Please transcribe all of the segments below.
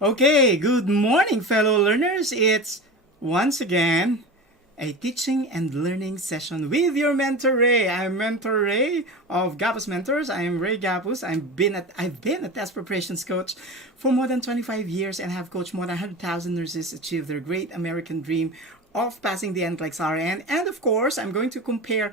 Okay, good morning, fellow learners. It's once again a teaching and learning session with your mentor Ray. I'm Mentor Ray of Gapus Mentors. I'm Ray Gapus. I've been a test preparations coach for more than 25 years and have coached more than 100,000 nurses achieve their great American dream of passing the NCLEX-RN. And of course, I'm going to compare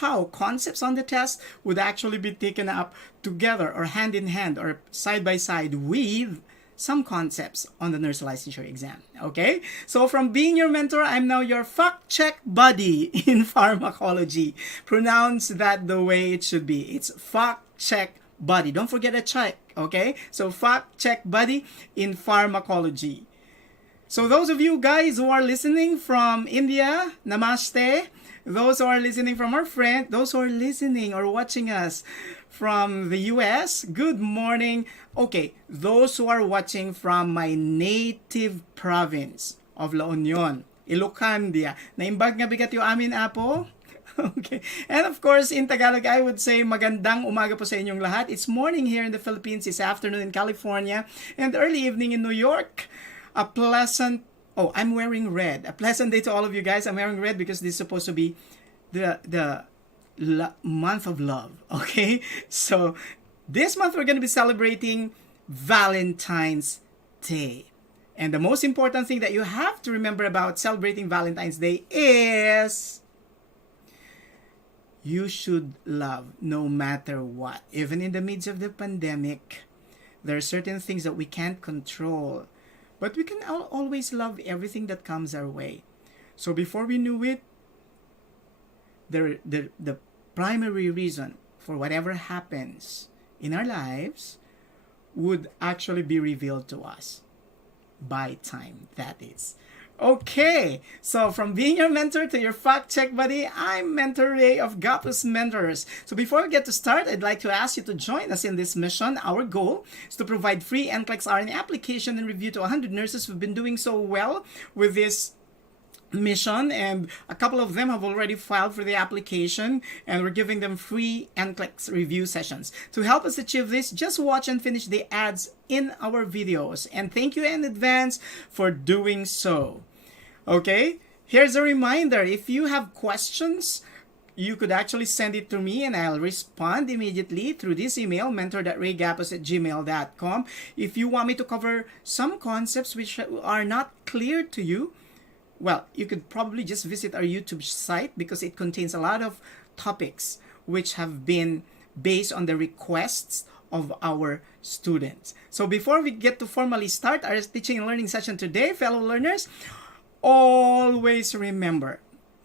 how concepts on the test would actually be taken up together or hand in hand or side by side with some concepts on the nurse licensure exam. Okay? So from being your mentor, I'm now your fact check buddy in pharmacology. Pronounce that the way it should be. It's fact check buddy. Don't forget a check. Okay? So fact check buddy in pharmacology. So those of you guys who are listening from India, namaste. Those who are listening from our friend, those who are listening or watching us from the US, good morning. Okay, those who are watching from my native province of La Union, Ilocandia. Naimbag nga bigat yung amin, apo? Okay. And of course, in Tagalog, I would say magandang umaga po sa inyong lahat. It's morning here in the Philippines, it's afternoon in California, and early evening in New York. A pleasant, I'm wearing red. A pleasant day to all of you guys. I'm wearing red because this is supposed to be the month of love. Okay? So, this month we're going to be celebrating Valentine's Day. And the most important thing that you have to remember about celebrating Valentine's Day is you should love no matter what. Even in the midst of the pandemic, there are certain things that we can't control. But we can always love everything that comes our way. So before we knew it, the primary reason for whatever happens in our lives would actually be revealed to us by time, that is. Okay, so from being your mentor to your fact check buddy, I'm Mentor Ray of Gapus Mentors. So before we get to start, I'd like to ask you to join us in this mission. Our goal is to provide free NCLEX-RN application and review to 100 nurses who've been doing so well with this mission, and a couple of them have already filed for the application, and we're giving them free NCLEX review sessions. To help us achieve this, just watch and finish the ads in our videos, and thank you in advance for doing so. Okay, here's a reminder. If you have questions, you could actually send it to me and I'll respond immediately through this email, mentor.raygapus@gmail.com. If you want me to cover some concepts which are not clear to you, well, you could probably just visit our YouTube site because it contains a lot of topics which have been based on the requests of our students. So before we get to formally start our teaching and learning session today, fellow learners, always remember,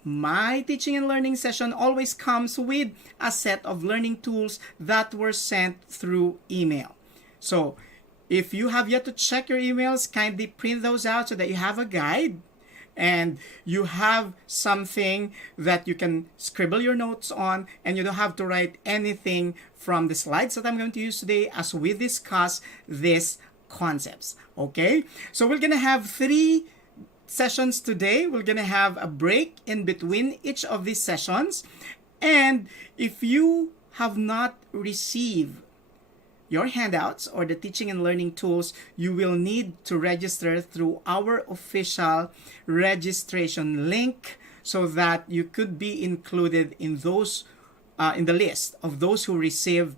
my teaching and learning session always comes with a set of learning tools that were sent through email. So if you have yet to check your emails, kindly print those out so that you have a guide and you have something that you can scribble your notes on, and you don't have to write anything from the slides that I'm going to use today as we discuss these concepts. Okay, so we're gonna have 3 sessions today. We're gonna have a break in between each of these sessions, and if you have not received your handouts or the teaching and learning tools, you will need to register through our official registration link so that you could be included in those in the list of those who receive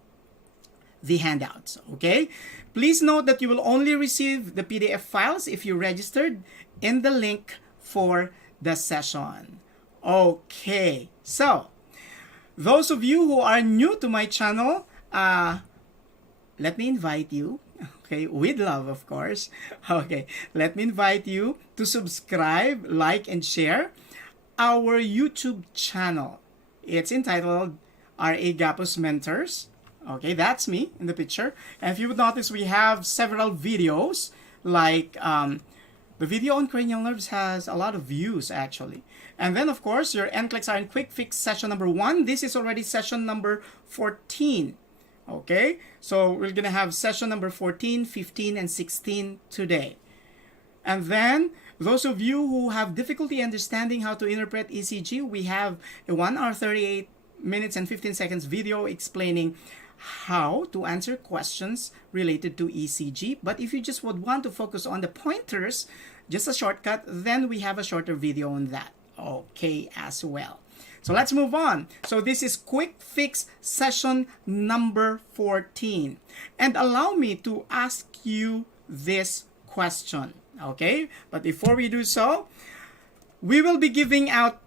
the handouts. Okay, please note that you will only receive the PDF files if you registered in the link for the session. Okay, so those of you who are new to my channel, let me invite you, okay, with love, of course. Okay, let me invite you to subscribe, like, and share our YouTube channel. It's entitled R.A. Gapus Mentors. Okay, that's me in the picture. And if you would notice, we have several videos, like the video on cranial nerves has a lot of views, actually. And then, of course, your NCLEX-RN QuickFix session number 1. This is already session number 14. Okay, so we're gonna have session number 14, 15, and 16 today. And then those of you who have difficulty understanding how to interpret ECG, we have a 1 hour 38 minutes and 15 seconds video explaining how to answer questions related to ECG. But if you just would want to focus on the pointers, just a shortcut, then we have a shorter video on that. Okay, as well. So let's move on. So this is QuickFix session number 14. And allow me to ask you this question. Okay, but before we do so, we will be giving out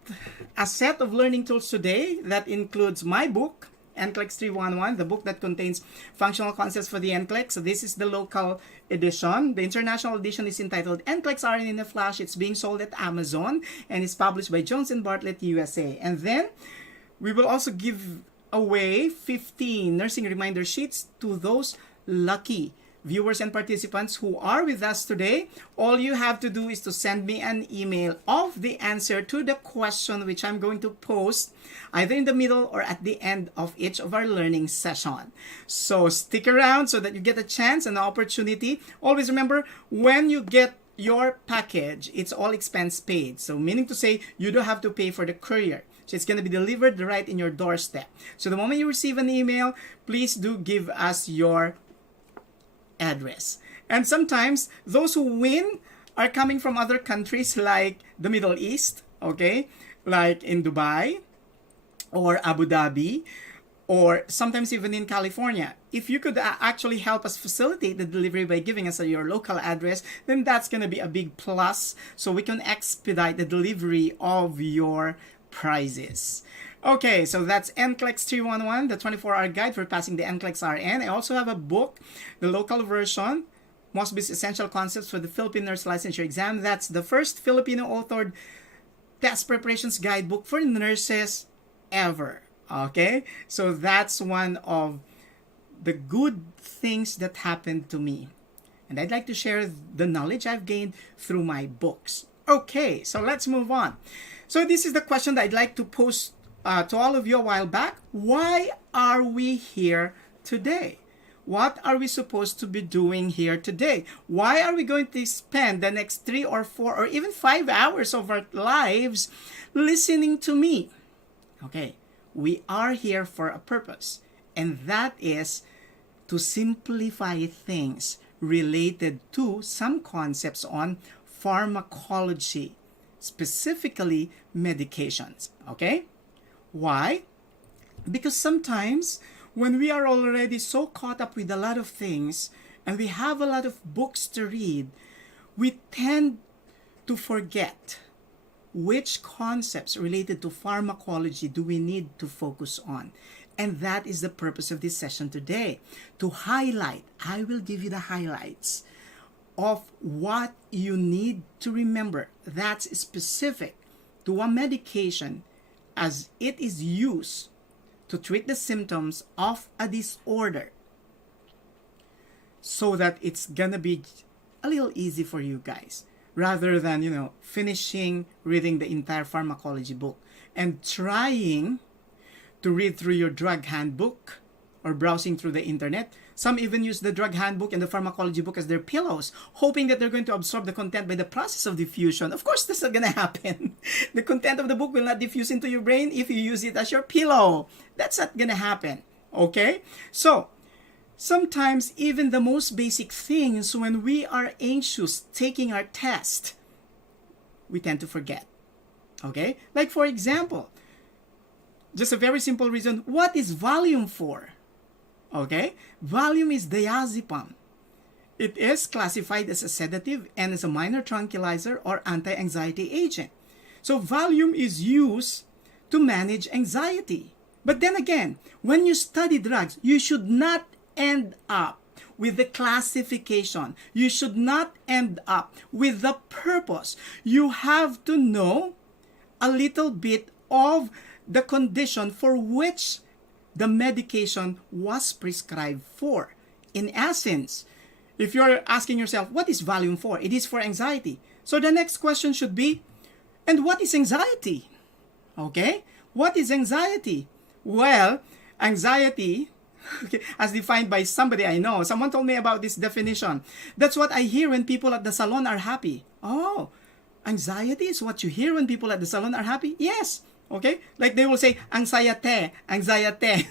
a set of learning tools today that includes my book, NCLEX-311, the book that contains functional concepts for the NCLEX. So this is the local edition. The international edition is entitled NCLEX-RN in a Flash. It's being sold at Amazon and is published by Jones & Bartlett USA. And then we will also give away 15 nursing reminder sheets to those lucky viewers and participants who are with us today. All you have to do is to send me an email of the answer to the question which I'm going to post either in the middle or at the end of each of our learning session. So stick around so that you get a chance and an opportunity. Always remember, when you get your package, it's all expense paid. So meaning to say, you don't have to pay for the courier. So it's going to be delivered right in your doorstep. So the moment you receive an email, please do give us your address. And sometimes those who win are coming from other countries like the Middle East, okay, like in Dubai or Abu Dhabi, or sometimes even in California. If you could actually help us facilitate the delivery by giving us your local address, then that's going to be a big plus, so we can expedite the delivery of your prizes. Okay, so that's NCLEX-311, the 24-hour guide for passing the NCLEX-RN. I also have a book, the local version, Most Essential Concepts for the Philippine Nurse Licensure Exam. That's the first Filipino-authored test preparations guidebook for nurses ever. Okay, so that's one of the good things that happened to me. And I'd like to share the knowledge I've gained through my books. Okay, so let's move on. So this is the question that I'd like to pose to all of you a while back. Why are we here today? What are we supposed to be doing here today? Why are we going to spend the next 3 or 4 or even 5 hours of our lives listening to me? Okay, we are here for a purpose, and that is to simplify things related to some concepts on pharmacology, specifically medications. Okay? Why? Because sometimes when we are already so caught up with a lot of things and we have a lot of books to read, we tend to forget which concepts related to pharmacology do we need to focus on. And that is the purpose of this session today, to highlight. I will give you the highlights of what you need to remember that's specific to a medication as it is used to treat the symptoms of a disorder, so that it's gonna be a little easy for you guys, rather than, finishing reading the entire pharmacology book and trying to read through your drug handbook or browsing through the internet. Some even use the drug handbook and the pharmacology book as their pillows, hoping that they're going to absorb the content by the process of diffusion. Of course, that's not going to happen. The content of the book will not diffuse into your brain if you use it as your pillow. That's not going to happen. Okay? So, sometimes even the most basic things, when we are anxious taking our test, we tend to forget. Okay? Like for example, just a very simple reason, what is Valium for? Okay? Valium is diazepam. It is classified as a sedative and as a minor tranquilizer or anti-anxiety agent. So Valium is used to manage anxiety. But then again, when you study drugs, you should not end up with the classification. You should not end up with the purpose. You have to know a little bit of the condition for which the medication was prescribed for. In essence, if you're asking yourself, what is Valium for? It is for anxiety. So the next question should be, and what is anxiety? Okay? What is anxiety? Well, anxiety, as defined by somebody I know, someone told me about this definition. That's what I hear when people at the salon are happy. Oh, anxiety is what you hear when people at the salon are happy? Yes. Okay? Like they will say, anxiety, anxiety.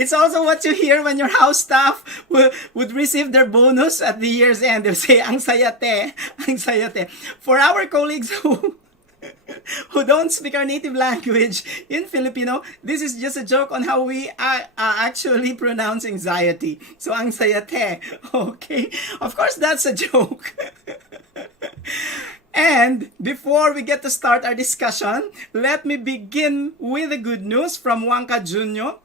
It's also what you hear when your house staff would receive their bonus at the year's end. They'll say, ang saya te, ang saya te. For our colleagues who don't speak our native language in Filipino, this is just a joke on how we actually pronounce anxiety. So, anxiety. Okay? Of course, that's a joke. And before we get to start our discussion, let me begin with the good news from Wangka Junyo,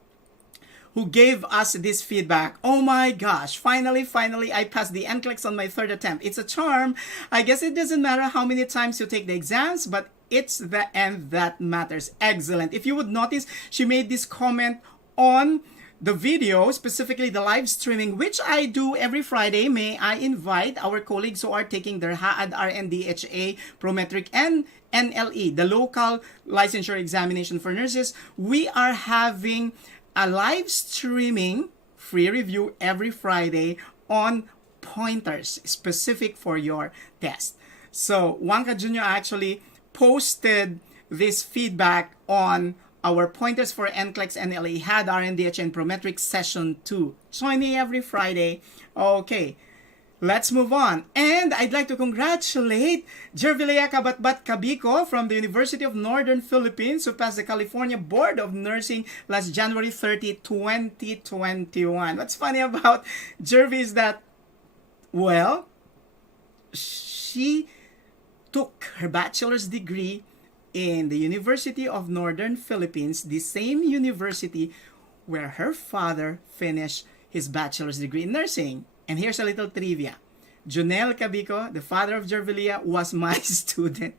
who gave us this feedback. Oh my gosh, finally, I passed the NCLEX on my third attempt. It's a charm. I guess it doesn't matter how many times you take the exams, but it's the end that matters. Excellent. If you would notice, she made this comment on the video, specifically the live streaming, which I do every Friday. May I invite our colleagues who are taking their HAAD-RN, DHA, Prometric, and NLE, the local licensure examination for nurses. We are having a live streaming free review every Friday on pointers specific for your test. So Wangka Jr. actually posted this feedback on our pointers for NCLEX, NLE, HAAD-RN, DHA, and Prometric Session 2. Join me every Friday. Okay, let's move on. And I'd like to congratulate Jervilea Kabatbat Kabiko from the University of Northern Philippines, who passed the California Board of Nursing last January 30, 2021. What's funny about Jervi is that, well, she took her bachelor's degree in the University of Northern Philippines, the same university where her father finished his bachelor's degree in nursing. And here's a little trivia. Junel Cabico, the father of Jervilia, was my student.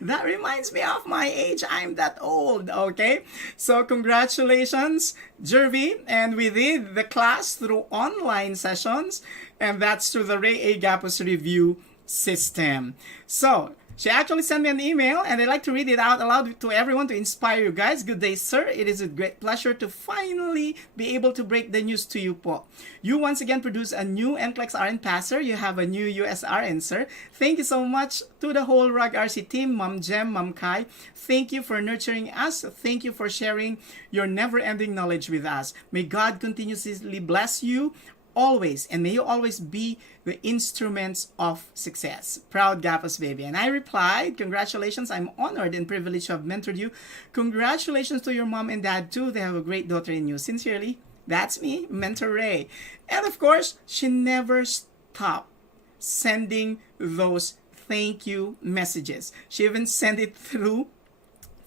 That reminds me of my age. I'm that old, okay? So congratulations, Jervi. And we did the class through online sessions, and that's through the Ray A. Gapos review system. So she actually sent me an email, and I'd like to read it out aloud to everyone to inspire you guys. Good day, sir. It is a great pleasure to finally be able to break the news to you po. You once again produce a new NCLEX-RN passer. You have a new USRN, sir. Thank you so much to the whole RAG RC team, Ma'am Jem, Ma'am Kai. Thank you for nurturing us. Thank you for sharing your never-ending knowledge with us. May God continuously bless you always, and may you always be the instruments of success. Proud Gapos baby. And I replied, congratulations, I'm honored and privileged to have mentored you. Congratulations to your mom and dad too. They have a great daughter in you. Sincerely, that's me, Mentor Ray. And of course, she never stopped sending those thank you messages. She even sent it through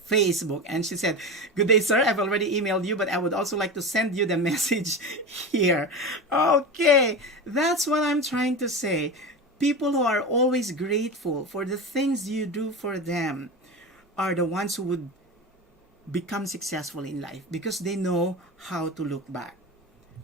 Facebook, and she said, good day, sir. I've already emailed you, but I would also like to send you the message here. Okay, that's what I'm trying to say. People who are always grateful for the things you do for them are the ones who would become successful in life because they know how to look back.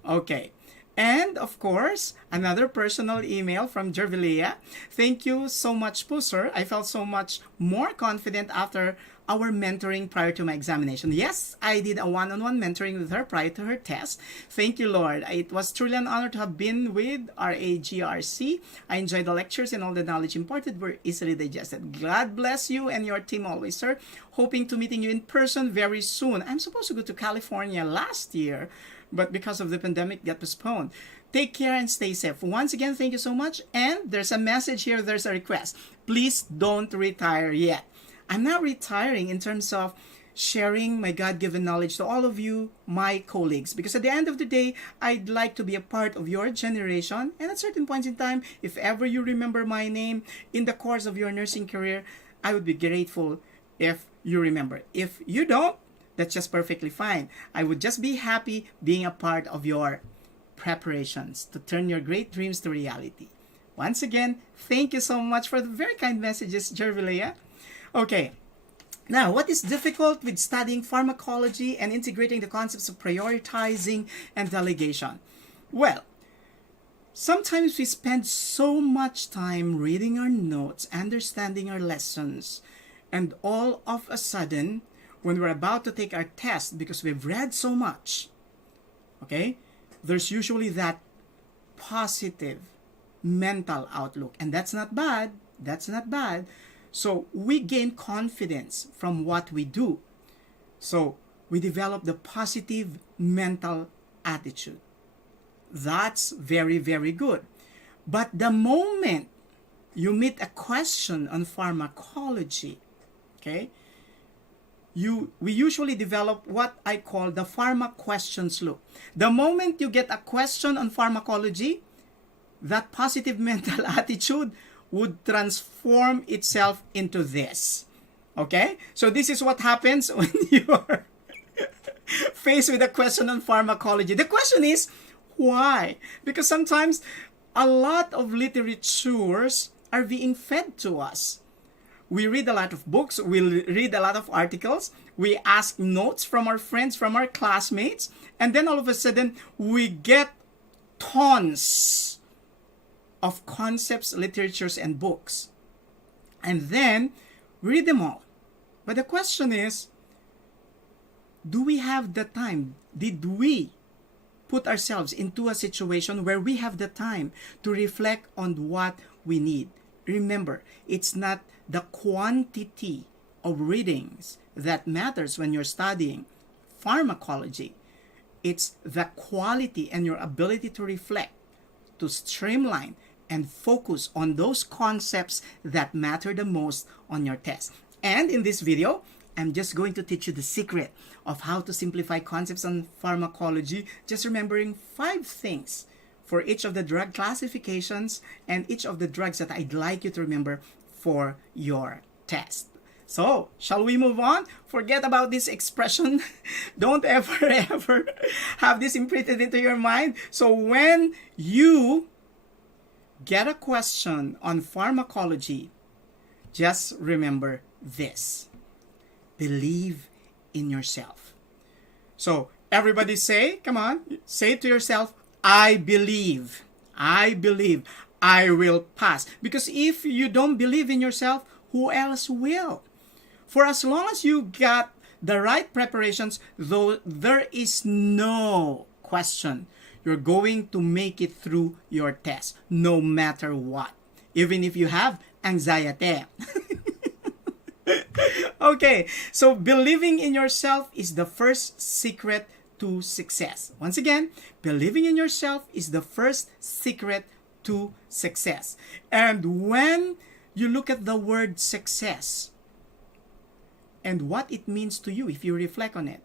Okay. And of course, another personal email from Jervilia. Thank you so much po, sir. I felt so much more confident after our mentoring prior to my examination. Yes, I did a one-on-one mentoring with her prior to her test. Thank you, Lord. It was truly an honor to have been with RAGRC. I enjoyed the lectures, and all the knowledge imparted were easily digested. God bless you and your team always, sir. Hoping to meeting you in person very soon. I'm supposed to go to California last year, but because of the pandemic, got postponed. Take care and stay safe. Once again, thank you so much. And there's a message here, there's a request. Please don't retire yet. I'm not retiring in terms of sharing my God-given knowledge to all of you, my colleagues. Because at the end of the day, I'd like to be a part of your generation. And at certain points in time, if ever you remember my name in the course of your nursing career, I would be grateful if you remember. If you don't, that's just perfectly fine. I would just be happy being a part of your preparations to turn your great dreams to reality. Once again, thank you so much for the very kind messages, Jervilia. Okay, now what is difficult with studying pharmacology and integrating the concepts of prioritizing and delegation? Well, sometimes we spend so much time reading our notes, understanding our lessons, and all of a sudden, when we're about to take our test because we've read so much, okay, there's usually that positive mental outlook, and that's not bad. That's not bad. So we gain confidence from what we do. So we develop the positive mental attitude. That's very, very good. But the moment you meet a question on pharmacology, okay, we usually develop what I call the pharma questions loop. The moment you get a question on pharmacology, that positive mental attitude would transform itself into this. Okay? So this is what happens when you are faced with a question on pharmacology. The question is, why? Because sometimes a lot of literatures are being fed to us. We read a lot of books, we read a lot of articles, we ask notes from our friends, from our classmates, and then all of a sudden we get tons of concepts, literatures, and books. And then we read them all. But the question is, do we have the time? Did we put ourselves into a situation where we have the time to reflect on what we need? Remember, it's not the quantity of readings that matters when you're studying pharmacology. It's the quality and your ability to reflect, to streamline, and focus on those concepts that matter the most on your test. And in this video, I'm just going to teach you the secret of how to simplify concepts on pharmacology, just remembering 5 things for each of the drug classifications and each of the drugs that I'd like you to remember for your test. So, shall we move on? Forget about this expression. Don't ever have this imprinted into your mind. So when you get a question on pharmacology, just remember this. Believe in yourself. So everybody say, come on, say to yourself, I believe, I will pass. Because if you don't believe in yourself, who else will? For as long as you got the right preparations, though there is no question, you're going to make it through your test, no matter what. Even if you have anxiety. Okay, so believing in yourself is the first secret to success. Once again, believing in yourself is the first secret to success. And when you look at the word success and what it means to you, if you reflect on it,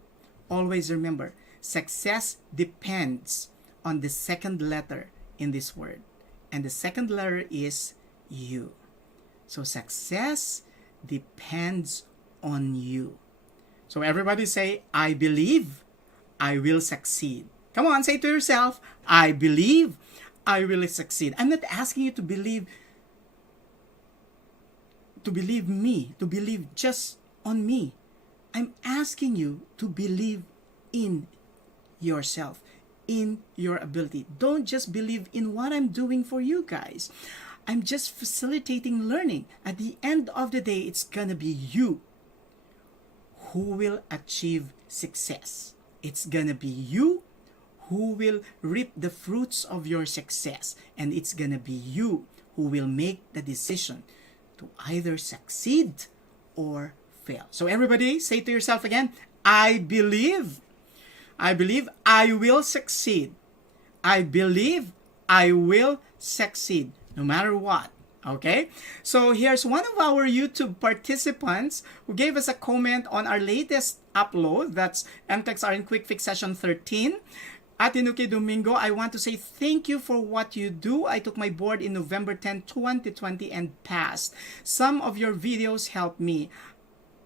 always remember, success depends on the second letter in this word. And the second letter is you. So success depends on you. So everybody say, I believe I will succeed. Come on, say to yourself, I believe I will succeed. I'm not asking you to believe me, to believe just on me. I'm asking you to believe in yourself, in your ability. Don't just believe in what I'm doing for you guys. I'm just facilitating learning. At the end of the day, it's gonna be you who will achieve success. It's gonna be you who will reap the fruits of your success. And it's gonna be you who will make the decision to either succeed or fail. So everybody say to yourself again, I believe I will succeed. I believe I will succeed no matter what. Okay? So here's one of our YouTube participants who gave us a comment on our latest upload. That's NCLEX-RN QuickFix session 13. Atinuke Domingo, I want to say thank you for what you do. I took my board in November 10, 2020 and passed. Some of your videos helped me.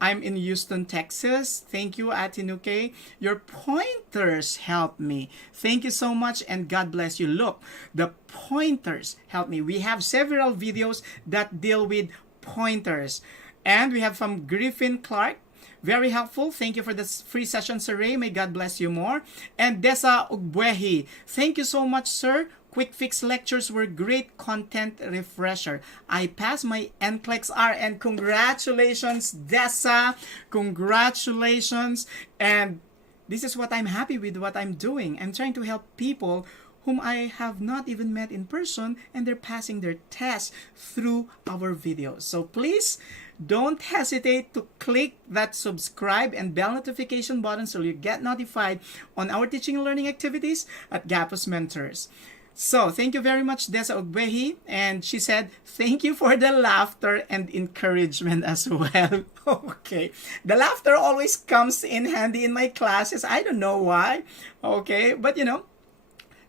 I'm in Houston, Texas. Thank you, Atinuke. Your pointers help me. Thank you so much and God bless you. Look, the pointers help me. We have several videos that deal with pointers. And we have from Griffin Clark. Very helpful. Thank you for this free session, Sir Ray. May God bless you more. And Desa Ugbuehi. Thank you so much, sir. QuickFix lectures were great content refresher. I passed my NCLEX-RN. Congratulations, Desa. Congratulations. And this is what I'm happy with what I'm doing. I'm trying to help people whom I have not even met in person, and they're passing their tests through our videos. So please don't hesitate to click that subscribe and bell notification button so you get notified on our teaching and learning activities at Gapos Mentors. So thank you very much, Desa Ogbehi, and she said thank you for the laughter and encouragement as well. Okay, the laughter always comes in handy in my classes. I don't know why. Okay, but you know,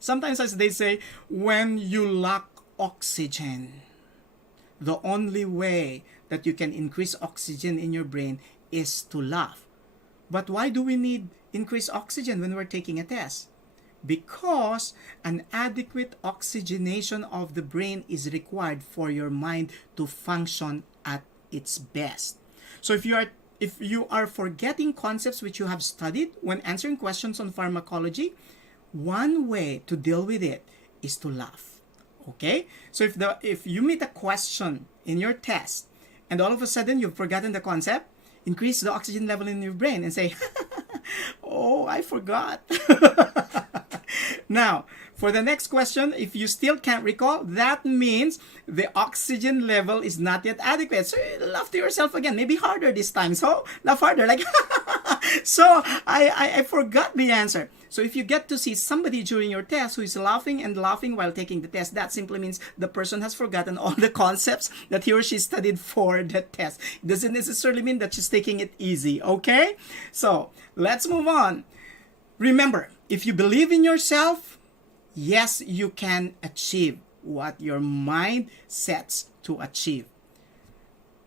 sometimes as they say, when you lack oxygen, the only way that you can increase oxygen in your brain is to laugh. But why do we need increased oxygen when we're taking a test? Because an adequate oxygenation of the brain is required for your mind to function at its best. So if you are forgetting concepts which you have studied when answering questions on pharmacology, one way to deal with it is to laugh. Okay? So if you meet a question in your test and all of a sudden you've forgotten the concept, increase the oxygen level in your brain and say, oh, I forgot. Now, for the next question, if you still can't recall, that means the oxygen level is not yet adequate. So laugh to yourself again, maybe harder this time. So laugh harder, like, so I forgot the answer. So if you get to see somebody during your test who is laughing and laughing while taking the test, that simply means the person has forgotten all the concepts that he or she studied for the test. It doesn't necessarily mean that she's taking it easy, okay? So let's move on. Remember, if you believe in yourself, yes, you can achieve what your mind sets to achieve.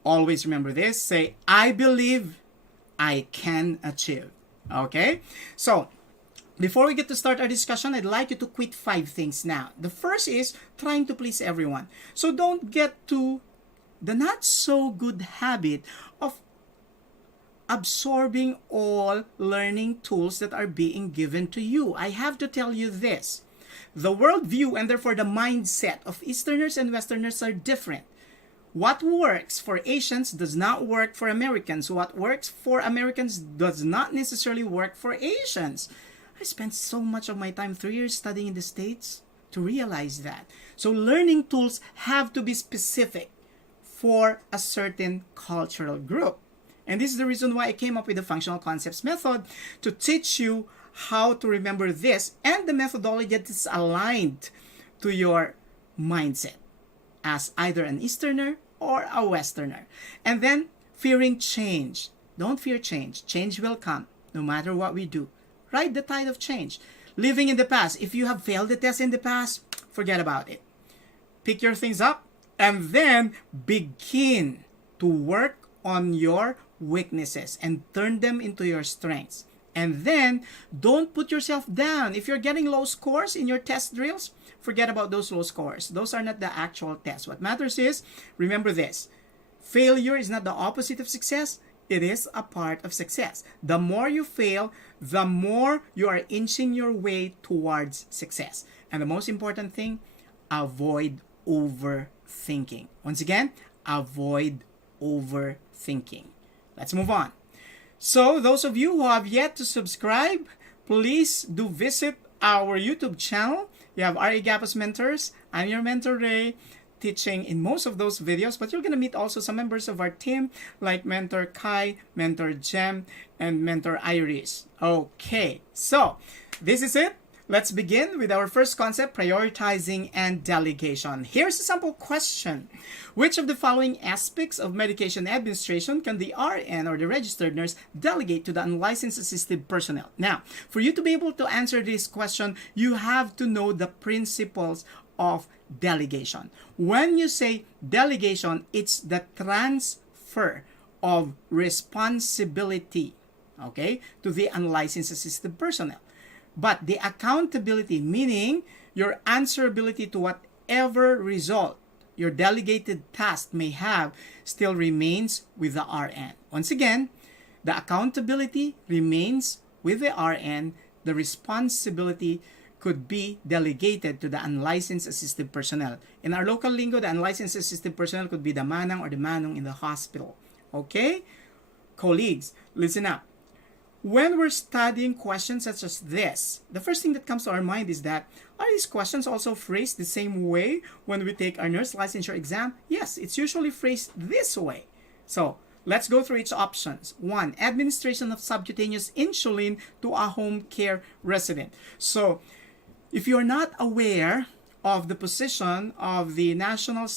Always remember this. Say, I believe I can achieve. Okay? So, before we get to start our discussion, I'd like you to quit 5 things now. The first is trying to please everyone. So don't get to the not so good habit of absorbing all learning tools that are being given to you. I have to tell you this. The worldview and therefore the mindset of Easterners and Westerners are different. What works for Asians does not work for Americans. What works for Americans does not necessarily work for Asians. I spent so much of my time, 3 years studying in the States, to realize that. So learning tools have to be specific for a certain cultural group. And this is the reason why I came up with the functional concepts method to teach you how to remember this and the methodology that is aligned to your mindset as either an Easterner or a Westerner. And then fearing change. Don't fear change. Change will come no matter what we do. Ride the tide of change. Living in the past. If you have failed the test in the past, forget about it. Pick your things up and then begin to work on your weaknesses and turn them into your strengths. And then don't put yourself down. If you're getting low scores in your test drills, forget about those low scores. Those are not the actual tests. What matters is, remember this, failure is not the opposite of success. It is a part of success. The more you fail, the more you are inching your way towards success. And the most important thing, avoid overthinking. Once again, avoid overthinking. Let's move on. So those of you who have yet to subscribe, please do visit our YouTube channel. You have R.A. Gapos Mentors. I'm your mentor, Ray, teaching in most of those videos, but you're going to meet also some members of our team like Mentor Kai, Mentor Jem, and Mentor Iris. Okay, so this is it. Let's begin with our first concept, prioritizing and delegation. Here's a sample question. Which of the following aspects of medication administration can the RN or the registered nurse delegate to the unlicensed assistive personnel? Now, for you to be able to answer this question, you have to know the principles of delegation. When you say delegation, it's the transfer of responsibility, okay, to the unlicensed assistive personnel. But the accountability, meaning your answerability to whatever result your delegated task may have, still remains with the RN. Once again, the accountability remains with the RN. The responsibility could be delegated to the unlicensed assistive personnel. In our local lingo, the unlicensed assistive personnel could be the manang or the manong in the hospital. Okay? Colleagues, listen up. when we're studying questions such as this, the first thing that comes to our mind is that, are these questions also phrased the same way when we take our nurse licensure exam? Yes, it's usually phrased this way. So let's go through each options. 1, administration of subcutaneous insulin to a home care resident. So if you're not aware of the position of the National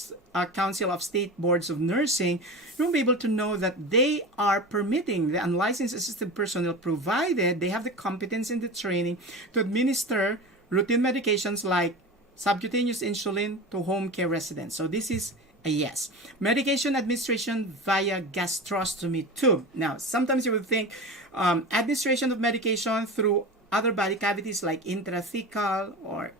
Council of State Boards of Nursing, you'll be able to know that they are permitting the unlicensed assisted personnel, provided they have the competence and the training, to administer routine medications like subcutaneous insulin to home care residents. So this is a yes. Medication administration via gastrostomy tube. Now, sometimes you would think administration of medication through other body cavities like intrathecal or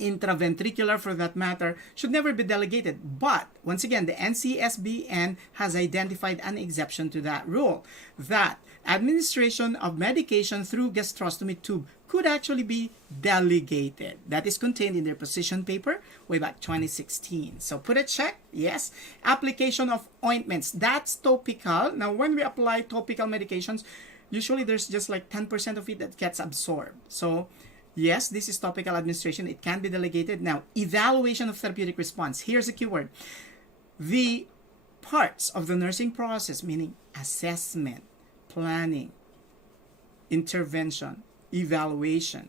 intraventricular for that matter should never be delegated. But once again, the NCSBN has identified an exception to that rule, that administration of medication through gastrostomy tube could actually be delegated. That is contained in their position paper way back 2016. So put a check, yes. Application of ointments, that's topical. Now when we apply topical medications, usually there's just like 10% of it that gets absorbed. So yes, this is topical administration. It can be delegated. Now, evaluation of therapeutic response. Here's a keyword. The parts of the nursing process, meaning assessment, planning, intervention, evaluation.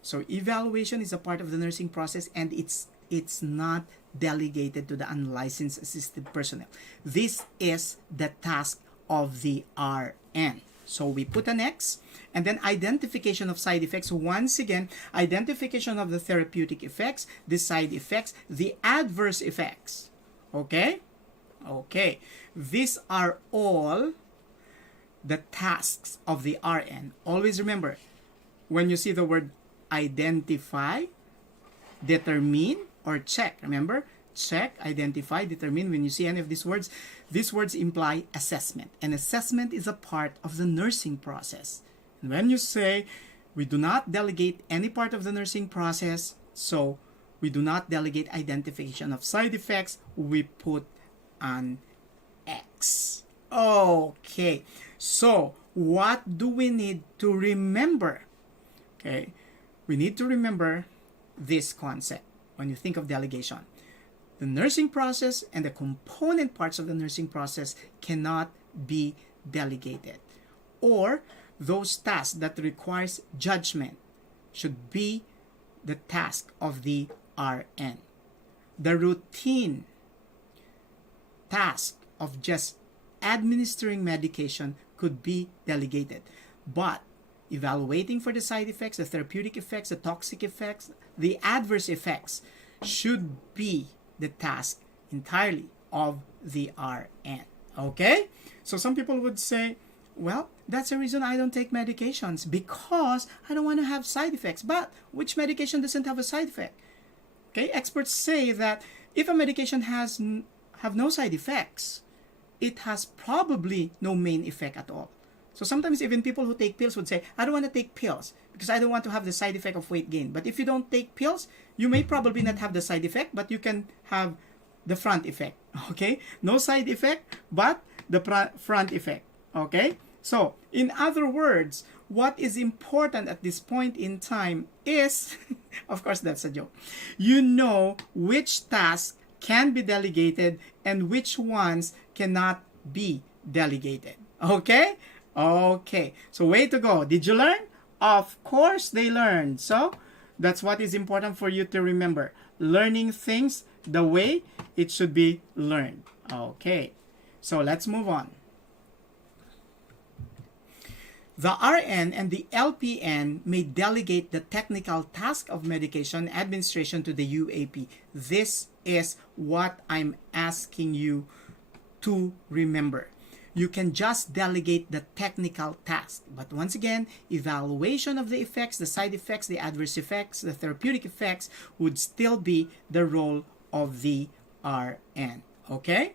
So evaluation is a part of the nursing process, and it's not delegated to the unlicensed assisted personnel. This is the task of the RN. So we put an X, and then identification of side effects. Once again, identification of the therapeutic effects, the side effects, the adverse effects. Okay? Okay. These are all the tasks of the RN. Always remember, when you see the word identify, determine, or check, remember? Check, identify, determine. When you see any of these words imply assessment. And assessment is a part of the nursing process. And when you say, we do not delegate any part of the nursing process, so we do not delegate identification of side effects, we put an X. Okay, so what do we need to remember? Okay, we need to remember this concept when you think of delegation. The nursing process and the component parts of the nursing process cannot be delegated. Or those tasks that requires judgment should be the task of the RN. The routine task of just administering medication could be delegated. But evaluating for the side effects, the therapeutic effects, the toxic effects, the adverse effects should be the task entirely of the RN. Okay? So some people would say, well, that's the reason I don't take medications, because I don't want to have side effects. But which medication doesn't have a side effect? Okay? Experts say that if a medication have no side effects, it has probably no main effect at all. So sometimes even people who take pills would say, I don't want to take pills because I don't want to have the side effect of weight gain. But if you don't take pills, you may probably not have the side effect, but you can have the front effect. Okay? No side effect, but the front effect. Okay? So, in other words, what is important at this point in time is, of course that's a joke, you know which tasks can be delegated and which ones cannot be delegated. Okay? Okay. So way to go. Did you learn? Of course they learned. So that's what is important for you to remember. Learning things the way it should be learned. Okay. So let's move on. The RN and the LPN may delegate the technical task of medication administration to the UAP. This is what I'm asking you to remember. You can just delegate the technical task. But once again, evaluation of the effects, the side effects, the adverse effects, the therapeutic effects would still be the role of the RN. Okay?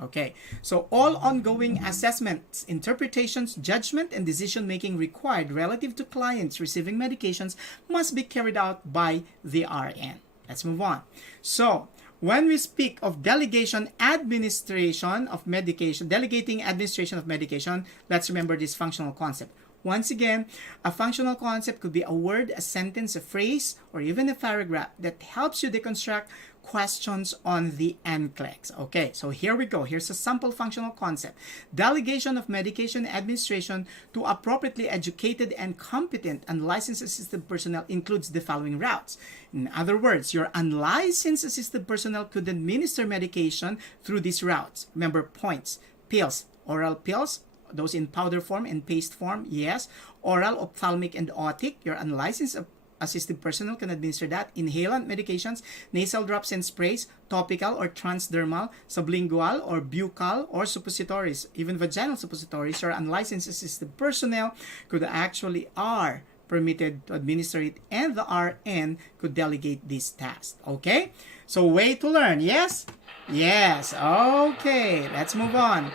Okay, so all ongoing assessments, interpretations, judgment, and decision-making required relative to clients receiving medications must be carried out by the RN. Let's move on. So, when we speak of delegation administration of medication, delegating administration of medication, let's remember this functional concept. Once again, a functional concept could be a word, a sentence, a phrase, or even a paragraph that helps you deconstruct questions on the NCLEX. Okay, so here we go. Here's a sample functional concept. Delegation of medication administration to appropriately educated and competent unlicensed assistive personnel includes the following routes. In other words, your unlicensed assistive personnel could administer medication through these routes. Remember, points, pills, oral pills, those in powder form and paste form, yes. Oral, ophthalmic, and otic, your unlicensed assistive personnel can administer that. Inhalant medications, nasal drops and sprays, topical or transdermal, sublingual or buccal, or suppositories, even vaginal suppositories, your unlicensed assistive personnel could actually are permitted to administer it, and the RN could delegate this task. Okay? So way to learn, yes? Yes. Okay, let's move on.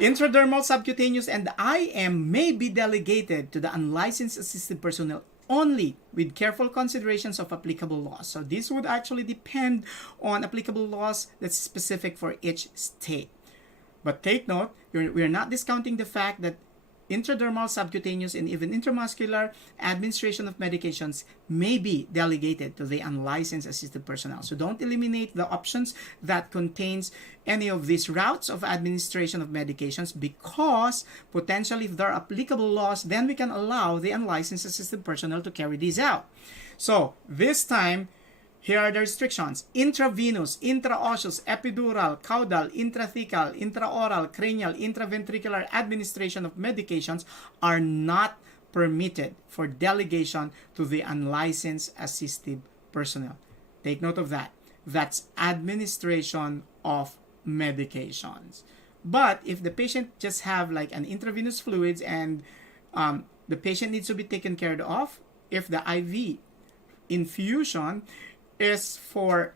Intradermal, subcutaneous, and IM may be delegated to the unlicensed assistive personnel only with careful considerations of applicable laws. So this would actually depend on applicable laws that's specific for each state. But take note, we're not discounting the fact that intradermal, subcutaneous, and even intramuscular administration of medications may be delegated to the unlicensed assistive personnel. So don't eliminate the options that contains any of these routes of administration of medications, because potentially if there are applicable laws, then we can allow the unlicensed assistive personnel to carry these out. So this time, here are the restrictions. Intravenous, intraosseous, epidural, caudal, intrathecal, intraoral, cranial, intraventricular administration of medications are not permitted for delegation to the unlicensed assistive personnel. Take note of that. That's administration of medications. But if the patient just have like an intravenous fluids and the patient needs to be taken care of, if the IV infusion is for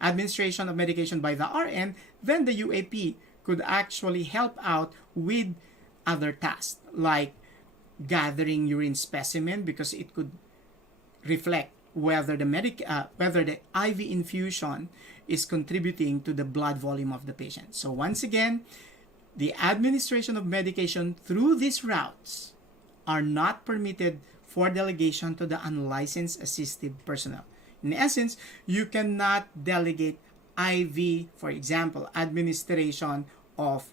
administration of medication by the RN, then the UAP could actually help out with other tasks like gathering urine specimen, because it could reflect whether the IV infusion is contributing to the blood volume of the patient. So once again, the administration of medication through these routes are not permitted for delegation to the unlicensed assistive personnel. In essence, you cannot delegate IV, for example, administration of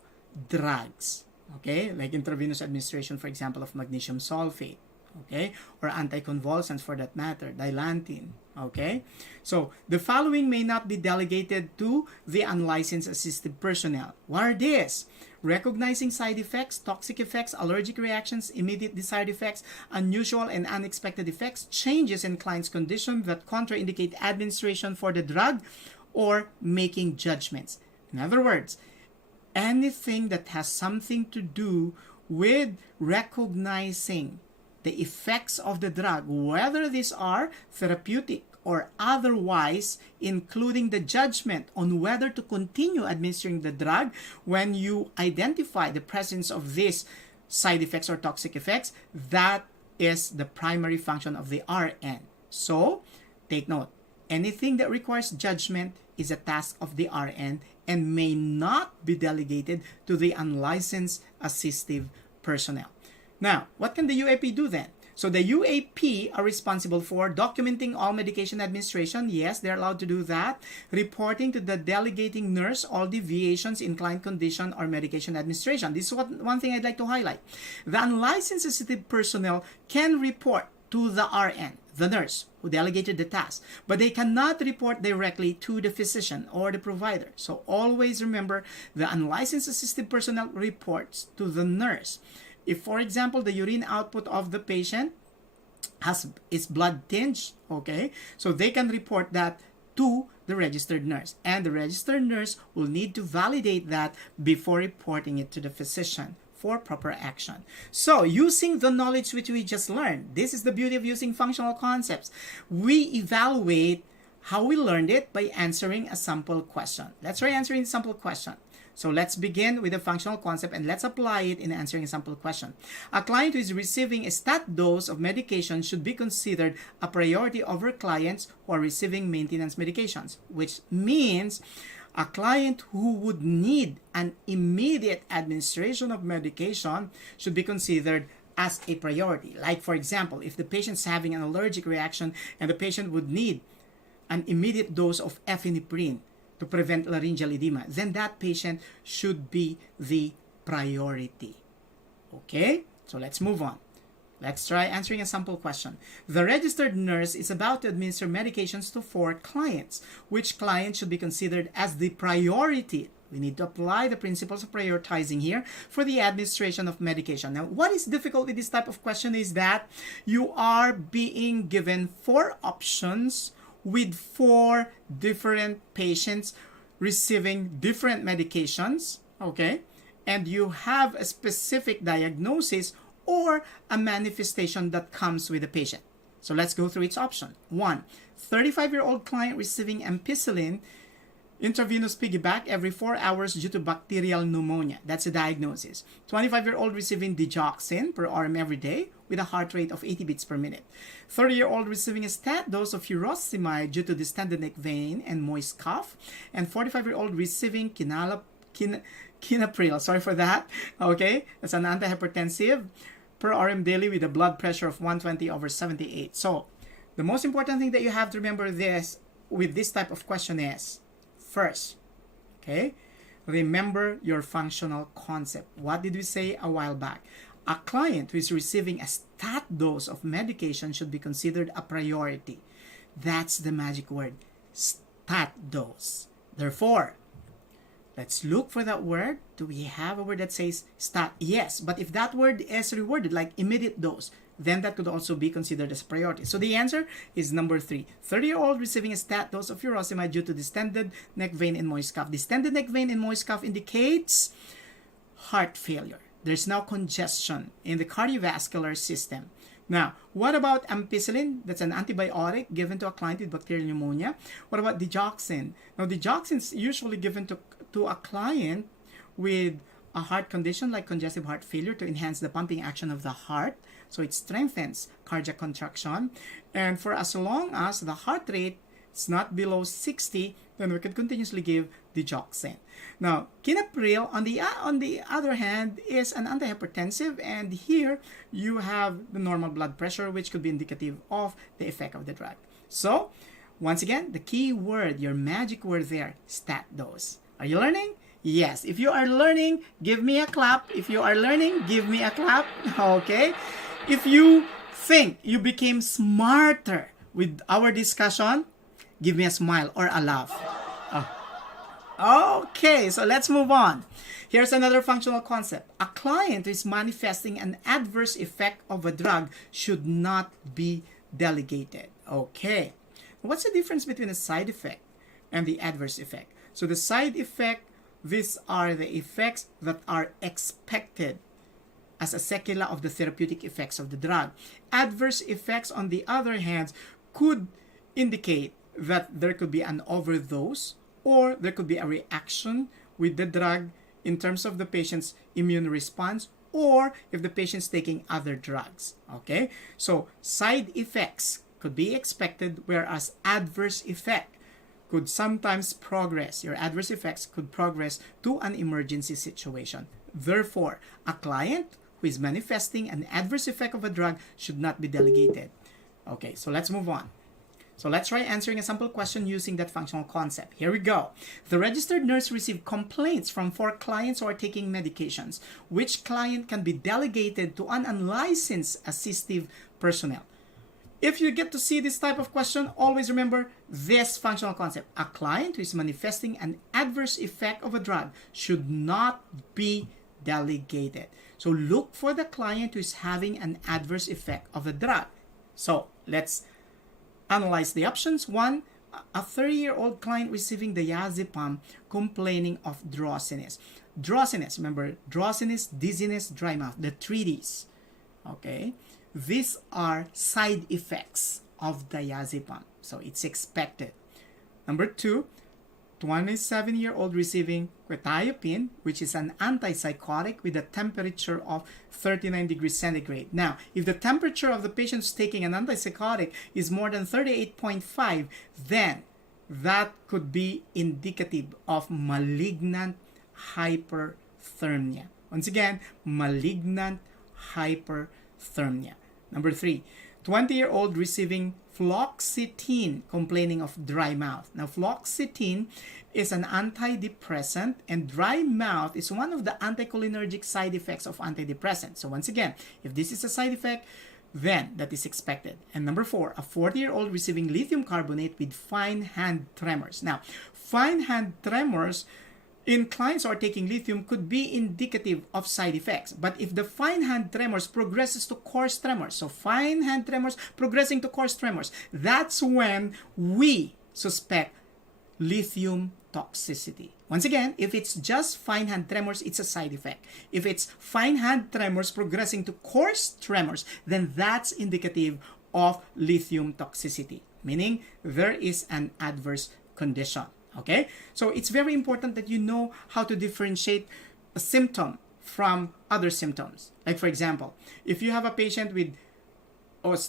drugs, okay? Like intravenous administration, for example, of magnesium sulfate, okay? Or anticonvulsants for that matter, dilantin, okay? So, the following may not be delegated to the unlicensed assistive personnel. What are these? Recognizing side effects, toxic effects, allergic reactions, immediate desired effects, unusual and unexpected effects, changes in client's condition that contraindicate administration for the drug, or making judgments. In other words, anything that has something to do with recognizing the effects of the drug, whether these are therapeutic or otherwise, including the judgment on whether to continue administering the drug when you identify the presence of these side effects or toxic effects, that is the primary function of the RN. So, take note, anything that requires judgment is a task of the RN and may not be delegated to the unlicensed assistive personnel. Now, what can the UAP do then? So the UAP are responsible for documenting all medication administration. Yes, they're allowed to do that. Reporting to the delegating nurse all deviations in client condition or medication administration. This is one thing I'd like to highlight. The unlicensed assistive personnel can report to the RN, the nurse who delegated the task, but they cannot report directly to the physician or the provider. So always remember, the unlicensed assistive personnel reports to the nurse. If, for example, the urine output of the patient is blood tinged, okay, so they can report that to the registered nurse, and the registered nurse will need to validate that before reporting it to the physician for proper action. So, using the knowledge which we just learned, this is the beauty of using functional concepts. We evaluate how we learned it by answering a sample question. Let's try answering a sample question. So let's begin with the functional concept and let's apply it in answering a sample question. A client who is receiving a stat dose of medication should be considered a priority over clients who are receiving maintenance medications, which means a client who would need an immediate administration of medication should be considered as a priority. Like, for example, if the patient's having an allergic reaction and the patient would need an immediate dose of epinephrine to prevent laryngeal edema, then that patient should be the priority. Okay, so let's move on. Let's try answering a sample question. The registered nurse is about to administer medications to 4 clients. Which client should be considered as the priority? We need to apply the principles of prioritizing here for the administration of medication. Now, what is difficult with this type of question is that you are being given 4 options with 4 different patients receiving different medications, okay? And you have a specific diagnosis or a manifestation that comes with the patient. So let's go through each option. 1, 35-year-old client receiving ampicillin intravenous piggyback every 4 hours due to bacterial pneumonia. That's a diagnosis. 25-year-old receiving digoxin per arm every day with a heart rate of 80 beats per minute. 30-year-old receiving a stat dose of furosemide due to distended neck vein and moist cough. And 45-year-old receiving quinapril. Sorry for that. Okay, that's an antihypertensive per rm daily with a blood pressure of 120/78. So the most important thing that you have to remember with this type of question is, first, okay, remember your functional concept. What did we say a while back? A client who is receiving a stat dose of medication should be considered a priority. That's the magic word, stat dose. Therefore, let's look for that word. Do we have a word that says stat? Yes, but if that word is reworded like immediate dose, then that could also be considered as a priority. So the answer is number 3. 30-year-old receiving a stat dose of furosemide due to distended neck vein and moist cough. Distended neck vein and moist cough indicates heart failure. There's now congestion in the cardiovascular system. Now, what about ampicillin? That's an antibiotic given to a client with bacterial pneumonia. What about digoxin? Now, digoxin is usually given to a client with a heart condition like congestive heart failure to enhance the pumping action of the heart. So it strengthens cardiac contraction. And for as long as the heart rate is not below 60, then we can continuously give digoxin. Now, quinapril, on the other hand, is an antihypertensive, and here you have the normal blood pressure, which could be indicative of the effect of the drug. So, once again, the key word, your magic word there, stat dose. Are you learning? Yes. If you are learning, give me a clap. If you are learning, give me a clap. Okay? If you think you became smarter with our discussion, give me a smile or a laugh. Okay, so let's move on. Here's another functional concept. A client who is manifesting an adverse effect of a drug should not be delegated. Okay. What's the difference between a side effect and the adverse effect? So the side effect, these are the effects that are expected as a sequela of the therapeutic effects of the drug. Adverse effects, on the other hand, could indicate that there could be an overdose or there could be a reaction with the drug in terms of the patient's immune response, or if the patient's taking other drugs. Okay? So side effects could be expected, whereas adverse effect could sometimes progress. Your adverse effects could progress to an emergency situation. Therefore, a client who is manifesting an adverse effect of a drug should not be delegated. Okay, so let's move on. So let's try answering a sample question using that functional concept. Here we go. The registered nurse received complaints from 4 clients who are taking medications. Which client can be delegated to an unlicensed assistive personnel? If you get to see this type of question, always remember this functional concept. A client who is manifesting an adverse effect of a drug should not be delegated. So look for the client who is having an adverse effect of a drug. So let's analyze the options. 1, a 30-year-old client receiving diazepam complaining of drowsiness. Drowsiness, remember, drowsiness, dizziness, dry mouth, the 3 Ds. Okay, these are side effects of diazepam, so it's expected. Number 2, 27-year-old receiving quetiapine, which is an antipsychotic with a temperature of 39 degrees centigrade. Now, if the temperature of the patient who's taking an antipsychotic is more than 38.5, then that could be indicative of malignant hyperthermia. Once again, malignant hyperthermia. Number 3, 20-year-old receiving fluoxetine, complaining of dry mouth. Now, fluoxetine is an antidepressant, and dry mouth is one of the anticholinergic side effects of antidepressants. So once again, if this is a side effect, then that is expected. And number 4, a 40-year-old receiving lithium carbonate with fine hand tremors. Now, fine hand tremors in clients who are taking lithium could be indicative of side effects. But if the fine hand tremors progresses to coarse tremors, so fine hand tremors progressing to coarse tremors, that's when we suspect lithium toxicity. Once again, if it's just fine hand tremors, it's a side effect. If it's fine hand tremors progressing to coarse tremors, then that's indicative of lithium toxicity, meaning there is an adverse condition. Okay, so it's very important that you know how to differentiate a symptom from other symptoms. Like for example, if you have a patient with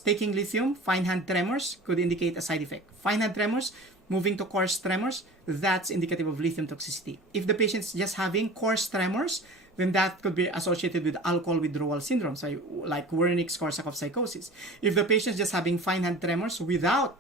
taking lithium, fine hand tremors could indicate a side effect. Fine hand tremors moving to coarse tremors, that's indicative of lithium toxicity. If the patient's just having coarse tremors, then that could be associated with alcohol withdrawal syndrome, so like Wernicke-Korsakoff psychosis. If the patient's just having fine hand tremors without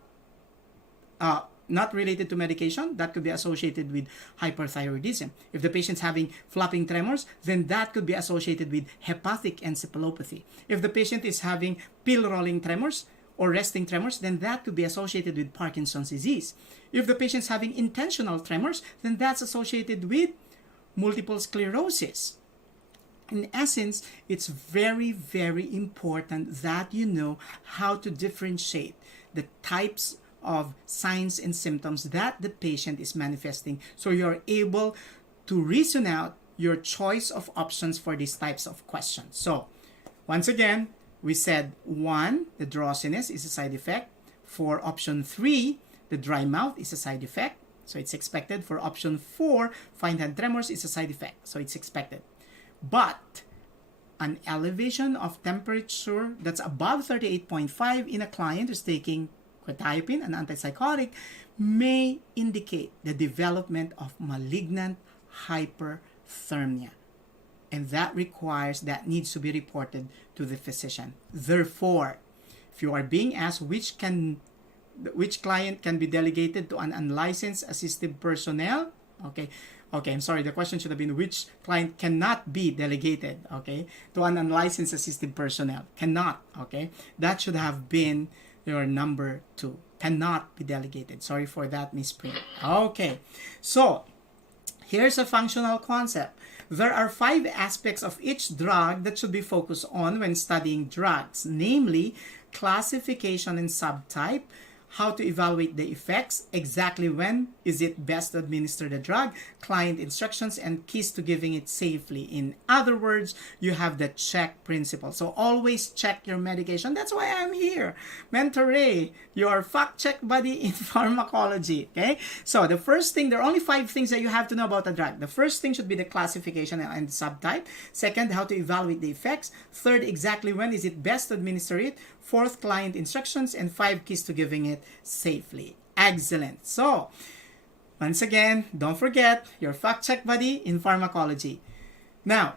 not related to medication, that could be associated with hyperthyroidism. If the patient's having flapping tremors, then that could be associated with hepatic encephalopathy. If the patient is having pill-rolling tremors or resting tremors, then that could be associated with Parkinson's disease. If the patient's having intentional tremors, then that's associated with multiple sclerosis. In essence, it's very, very important that you know how to differentiate the types of signs and symptoms that the patient is manifesting, so you're able to reason out your choice of options for these types of questions. So once again, we said 1, the drowsiness is a side effect. For option 3, the dry mouth is a side effect, so it's expected. For option 4, fine hand tremors is a side effect, so it's expected. But an elevation of temperature that's above 38.5 in a client who's taking quetiapine, an antipsychotic, may indicate the development of malignant hyperthermia. And that needs to be reported to the physician. Therefore, if you are being asked which client can be delegated to an unlicensed assistive personnel, I'm sorry, the question should have been which client cannot be delegated, to an unlicensed assistive personnel. Cannot, that should have been your number 2. Cannot be delegated. Sorry for that misprint. Okay, so here's a functional concept. There are 5 aspects of each drug that should be focused on when studying drugs, namely classification and subtype, how to evaluate the effects, exactly when is it best to administer the drug, client instructions, and keys to giving it safely. In other words, you have the check principle. So always check your medication. That's why I'm here. Mentor Ray, your fact check buddy in pharmacology. Okay? So the first thing, there are only 5 things that you have to know about a drug. The first thing should be the classification and subtype. Second, how to evaluate the effects. Third, exactly when is it best to administer it. Fourth, client instructions, and 5 keys to giving it safely. Excellent. So, once again, don't forget your fact check buddy in pharmacology. Now,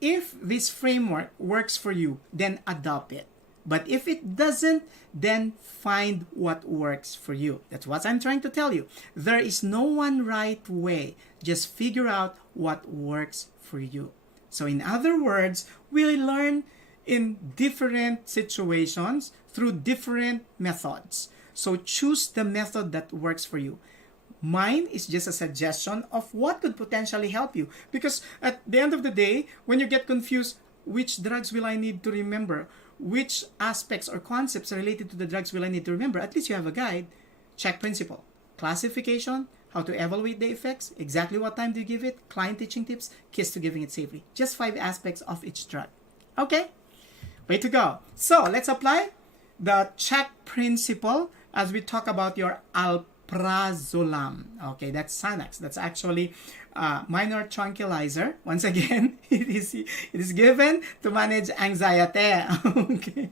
if this framework works for you, then adopt it. But if it doesn't, then find what works for you. That's what I'm trying to tell you. There is no one right way. Just figure out what works for you. So in other words, we learn in different situations through different methods. So choose the method that works for you. Mine is just a suggestion of what could potentially help you. Because at the end of the day, when you get confused, which drugs will I need to remember? Which aspects or concepts related to the drugs will I need to remember? At least you have a guide. Check principle. Classification, how to evaluate the effects, exactly what time do you give it, client teaching tips, keys to giving it safely. Just 5 aspects of each drug. Okay? Way to go. So let's apply the check principle as we talk about your alprazolam. Okay, that's Xanax. That's actually minor tranquilizer. Once again, it is given to manage anxiety. Okay.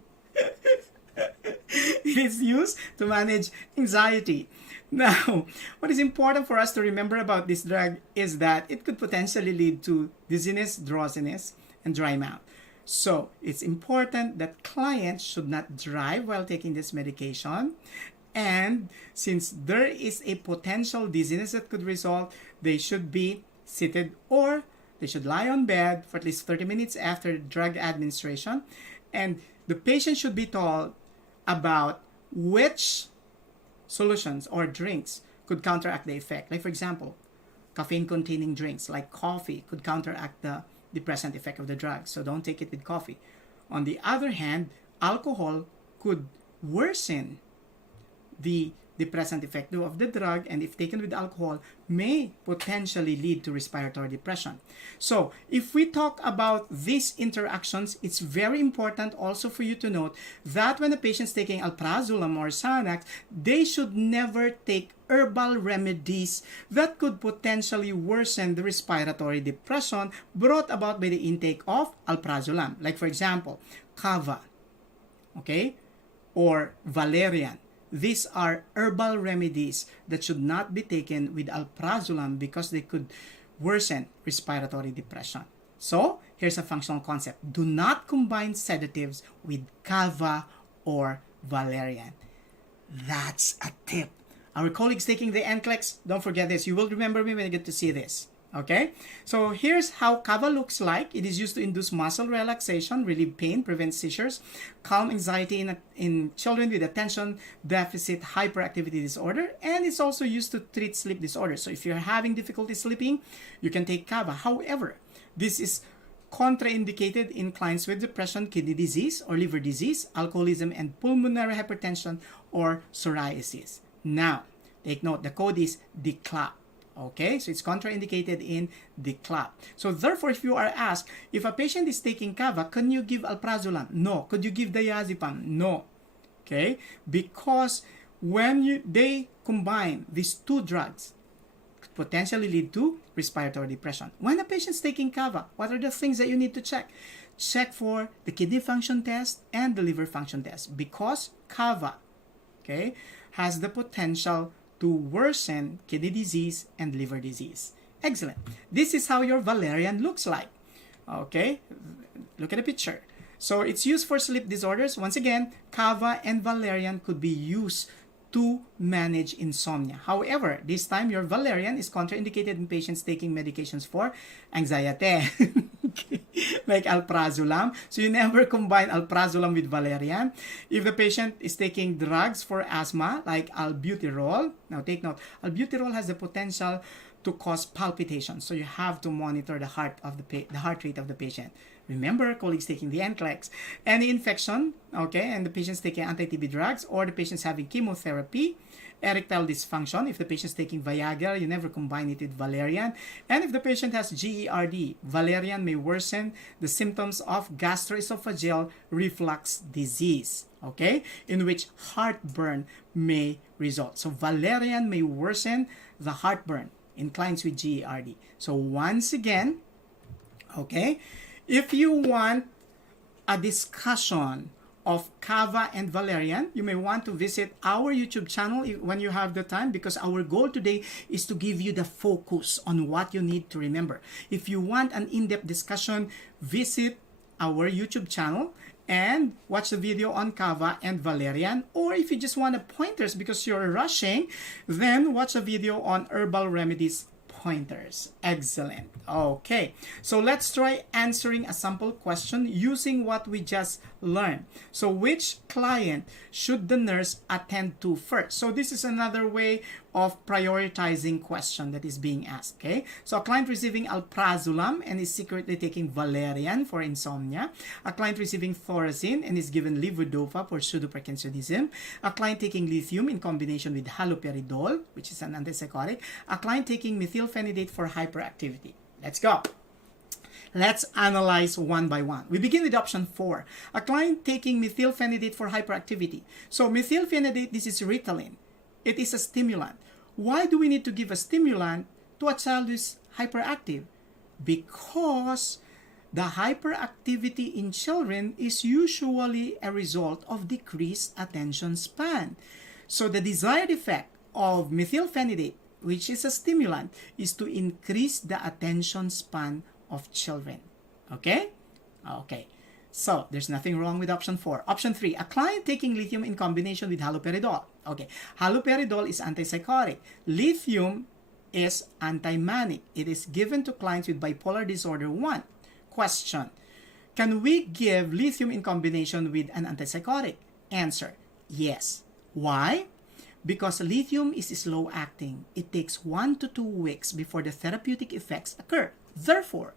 It is used to manage anxiety. Now, what is important for us to remember about this drug is that it could potentially lead to dizziness, drowsiness, and dry mouth. So, it's important that clients should not drive while taking this medication. And since there is a potential dizziness that could result, they should be seated or they should lie on bed for at least 30 minutes after drug administration. And the patient should be told about which solutions or drinks could counteract the effect. Like for example, caffeine-containing drinks like coffee could counteract the depressant effect of the drug. So don't take it with coffee. On the other hand, alcohol could worsen the depressant effect of the drug, and if taken with alcohol, may potentially lead to respiratory depression. So, if we talk about these interactions, it's very important also for you to note that when a patient is taking alprazolam or Xanax, they should never take herbal remedies that could potentially worsen the respiratory depression brought about by the intake of alprazolam. Like for example, kava, okay, or valerian. These are herbal remedies that should not be taken with alprazolam because they could worsen respiratory depression. So, here's a functional concept. Do not combine sedatives with kava or valerian. That's a tip. Our colleagues taking the NCLEX, don't forget this. You will remember me when you get to see this. Okay, so here's how kava looks like. It is used to induce muscle relaxation, relieve pain, prevent seizures, calm anxiety in children with attention deficit hyperactivity disorder, and it's also used to treat sleep disorders. So if you're having difficulty sleeping, you can take kava. However, this is contraindicated in clients with depression, kidney disease or liver disease, alcoholism, and pulmonary hypertension or psoriasis. Now, take note, the code is DCLAP. Okay, so it's contraindicated in the DCLAP. So therefore, if you are asked, if a patient is taking kava, can you give alprazolam? No. Could you give diazepam? No. Okay, because when they combine these two drugs, could potentially lead to respiratory depression. When a patient is taking kava, what are the things that you need to check? Check for the kidney function test and the liver function test, because kava, okay, has the potential to worsen kidney disease and liver disease. Excellent. This is how your valerian looks like. Okay, look at the picture. So it's used for sleep disorders. Once again, kava and valerian could be used to manage insomnia. However, this time your valerian is contraindicated in patients taking medications for anxiety. Okay. Like alprazolam. So you never combine alprazolam with valerian. If the patient is taking drugs for asthma like albuterol, now take note, albuterol has the potential to cause palpitations. So you have to monitor the heart rate of the patient. Remember, colleagues taking the NCLEX. Any infection, okay, and the patient's taking anti-TB drugs, or the patient's having chemotherapy, erectile dysfunction. If the patient's taking Viagra, you never combine it with valerian. And if the patient has GERD, valerian may worsen the symptoms of gastroesophageal reflux disease, okay, in which heartburn may result. So valerian may worsen the heartburn in clients with GERD. So once again, okay, if you want a discussion of kava and valerian, you may want to visit our YouTube channel when you have the time, because our goal today is to give you the focus on what you need to remember. If you want an in-depth discussion, visit our YouTube channel and watch the video on kava and valerian. Or if you just want the pointers because you're rushing, then watch a video on herbal remedies pointers. Excellent. Okay, so let's try answering a sample question using what we just learned. So which client should the nurse attend to first? So this is another way of prioritizing question that is being asked. Okay, so a client receiving alprazolam and is secretly taking valerian for insomnia, a client receiving thorazine and is given levodopa for pseudoparkinsonism, a client taking lithium in combination with haloperidol, which is an antipsychotic, a client taking methylphenidate for hyperactivity. Let's go. Let's analyze one by one. We begin with option 4. A client taking methylphenidate for hyperactivity. So methylphenidate, this is Ritalin. It is a stimulant. why do we need to give a stimulant to a child who is hyperactive? Because the hyperactivity in children is usually a result of decreased attention span. So the desired effect of methylphenidate, which is a stimulant, is to increase the attention span of children. Okay? Okay. So there's nothing wrong with option 4. Option 3, a client taking lithium in combination with haloperidol. Okay. Haloperidol is antipsychotic. Lithium is anti-manic. It is given to clients with bipolar disorder 1. Question: can we give lithium in combination with an antipsychotic? Answer: yes. Why? Because lithium is slow acting. It takes 1 to 2 weeks before the therapeutic effects occur. Therefore,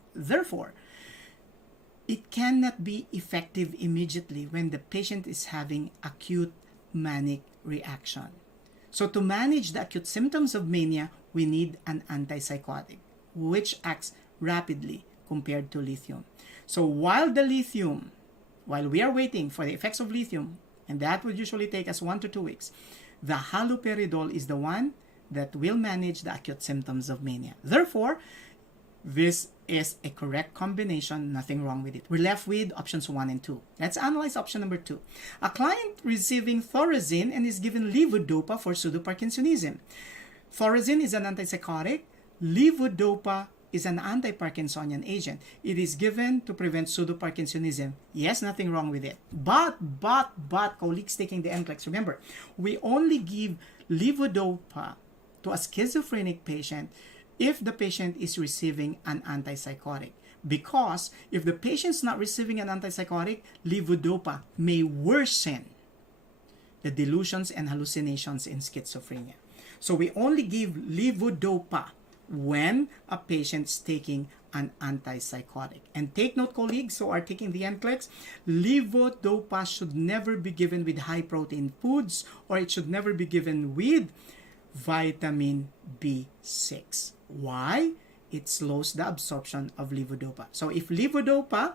it cannot be effective immediately when the patient is having acute manic reaction. So to manage the acute symptoms of mania, we need an antipsychotic, which acts rapidly compared to lithium. So while we are waiting for the effects of lithium, and that would usually take us 1 to 2 weeks, the haloperidol is the one that will manage the acute symptoms of mania. Therefore, this is a correct combination, nothing wrong with it. We're left with options 1 and 2. Let's analyze option number 2. A client receiving thorazine and is given levodopa for pseudoparkinsonism. Thorazine is an antipsychotic. Levodopa is an anti-Parkinsonian agent. It is given to prevent pseudoparkinsonism. Yes, nothing wrong with it. But, colleagues taking the NCLEX, remember, we only give levodopa to a schizophrenic patient if the patient is receiving an antipsychotic. Because if the patient is not receiving an antipsychotic, levodopa may worsen the delusions and hallucinations in schizophrenia. So we only give levodopa when a patient is taking an antipsychotic. And take note, colleagues who are taking the NCLEX, levodopa should never be given with high protein foods, or it should never be given with vitamin B6. Why? It slows the absorption of levodopa. So if levodopa,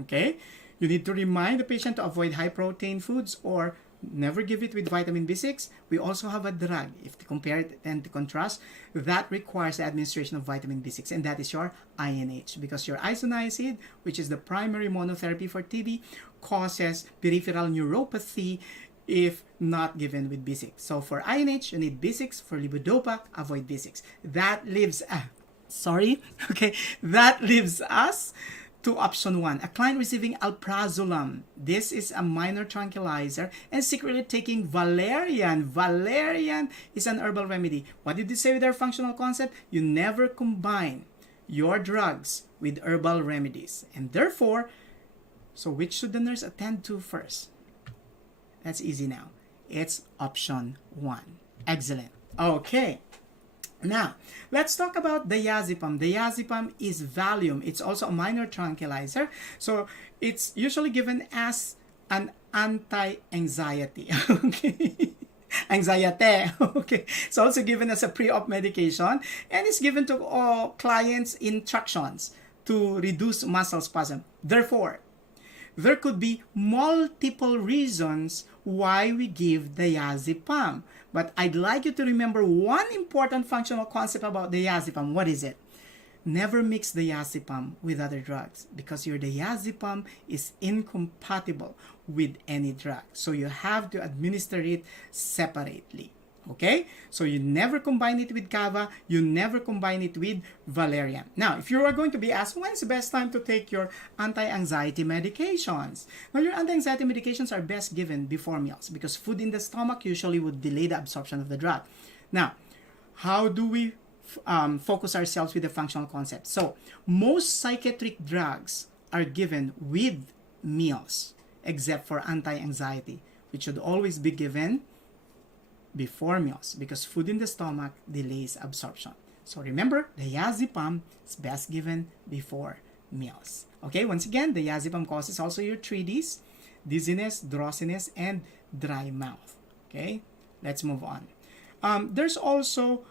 okay, you need to remind the patient to avoid high protein foods or never give it with vitamin B6. We also have a drug, if to compare it and to contrast, that requires the administration of vitamin B6, and that is your INH, because your isoniazid, which is the primary monotherapy for TB, causes peripheral neuropathy if not given with B6. So for INH, you need B6. For levodopa, avoid B6. That leaves us to option 1. A client receiving alprazolam. This is a minor tranquilizer and secretly taking valerian. Valerian is an herbal remedy. What did you say with our functional concept? You never combine your drugs with herbal remedies. And therefore, so which should the nurse attend to first? That's easy now. It's option 1. Excellent. Okay. Now, let's talk about diazepam. Diazepam is Valium. It's also a minor tranquilizer. So, it's usually given as an anti-anxiety. Okay. Anxiety. Okay. It's also given as a pre-op medication, and it's given to all clients instructions to reduce muscle spasm. Therefore, there could be multiple reasons why we give diazepam. But I'd like you to remember one important functional concept about diazepam. What is it? Never mix diazepam with other drugs, because your diazepam is incompatible with any drug. So you have to administer it separately. Okay? So you never combine it with kava. You never combine it with valerian. Now, if you are going to be asked, when's the best time to take your anti-anxiety medications? Now, your anti-anxiety medications are best given before meals, because food in the stomach usually would delay the absorption of the drug. Now, how do we focus ourselves with the functional concept? So, most psychiatric drugs are given with meals, except for anti-anxiety, which should always be given before meals, because food in the stomach delays absorption. So remember, diazepam is best given before meals. Okay, once again, diazepam causes also your 3Ds, dizziness, drowsiness, and dry mouth. Okay, let's move on. There's also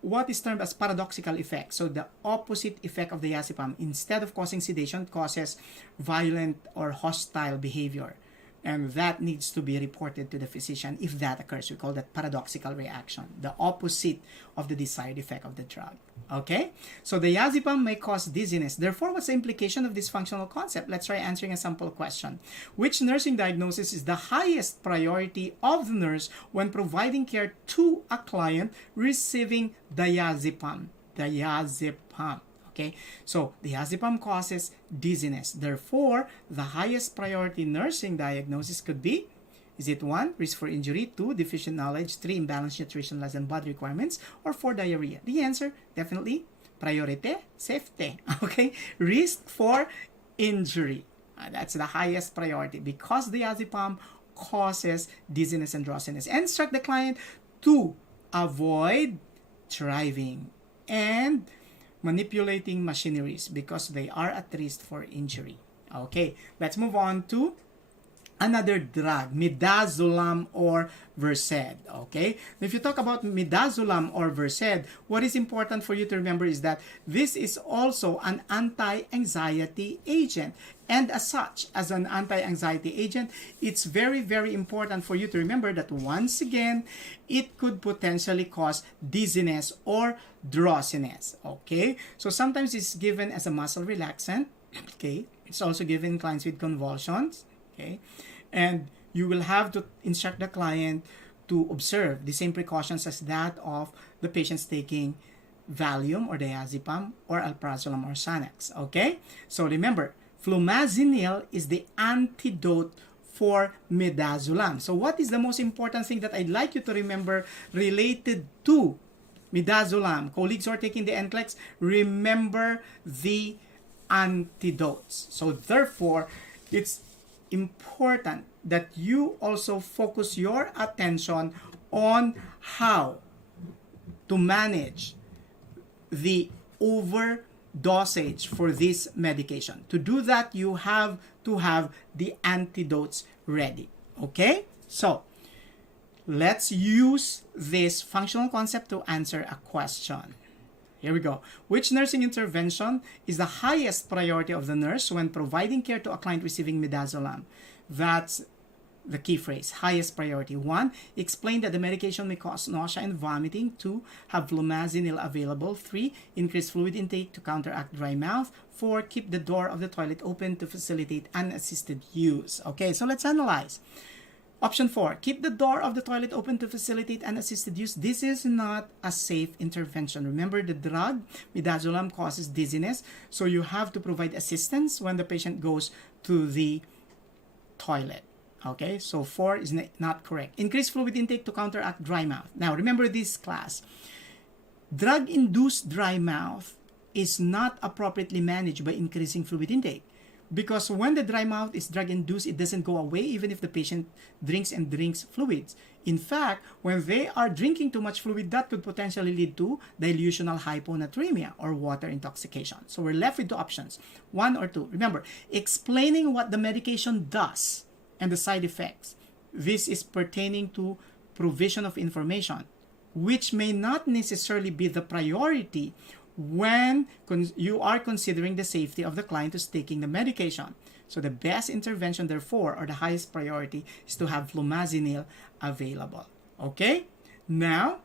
what is termed as paradoxical effect. So the opposite effect of diazepam, instead of causing sedation, causes violent or hostile behavior. And that needs to be reported to the physician if that occurs. We call that paradoxical reaction, the opposite of the desired effect of the drug. Okay? So the diazepam may cause dizziness. Therefore, what's the implication of this functional concept? Let's try answering a sample question. Which nursing diagnosis is the highest priority of the nurse when providing care to a client receiving diazepam? Diazepam. Okay, so diazepam causes dizziness. Therefore, the highest priority nursing diagnosis could be, is it 1, risk for injury, 2, deficient knowledge, 3, imbalanced nutrition less than body requirements, or 4, diarrhea? The answer, definitely, priority, safety. Okay, risk for injury. That's the highest priority because diazepam causes dizziness and drowsiness. And instruct the client to avoid driving and manipulating machineries because they are at risk for injury. Okay, let's move on to another drug, midazolam or Versed. Okay, if you talk about midazolam or Versed, what is important for you to remember is that this is also an anti-anxiety agent. And as such, as an anti-anxiety agent, it's very, very important for you to remember that once again, it could potentially cause dizziness or drowsiness. Okay, so sometimes it's given as a muscle relaxant. Okay, it's also given in clients with convulsions. Okay, and you will have to instruct the client to observe the same precautions as that of the patients taking Valium or diazepam or alprazolam or Xanax. Okay, so remember, flumazenil is the antidote for midazolam. So what is the most important thing that I'd like you to remember related to midazolam? Colleagues who are taking the NCLEX, remember the antidotes. So therefore, it's important that you also focus your attention on how to manage the overdosage for this medication. To do that, you have to have the antidotes ready. Okay? So, let's use this functional concept to answer a question. Here we go. Which nursing intervention is the highest priority of the nurse when providing care to a client receiving midazolam? That's the key phrase, highest priority. 1, explain that the medication may cause nausea and vomiting. 2, have flumazenil available. 3, increase fluid intake to counteract dry mouth. 4, keep the door of the toilet open to facilitate unassisted use. Okay, so let's analyze. Option 4, keep the door of the toilet open to facilitate unassisted use. This is not a safe intervention. Remember, the drug, midazolam, causes dizziness. So you have to provide assistance when the patient goes to the toilet. Okay, so 4 is not correct. Increase fluid intake to counteract dry mouth. Now, remember this class. Drug-induced dry mouth is not appropriately managed by increasing fluid intake. Because when the dry mouth is drug-induced, it doesn't go away even if the patient drinks fluids. In fact, when they are drinking too much fluid, that could potentially lead to dilutional hyponatremia or water intoxication. So we're left with 2 options, 1 or 2. Remember, explaining what the medication does and the side effects. This is pertaining to provision of information, which may not necessarily be the priority when you are considering the safety of the client who's taking the medication. So the best intervention, therefore, or the highest priority, is to have flumazenil available. Okay? Now,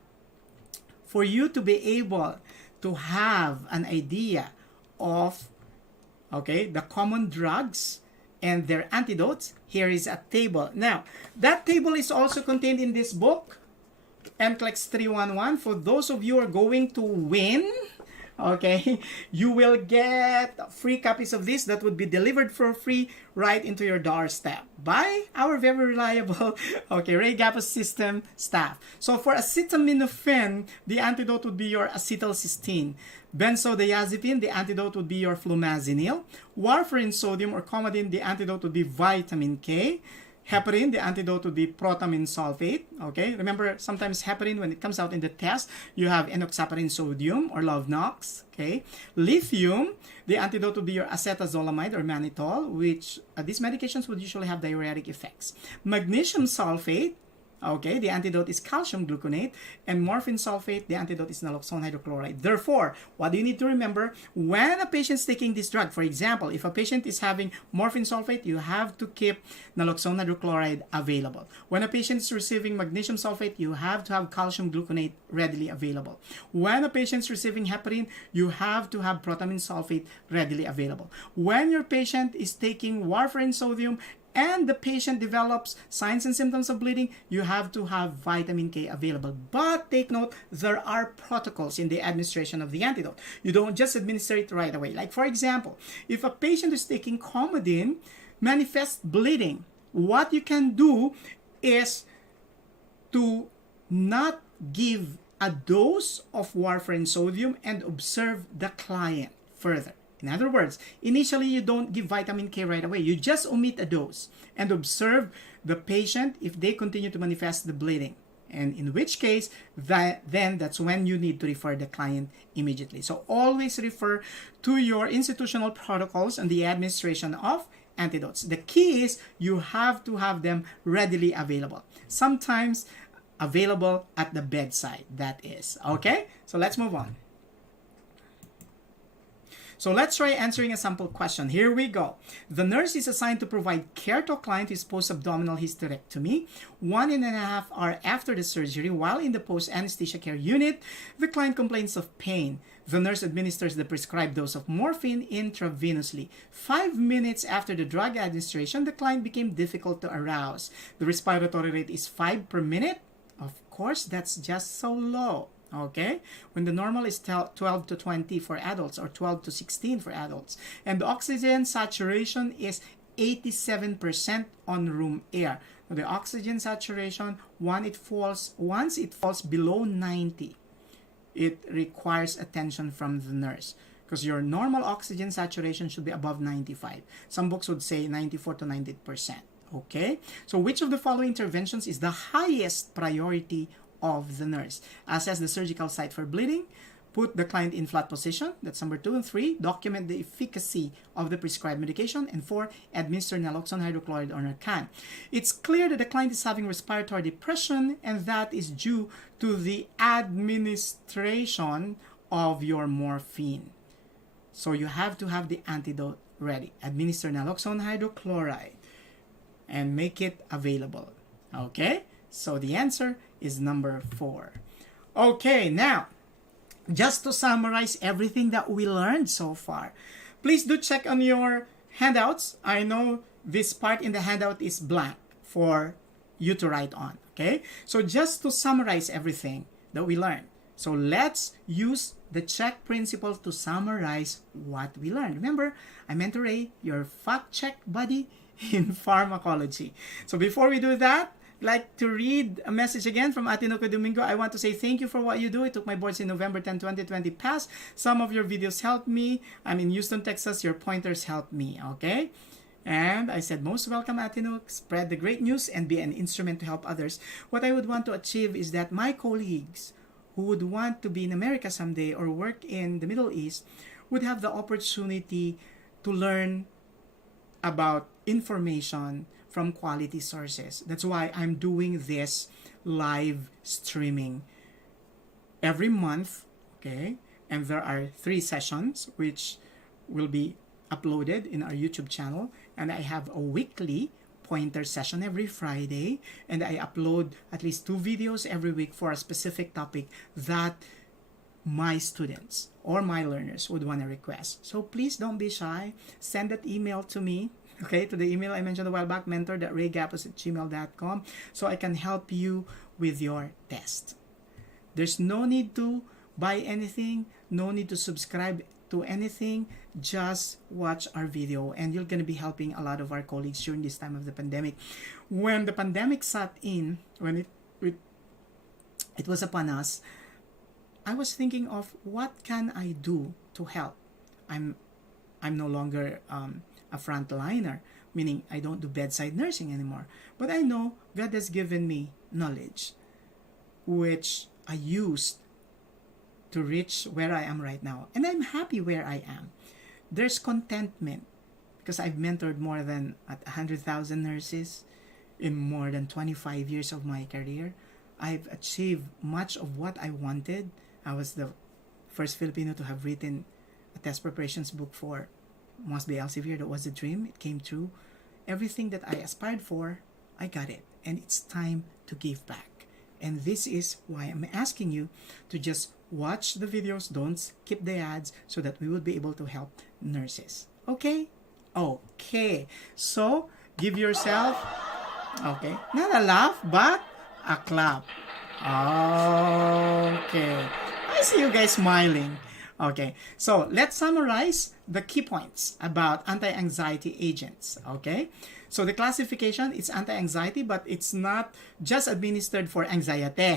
for you to be able to have an idea of, okay, the common drugs and their antidotes, here is a table. Now, that table is also contained in this book, NCLEX 311. For those of you who are going to win, okay, you will get free copies of this that would be delivered for free right into your doorstep by our very reliable, okay, Ray Gappa system staff. So for acetaminophen, the antidote would be your acetylcysteine. Benzodiazepine, the antidote would be your flumazenil. Warfarin sodium or Coumadin, the antidote would be vitamin K. Heparin, the antidote would be protamine sulfate. Okay, remember sometimes heparin, when it comes out in the test, you have enoxaparin sodium or Lovenox. Okay, lithium, the antidote would be your acetazolamide or mannitol, which these medications would usually have diuretic effects. Magnesium sulfate, Okay, the antidote is calcium gluconate, and morphine sulfate, the antidote is naloxone hydrochloride. Therefore, what do you need to remember? When a patient is taking this drug, for example, if a patient is having morphine sulfate, you have to keep naloxone hydrochloride available. When a patient is receiving magnesium sulfate, you have to have calcium gluconate readily available. When a patient is receiving heparin, you have to have protamine sulfate readily available. When your patient is taking warfarin sodium and the patient develops signs and symptoms of bleeding, you have to have vitamin K available. But take note, there are protocols in the administration of the antidote. You don't just administer it right away. Like for example, if a patient is taking Coumadin, manifests bleeding, what you can do is to not give a dose of warfarin sodium and observe the client further. In other words, initially you don't give vitamin K right away. You just omit a dose and observe the patient if they continue to manifest the bleeding. And in which case, then that's when you need to refer the client immediately. So always refer to your institutional protocols and the administration of antidotes. The key is you have to have them readily available. Sometimes available at the bedside, that is. Okay? So let's move on. So let's try answering a sample question. Here we go. The nurse is assigned to provide care to a client with post-abdominal hysterectomy 1.5 hours after the surgery. While in the post-anesthesia care unit, the client complains of pain. The nurse administers the prescribed dose of morphine intravenously. 5 minutes after the drug administration, the client became difficult to arouse. The respiratory rate is 5 per minute. Of course, that's just so low. Okay, when the normal is 12 to 20 for adults or 12 to 16 for adults, and the oxygen saturation is 87% on room air. The oxygen saturation, once it falls below 90, it requires attention from the nurse, because your normal oxygen saturation should be above 95. Some books would say 94 to 90%. Okay, so which of the following interventions is the highest priority of the nurse? Assess the surgical site for bleeding, put the client in flat position, that's number 2, and 3, document the efficacy of the prescribed medication, and 4, administer naloxone hydrochloride on Narcan. It's clear that the client is having respiratory depression, and that is due to the administration of your morphine. So you have to have the antidote ready. Administer naloxone hydrochloride and make it available. Okay, so the answer is number 4. Okay, now, just to summarize everything that we learned so far, please do check on your handouts. I know this part in the handout is blank for you to write on. Okay, so just to summarize everything that we learned. So let's use the check principle to summarize what we learned. Remember, I'm Mentor Ray, your fact check buddy in pharmacology. So before we do that, I'd like to read a message again from Atinoco Domingo. I want to say thank you for what you do. I took my boards in November 10, 2020 past. Some of your videos helped me. I'm in Houston, Texas. Your pointers helped me. Okay? And I said, most welcome, Atinoc. Spread the great news and be an instrument to help others. What I would want to achieve is that my colleagues who would want to be in America someday or work in the Middle East would have the opportunity to learn about information from quality sources. That's why I'm doing this live streaming every month, okay? And there are 3 sessions which will be uploaded in our YouTube channel, and I have a weekly pointer session every Friday, and I upload at least 2 videos every week for a specific topic that my students or my learners would want to request. So please don't be shy. Send that email to me, okay, to the email I mentioned a while back, mentor.raygapos@gmail.com, so I can help you with your test. There's no need to buy anything, no need to subscribe to anything. Just watch our video, and you're going to be helping a lot of our colleagues during this time of the pandemic. When the pandemic sat in, when it was upon us, I was thinking of what can I do to help. I'm no longer a frontliner, meaning I don't do bedside nursing anymore. But I know God has given me knowledge, which I used to reach where I am right now. And I'm happy where I am. There's contentment because I've mentored more than 100,000 nurses, in more than 25 years of my career. I've achieved much of what I wanted. I was the first Filipino to have written a test preparations book for Must Be Elsevier. That was a dream. It came true. Everything that I aspired for, I got it. And it's time to give back. And this is why I'm asking you to just watch the videos. Don't skip the ads so that we will be able to help nurses. Okay? Okay. So, give yourself, okay, not a laugh, but a clap. Okay. I see you guys smiling. Okay, so let's summarize the key points about anti-anxiety agents. Okay, so the classification, it's anti-anxiety, but it's not just administered for anxiety.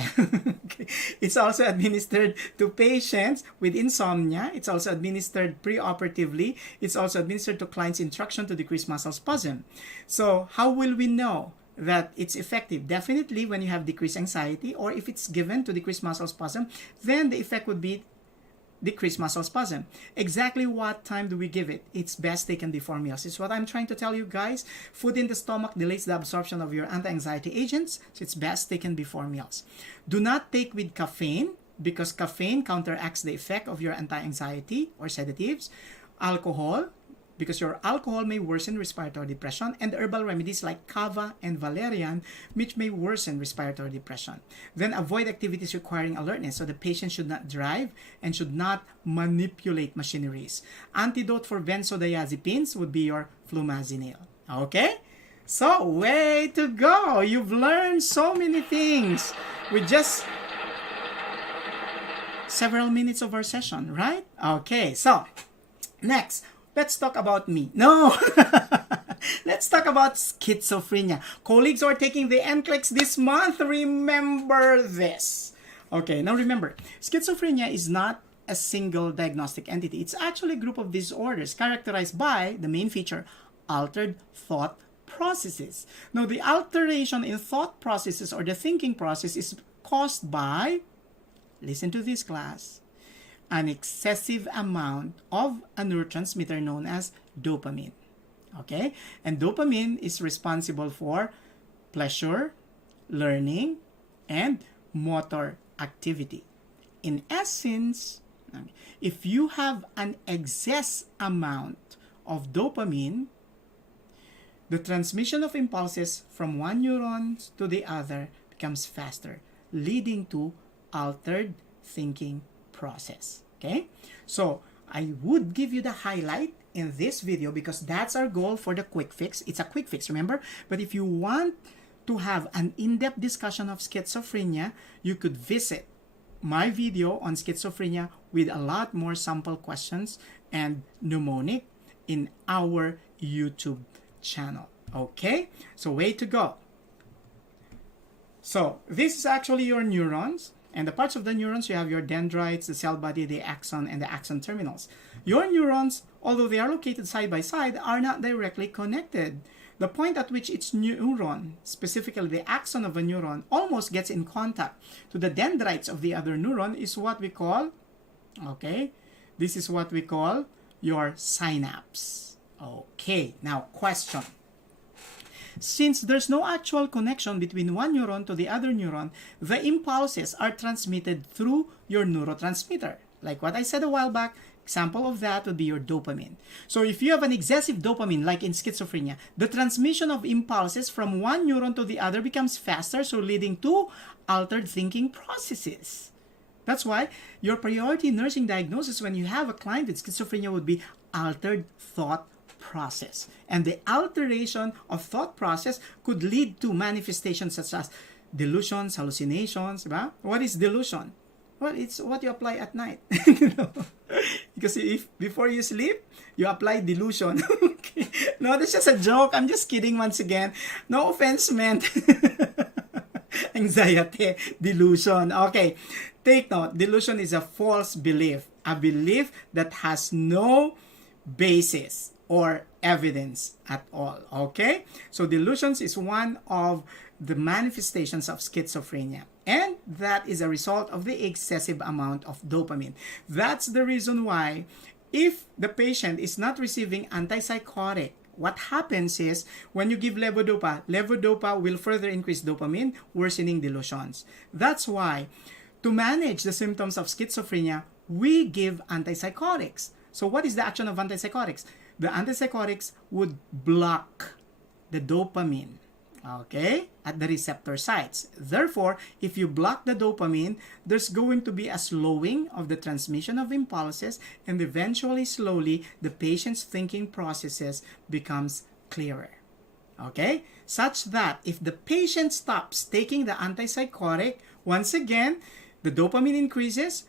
Okay. It's also administered to patients with insomnia. It's also administered preoperatively. It's also administered to clients' instruction to decrease muscle spasm. So how will we know that it's effective? Definitely when you have decreased anxiety, or if it's given to decrease muscle spasm, then the effect would be decrease muscle spasm. Exactly what time do we give it? It's best taken before meals. It's what I'm trying to tell you guys. Food in the stomach delays the absorption of your anti-anxiety agents, so it's best taken before meals. Do not take with caffeine, because caffeine counteracts the effect of your anti-anxiety or sedatives. Alcohol, because your alcohol may worsen respiratory depression, and herbal remedies like kava and valerian, which may worsen respiratory depression. Then avoid activities requiring alertness, so the patient should not drive and should not manipulate machineries. Antidote for benzodiazepines would be your flumazenil. Okay? So, way to go! You've learned so many things with just several minutes of our session, right? Okay, so, next, let's talk about me. No! Let's talk about schizophrenia. Colleagues who are taking the NCLEX this month, remember this. Okay, now remember, schizophrenia is not a single diagnostic entity. It's actually a group of disorders characterized by the main feature, altered thought processes. Now, the alteration in thought processes or the thinking process is caused by, listen to this class, an excessive amount of a neurotransmitter known as dopamine. Okay? And dopamine is responsible for pleasure, learning, and motor activity. In essence, if you have an excess amount of dopamine, the transmission of impulses from one neuron to the other becomes faster, leading to altered thinking process. Okay, so I would give you the highlight in this video because that's our goal for the quick fix. It's a quick fix, remember? But if you want to have an in-depth discussion of schizophrenia, you could visit my video on schizophrenia with a lot more sample questions and mnemonic in our YouTube channel. Okay, so way to go. So this is actually your neurons. And the parts of the neurons, you have your dendrites, the cell body, the axon, and the axon terminals. Your neurons, although they are located side by side, are not directly connected. The point at which each neuron, specifically the axon of a neuron, almost gets in contact to the dendrites of the other neuron is what we call, okay, this is what we call your synapse. Okay, now question. Since there's no actual connection between one neuron to the other neuron, the impulses are transmitted through your neurotransmitter. Like what I said a while back, example of that would be your dopamine. So if you have an excessive dopamine, like in schizophrenia, the transmission of impulses from one neuron to the other becomes faster, so leading to altered thinking processes. That's why your priority nursing diagnosis when you have a client with schizophrenia would be altered thought process. And the alteration of thought process could lead to manifestations such as delusions, hallucinations. Right? What is delusion? Well, it's what you apply at night. Because if before you sleep, you apply delusion. Okay. No, that's just a joke. I'm just kidding once again. No offense meant. Anxiety, delusion. Okay. Take note, delusion is a false belief. A belief that has no basis or evidence at all. Okay? So delusions is one of the manifestations of schizophrenia. And that is a result of the excessive amount of dopamine. That's the reason why if the patient is not receiving antipsychotic What happens is, when you give levodopa will further increase dopamine, worsening delusions. That's why, to manage the symptoms of schizophrenia, we give antipsychotics. So what is the action of antipsychotics? The antipsychotics would block the dopamine, okay, at the receptor sites. Therefore, if you block the dopamine, there's going to be a slowing of the transmission of impulses, and eventually, slowly, the patient's thinking processes becomes clearer. Okay? Such that if the patient stops taking the antipsychotic, once again, the dopamine increases,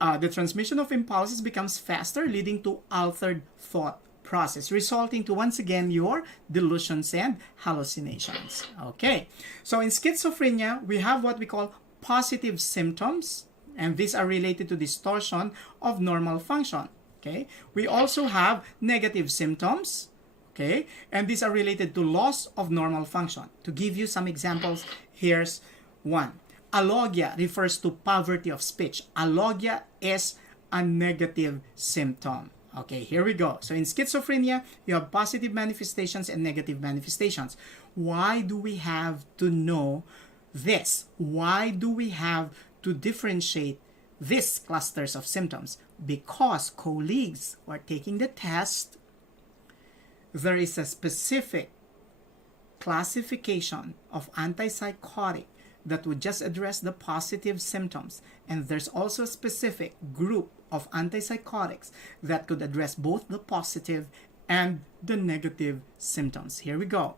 the transmission of impulses becomes faster, leading to altered thought process, resulting to, once again, your delusions and hallucinations. Okay, so in schizophrenia, we have what we call positive symptoms, and these are related to distortion of normal function. Okay, we also have negative symptoms, okay, and these are related to loss of normal function. To give you some examples, here's one. Alogia refers to poverty of speech. Alogia is a negative symptom. Okay, here we go. So in schizophrenia, you have positive manifestations and negative manifestations. Why do we have to know this? Why do we have to differentiate these clusters of symptoms? Because colleagues who are taking the test, there is a specific classification of antipsychotic that would just address the positive symptoms. And there's also a specific group of antipsychotics that could address both the positive and the negative symptoms. Here we go.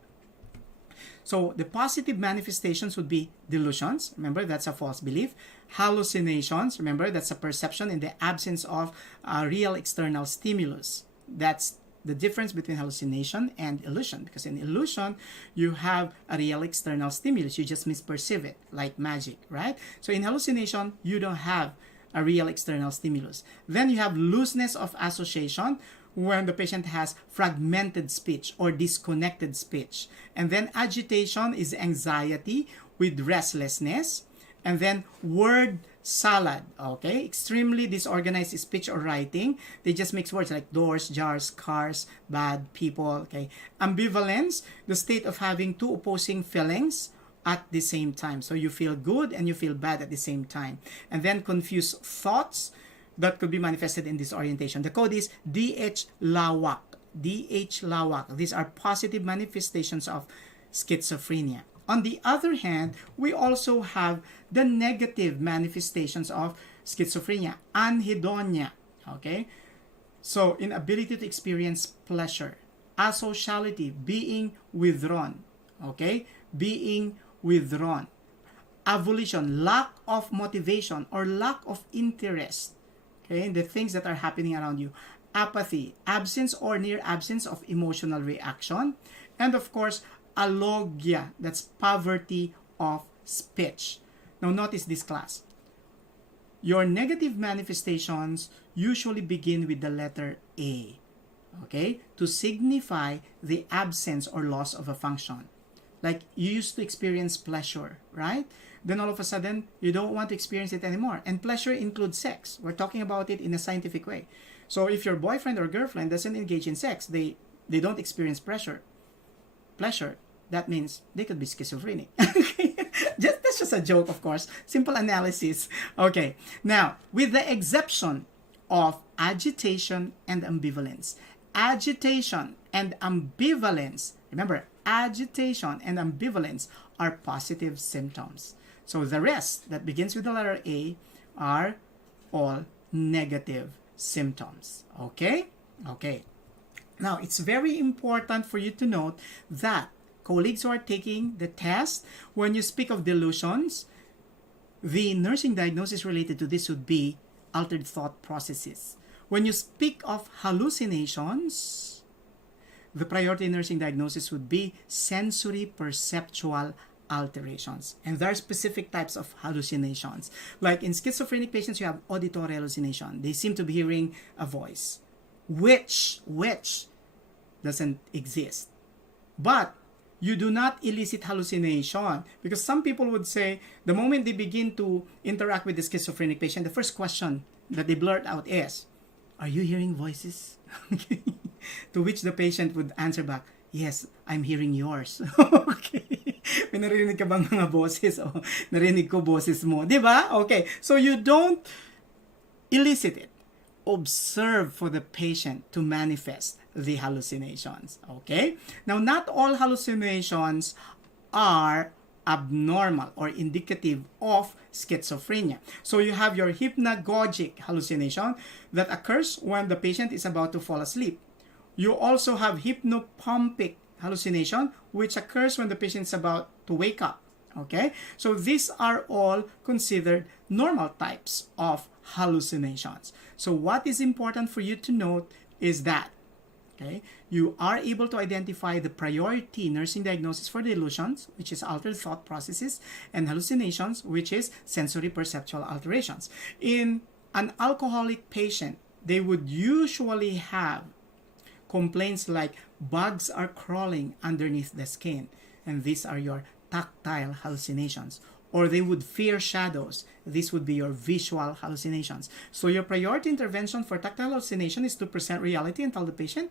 So the positive manifestations would be delusions. Remember, that's a false belief. Hallucinations. Remember, that's a perception in the absence of a real external stimulus. That's the difference between hallucination and illusion, because in illusion you have a real external stimulus, you just misperceive it like magic, right? So in hallucination you don't have a real external stimulus. Then you have looseness of association, when the patient has fragmented speech or disconnected speech. And then agitation is anxiety with restlessness. And then word salad, okay? Extremely disorganized speech or writing. They just mix words like doors, jars, cars, bad, people, okay? Ambivalence, the state of having two opposing feelings at the same time. So you feel good and you feel bad at the same time. And then confused thoughts that could be manifested in disorientation. The code is DH Lawak. DH Lawak. These are positive manifestations of schizophrenia. On the other hand, we also have the negative manifestations of schizophrenia, anhedonia, okay? So, inability to experience pleasure, asociality, being withdrawn, okay? Being withdrawn. Avolition, lack of motivation or lack of interest, okay, in the things that are happening around you. Apathy, absence or near absence of emotional reaction. And of course, alogia, that's poverty of speech. Now notice this class. Your negative manifestations usually begin with the letter A, okay, to signify the absence or loss of a function. Like you used to experience pleasure, right? Then all of a sudden, you don't want to experience it anymore. And pleasure includes sex. We're talking about it in a scientific way. So if your boyfriend or girlfriend doesn't engage in sex, they don't experience pleasure, that means they could be schizophrenic. That's just a joke, of course. Simple analysis. Okay. Now, with the exception of agitation and ambivalence. Agitation and ambivalence, remember, agitation and ambivalence are positive symptoms. So the rest that begins with the letter A are all negative symptoms. Okay? Okay. Now, it's very important for you to note that colleagues who are taking the test, when you speak of delusions, the nursing diagnosis related to this would be altered thought processes. When you speak of hallucinations, the priority nursing diagnosis would be sensory perceptual alterations. And there are specific types of hallucinations. Like in schizophrenic patients, you have auditory hallucination. They seem to be hearing a voice, which doesn't exist. But you do not elicit hallucination, because some people would say the moment they begin to interact with the schizophrenic patient, the first question that they blurt out is, "Are you hearing voices?" To which the patient would answer back, yes, I'm hearing yours. Okay. May narinig ka bang mga boses? O, narinig ko boses mo. Diba? Okay. So you don't elicit it. Observe for the patient to manifest the hallucinations. Okay? Now, not all hallucinations are abnormal or indicative of schizophrenia. So you have your hypnagogic hallucination that occurs when the patient is about to fall asleep. You also have hypnopompic hallucination, which occurs when the patient is about to wake up. Okay? So these are all considered normal types of hallucinations. So what is important for you to note is that, okay, you are able to identify the priority nursing diagnosis for delusions, which is altered thought processes, and hallucinations, which is sensory perceptual alterations. In an alcoholic patient, they would usually have complaints like bugs are crawling underneath the skin, and these are your tactile hallucinations. Or they would fear shadows. This would be your visual hallucinations. So your priority intervention for tactile hallucination is to present reality and tell the patient,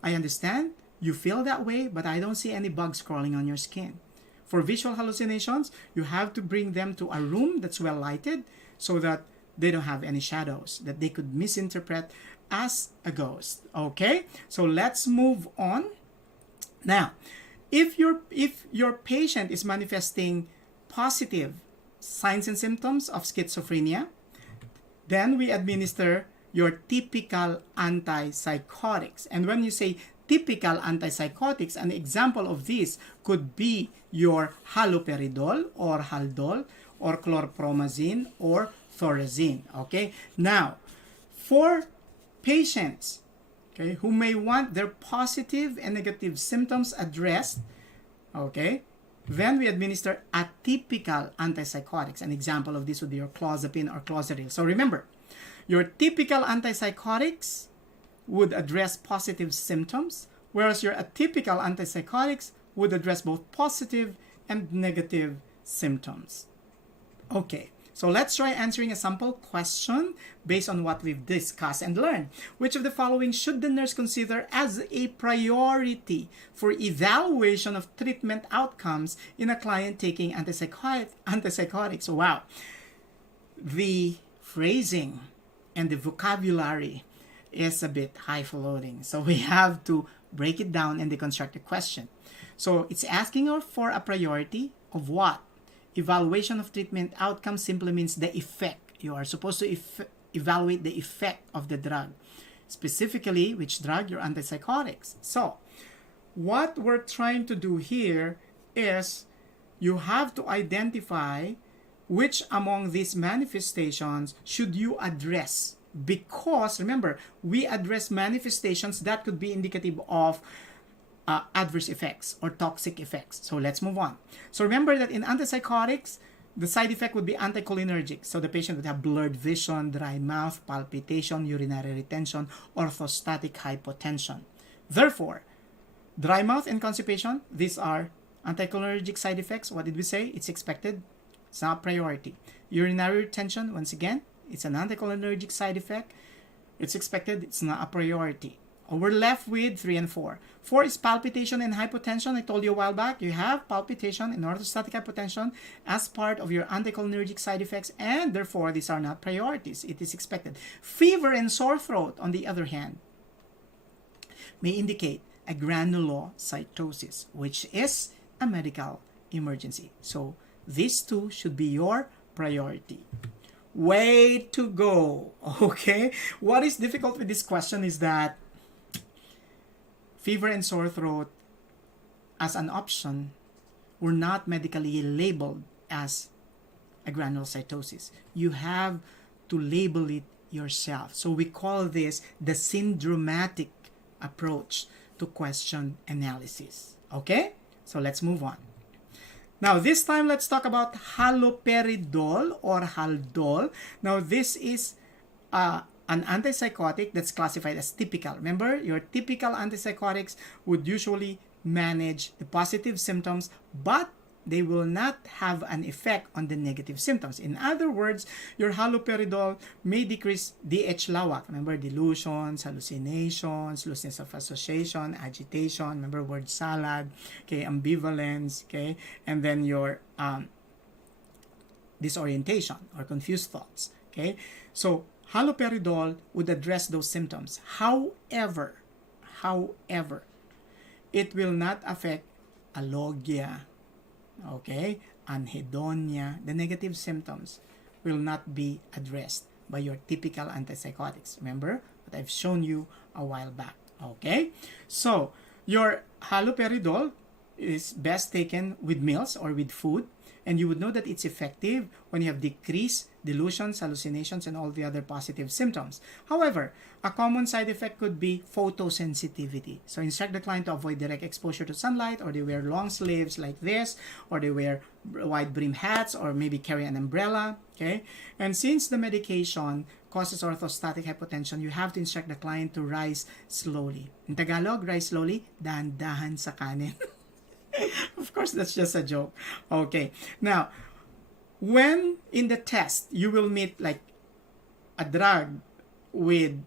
I understand you feel that way, but I don't see any bugs crawling on your skin. For visual hallucinations, you have to bring them to a room that's well lighted so that they don't have any shadows that they could misinterpret as a ghost. Okay? So let's move on. Now, if your patient is manifesting positive signs and symptoms of schizophrenia, then we administer your typical antipsychotics. And when you say typical antipsychotics, an example of this could be your haloperidol or haldol or chlorpromazine or thorazine. Okay? Now, for patients, okay, who may want their positive and negative symptoms addressed, okay, then we administer atypical antipsychotics. An example of this would be your clozapine or clozaril. So remember, your typical antipsychotics would address positive symptoms, whereas your atypical antipsychotics would address both positive and negative symptoms. Okay, so let's try answering a sample question based on what we've discussed and learned. Which of the following should the nurse consider as a priority for evaluation of treatment outcomes in a client taking antipsychotics? Wow. The phrasing and the vocabulary is a bit highfalutin. So we have to break it down and deconstruct the question. So it's asking for a priority of what? Evaluation of treatment outcomes simply means the effect. You are supposed to evaluate the effect of the drug. Specifically, which drug? Your antipsychotics. So, what we're trying to do here is you have to identify which among these manifestations should you address. Because, remember, we address manifestations that could be indicative of adverse effects or toxic effects. So let's move on. So remember that in antipsychotics, the side effect would be anticholinergic. So the patient would have blurred vision, dry mouth, palpitation, urinary retention, orthostatic hypotension. Therefore, dry mouth and constipation, these are anticholinergic side effects. What did we say? It's expected. It's not priority. Urinary retention, once again, it's an anticholinergic side effect. It's expected. It's not a priority. We're left with 3 and 4. 4 is palpitation and hypotension. I told you a while back, you have palpitation and orthostatic hypotension as part of your anticholinergic side effects, and therefore these are not priorities. It is expected. Fever and sore throat, on the other hand, may indicate a granulocytosis, which is a medical emergency. So these two should be your priority. Way to go. Okay? What is difficult with this question is that fever and sore throat as an option were not medically labeled as a granulocytosis. You have to label it yourself. So we call this the syndromatic approach to question analysis. Okay? So let's move on. Now this time let's talk about haloperidol or haldol. Now this is an antipsychotic that's classified as typical. Remember, your typical antipsychotics would usually manage the positive symptoms, but they will not have an effect on the negative symptoms. In other words, your haloperidol may decrease DH lawak. Remember, delusions, hallucinations, looseness of association, agitation, remember word salad, okay, ambivalence, okay, and then your disorientation or confused thoughts, okay. So haloperidol would address those symptoms. However, it will not affect alogia, okay, anhedonia. The negative symptoms will not be addressed by your typical antipsychotics. Remember what I've shown you a while back, okay? So your haloperidol is best taken with meals or with food, and you would know that it's effective when you have decreased delusions, hallucinations, and all the other positive symptoms. However, a common side effect could be photosensitivity. So instruct the client to avoid direct exposure to sunlight, or they wear long sleeves like this, or they wear wide brim hats, or maybe carry an umbrella, okay? And since the medication causes orthostatic hypotension, you have to instruct the client to rise slowly. In Tagalog, rise slowly, dahan-dahan sa kanin. Of course, that's just a joke. Okay. Now, when in the test, you will meet like a drug with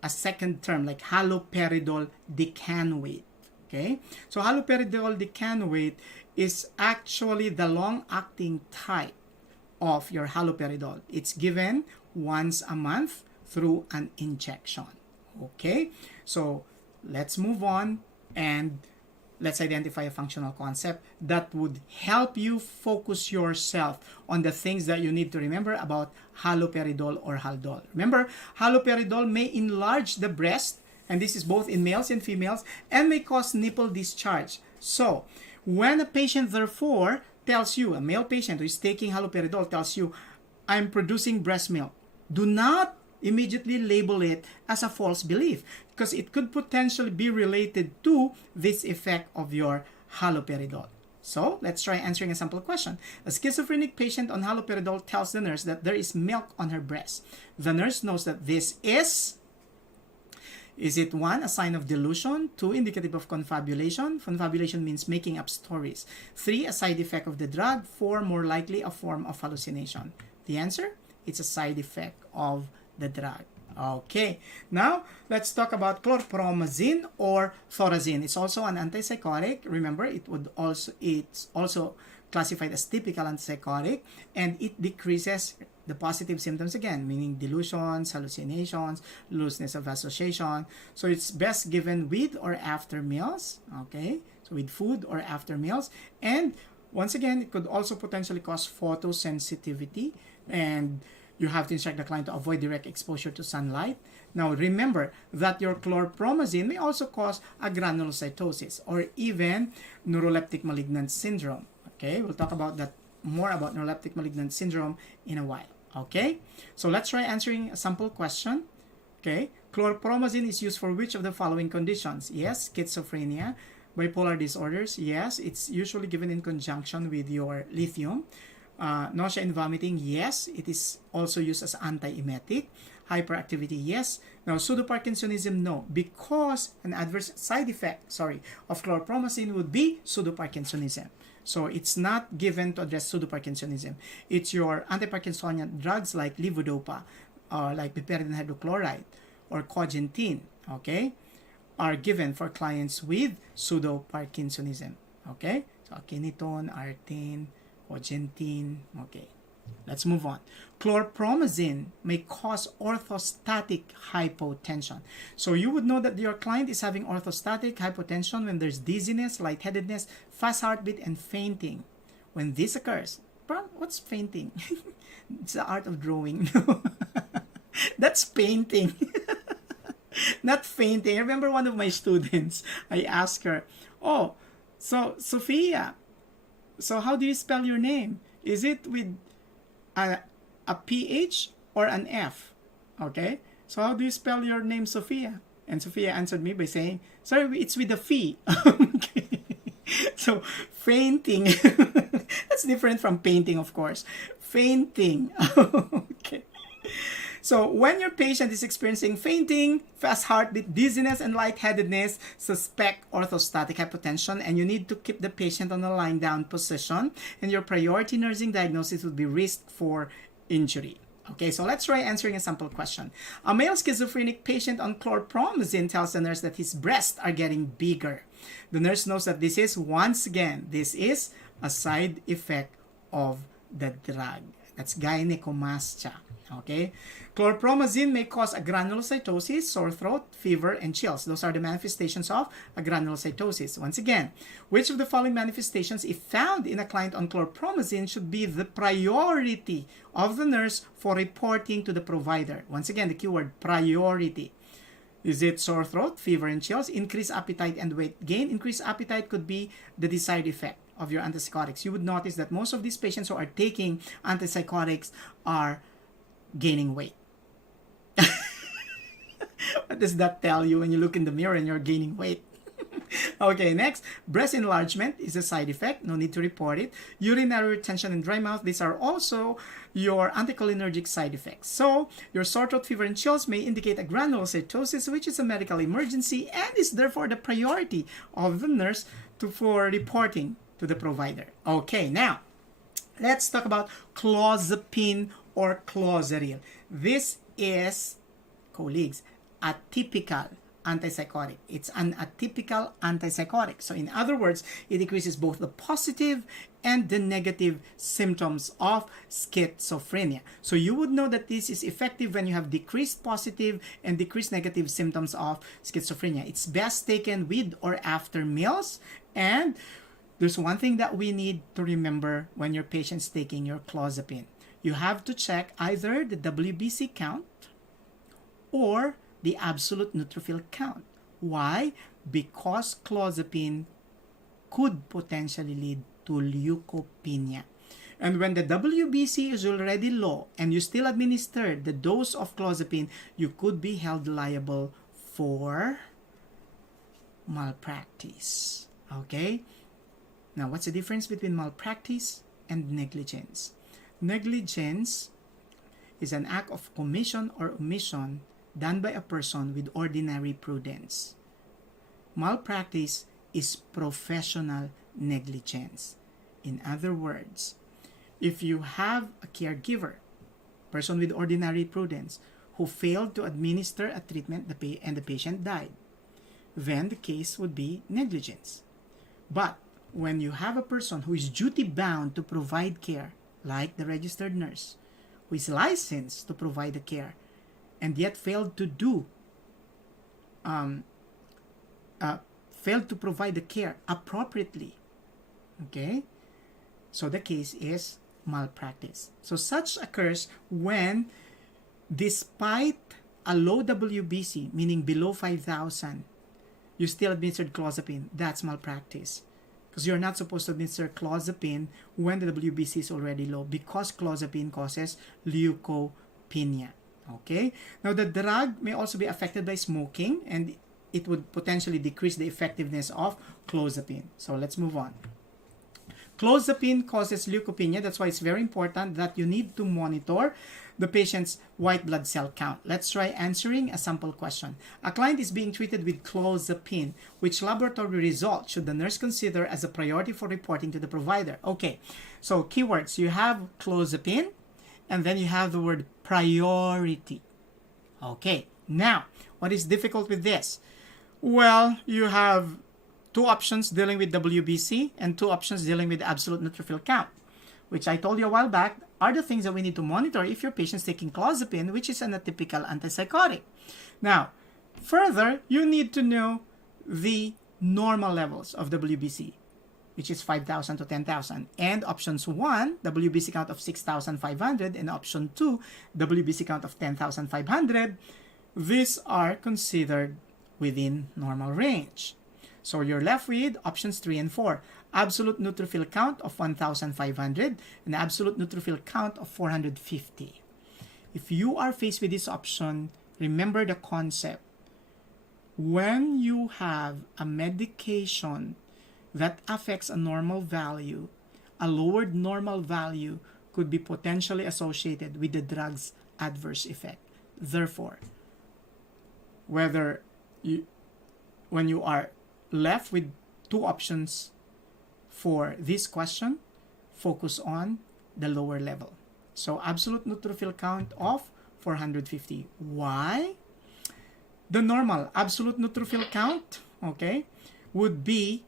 a second term, like haloperidol decanoate. Okay. So haloperidol decanoate is actually the long-acting type of your haloperidol. It's given once a month through an injection. Okay. So let's move on and let's identify a functional concept that would help you focus yourself on the things that you need to remember about haloperidol or haldol. Remember, haloperidol may enlarge the breast, and this is both in males and females, and may cause nipple discharge. So, when a patient therefore tells you, a male patient who is taking haloperidol tells you, I'm producing breast milk, do not immediately label it as a false belief, because it could potentially be related to this effect of your haloperidol. So let's try answering a sample question. A schizophrenic patient on haloperidol tells the nurse that there is milk on her breast. The nurse knows that this is it 1, a sign of delusion? 2, indicative of confabulation? Confabulation means making up stories. 3, a side effect of the drug. 4, more likely a form of hallucination. The answer? It's a side effect of the drug. Okay, now let's talk about chlorpromazine or thorazine. It's also an antipsychotic. Remember, it's also classified as typical antipsychotic, and it decreases the positive symptoms again, meaning delusions, hallucinations, looseness of association. So it's best given with or after meals. Okay, so with food or after meals, and once again, it could also potentially cause photosensitivity, and you have to instruct the client to avoid direct exposure to sunlight. Now, remember that your chlorpromazine may also cause a granulocytosis or even neuroleptic malignant syndrome. Okay, we'll talk about that more about neuroleptic malignant syndrome in a while. Okay, so let's try answering a sample question. Okay, chlorpromazine is used for which of the following conditions? Yes, schizophrenia. Bipolar disorders? Yes, it's usually given in conjunction with your lithium. Nausea and vomiting, yes, it is also used as antiemetic. Hyperactivity, yes. Now, pseudoparkinsonism, no, because an adverse side effect, of chlorpromazine would be pseudoparkinsonism. So it's not given to address pseudoparkinsonism. It's your antiparkinsonian drugs like levodopa, or like piperidine hydrochloride, or cogentin, okay, are given for clients with pseudoparkinsonism, okay? So akinetone, artane, cogentin. Okay, let's move on. Chlorpromazine may cause orthostatic hypotension. So you would know that your client is having orthostatic hypotension when there's dizziness, lightheadedness, fast heartbeat, and fainting. When this occurs, what's fainting? It's the art of drawing. That's painting. Not fainting. I remember one of my students, I asked her, oh, so Sophia, so how do you spell your name? Is it with a PH or an F? Okay, so how do you spell your name, Sophia? And Sophia answered me by saying, sorry, it's with a fee. Okay. So fainting, that's different from painting, of course. Fainting. Okay. So when your patient is experiencing fainting, fast heartbeat, dizziness, and lightheadedness, suspect orthostatic hypotension, and you need to keep the patient on a lying down position, and your priority nursing diagnosis would be risk for injury. Okay, so let's try answering a sample question. A male schizophrenic patient on chlorpromazine tells the nurse that his breasts are getting bigger. The nurse knows that this is, once again, this is a side effect of the drug. That's gynecomastia. Okay, chlorpromazine may cause agranulocytosis, sore throat, fever, and chills. Those are the manifestations of agranulocytosis. Once again, which of the following manifestations, if found in a client on chlorpromazine, should be the priority of the nurse for reporting to the provider? Once again, the keyword priority. Is it sore throat, fever, and chills, increased appetite, and weight gain? Increased appetite could be the desired effect of your antipsychotics. You would notice that most of these patients who are taking antipsychotics are gaining weight. What does that tell you when you look in the mirror and you're gaining weight? Okay, next, breast enlargement is a side effect. No need to report it. Urinary retention and dry mouth, these are also your anticholinergic side effects. So, your sore throat, fever, and chills may indicate a granulocytosis, which is a medical emergency and is therefore the priority of the nurse for reporting to the provider. Okay, now, let's talk about clozapine or clozaril. This is, colleagues, a typical antipsychotic. It's an atypical antipsychotic. So in other words, it decreases both the positive and the negative symptoms of schizophrenia. So you would know that this is effective when you have decreased positive and decreased negative symptoms of schizophrenia. It's best taken with or after meals. And there's one thing that we need to remember when your patient's taking your clozapine. You have to check either the WBC count or the absolute neutrophil count. Why? Because clozapine could potentially lead to leukopenia. And when the WBC is already low and you still administer the dose of clozapine, you could be held liable for malpractice. Okay? Now, what's the difference between malpractice and negligence? Negligence is an act of commission or omission done by a person with ordinary prudence. Malpractice is professional negligence. In other words, if you have a caregiver, person with ordinary prudence, who failed to administer a treatment and the patient died, then the case would be negligence. But when you have a person who is duty-bound to provide care, like the registered nurse, who is licensed to provide the care, and yet failed to provide the care appropriately, okay? So the case is malpractice. So such occurs when, despite a low WBC, meaning below 5,000, you still administered clozapine. That's malpractice. Because you're not supposed to administer clozapine when the WBC is already low, because clozapine causes leukopenia. Okay? Now, the drug may also be affected by smoking, and it would potentially decrease the effectiveness of clozapine. So, let's move on. Clozapine causes leukopenia. That's why it's very important that you need to monitor the patient's white blood cell count. Let's try answering a sample question. A client is being treated with clozapine. Which laboratory result should the nurse consider as a priority for reporting to the provider? Okay, so keywords. You have clozapine, and then you have the word priority. Okay, now, what is difficult with this? Well, you have two options dealing with WBC and two options dealing with absolute neutrophil count, which I told you a while back are the things that we need to monitor if your patient's taking clozapine, which is an atypical antipsychotic. Now, further, you need to know the normal levels of WBC, which is 5,000 to 10,000. And options 1, WBC count of 6,500, and option 2, WBC count of 10,500. These are considered within normal range. So you're left with options 3 and 4. Absolute neutrophil count of 1,500 and absolute neutrophil count of 450. If you are faced with this option, remember the concept. When you have a medication that affects a normal value, a lowered normal value could be potentially associated with the drug's adverse effect. Therefore, whether you, when you are left with two options for this question, focus on the lower level. So absolute neutrophil count of 450. Why? The normal absolute neutrophil count, okay, would be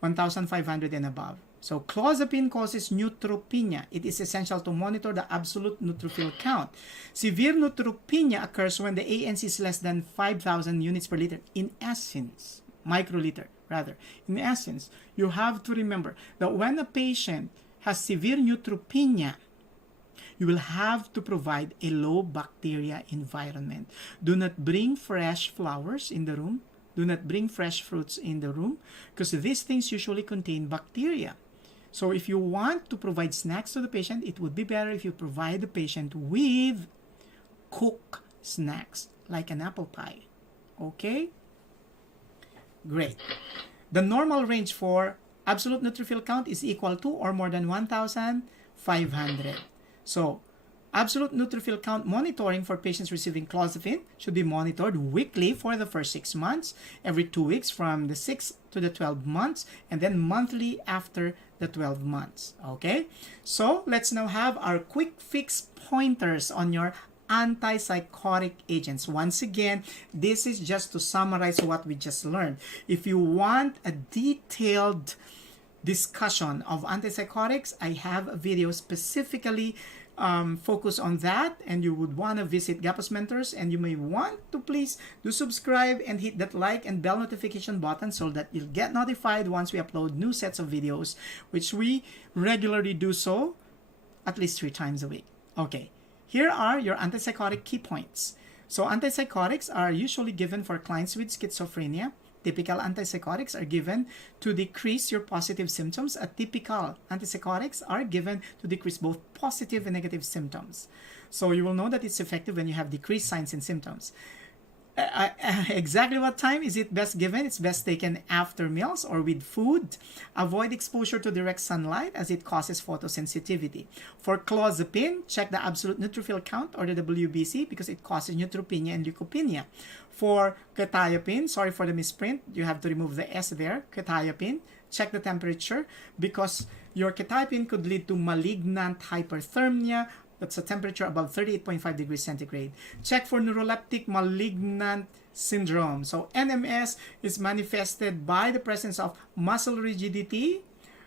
1,500 and above. So clozapine causes neutropenia. It is essential to monitor the absolute neutrophil count. Severe neutropenia occurs when the ANC is less than 5,000 units per liter. In essence, microliter rather. In essence, you have to remember that when a patient has severe neutropenia, you will have to provide a low bacteria environment. Do not bring fresh flowers in the room. Do not bring fresh fruits in the room because these things usually contain bacteria. So if you want to provide snacks to the patient, it would be better if you provide the patient with cooked snacks like an apple pie. Okay? Great. The normal range for absolute neutrophil count is equal to or more than 1,500. So absolute neutrophil count monitoring for patients receiving clozapine should be monitored weekly for the first 6 months, every 2 weeks from the 6 to the 12 months, and then monthly after the 12 months. Okay? So let's now have our quick fix pointers on your antipsychotic agents. Once again, this is just to summarize what we just learned. If you want a detailed discussion of antipsychotics, I have a video specifically focus on that, and you would want to visit Gapos Mentors, and you may want to please do subscribe and hit that like and bell notification button so that you'll get notified once we upload new sets of videos, which we regularly do so at least 3 times a week. Okay, here are your antipsychotic key points. So antipsychotics are usually given for clients with schizophrenia. Typical antipsychotics are given to decrease your positive symptoms. Atypical antipsychotics are given to decrease both positive and negative symptoms. So you will know that it's effective when you have decreased signs and symptoms. Exactly what time is it best given? It's best taken after meals or with food. Avoid exposure to direct sunlight as it causes photosensitivity. For clozapine, check the absolute neutrophil count or the WBC because it causes neutropenia and leukopenia. For quetiapine, sorry for the misprint, you have to remove the S there, quetiapine, check the temperature because your quetiapine could lead to malignant hyperthermia. That's a temperature above 38.5 degrees centigrade. Check for neuroleptic malignant syndrome. So NMS is manifested by the presence of muscle rigidity,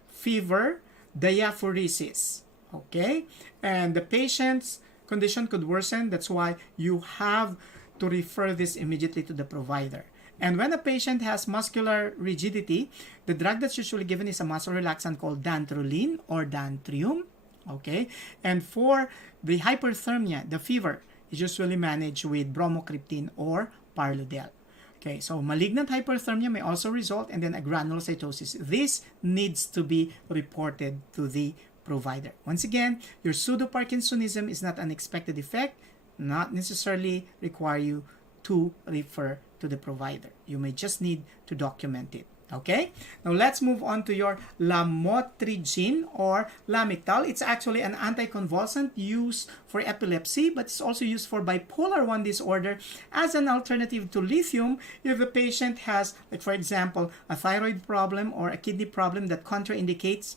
fever, diaphoresis. Okay? And the patient's condition could worsen. That's why you have to refer this immediately to the provider. And when a patient has muscular rigidity, the drug that's usually given is a muscle relaxant called dantrolene or Dantrium. Okay, and for the hyperthermia, the fever is usually managed with bromocriptine or Parlodel. Okay, so malignant hyperthermia may also result and then a granulocytosis. This needs to be reported to the provider. Once again, your pseudoparkinsonism is not an expected effect, not necessarily require you to refer to the provider. You may just need to document it. Okay, now let's move on to your lamotrigine or Lamictal. It's actually an anticonvulsant used for epilepsy, but it's also used for bipolar 1 disorder as an alternative to lithium if the patient has, like for example, a thyroid problem or a kidney problem that contraindicates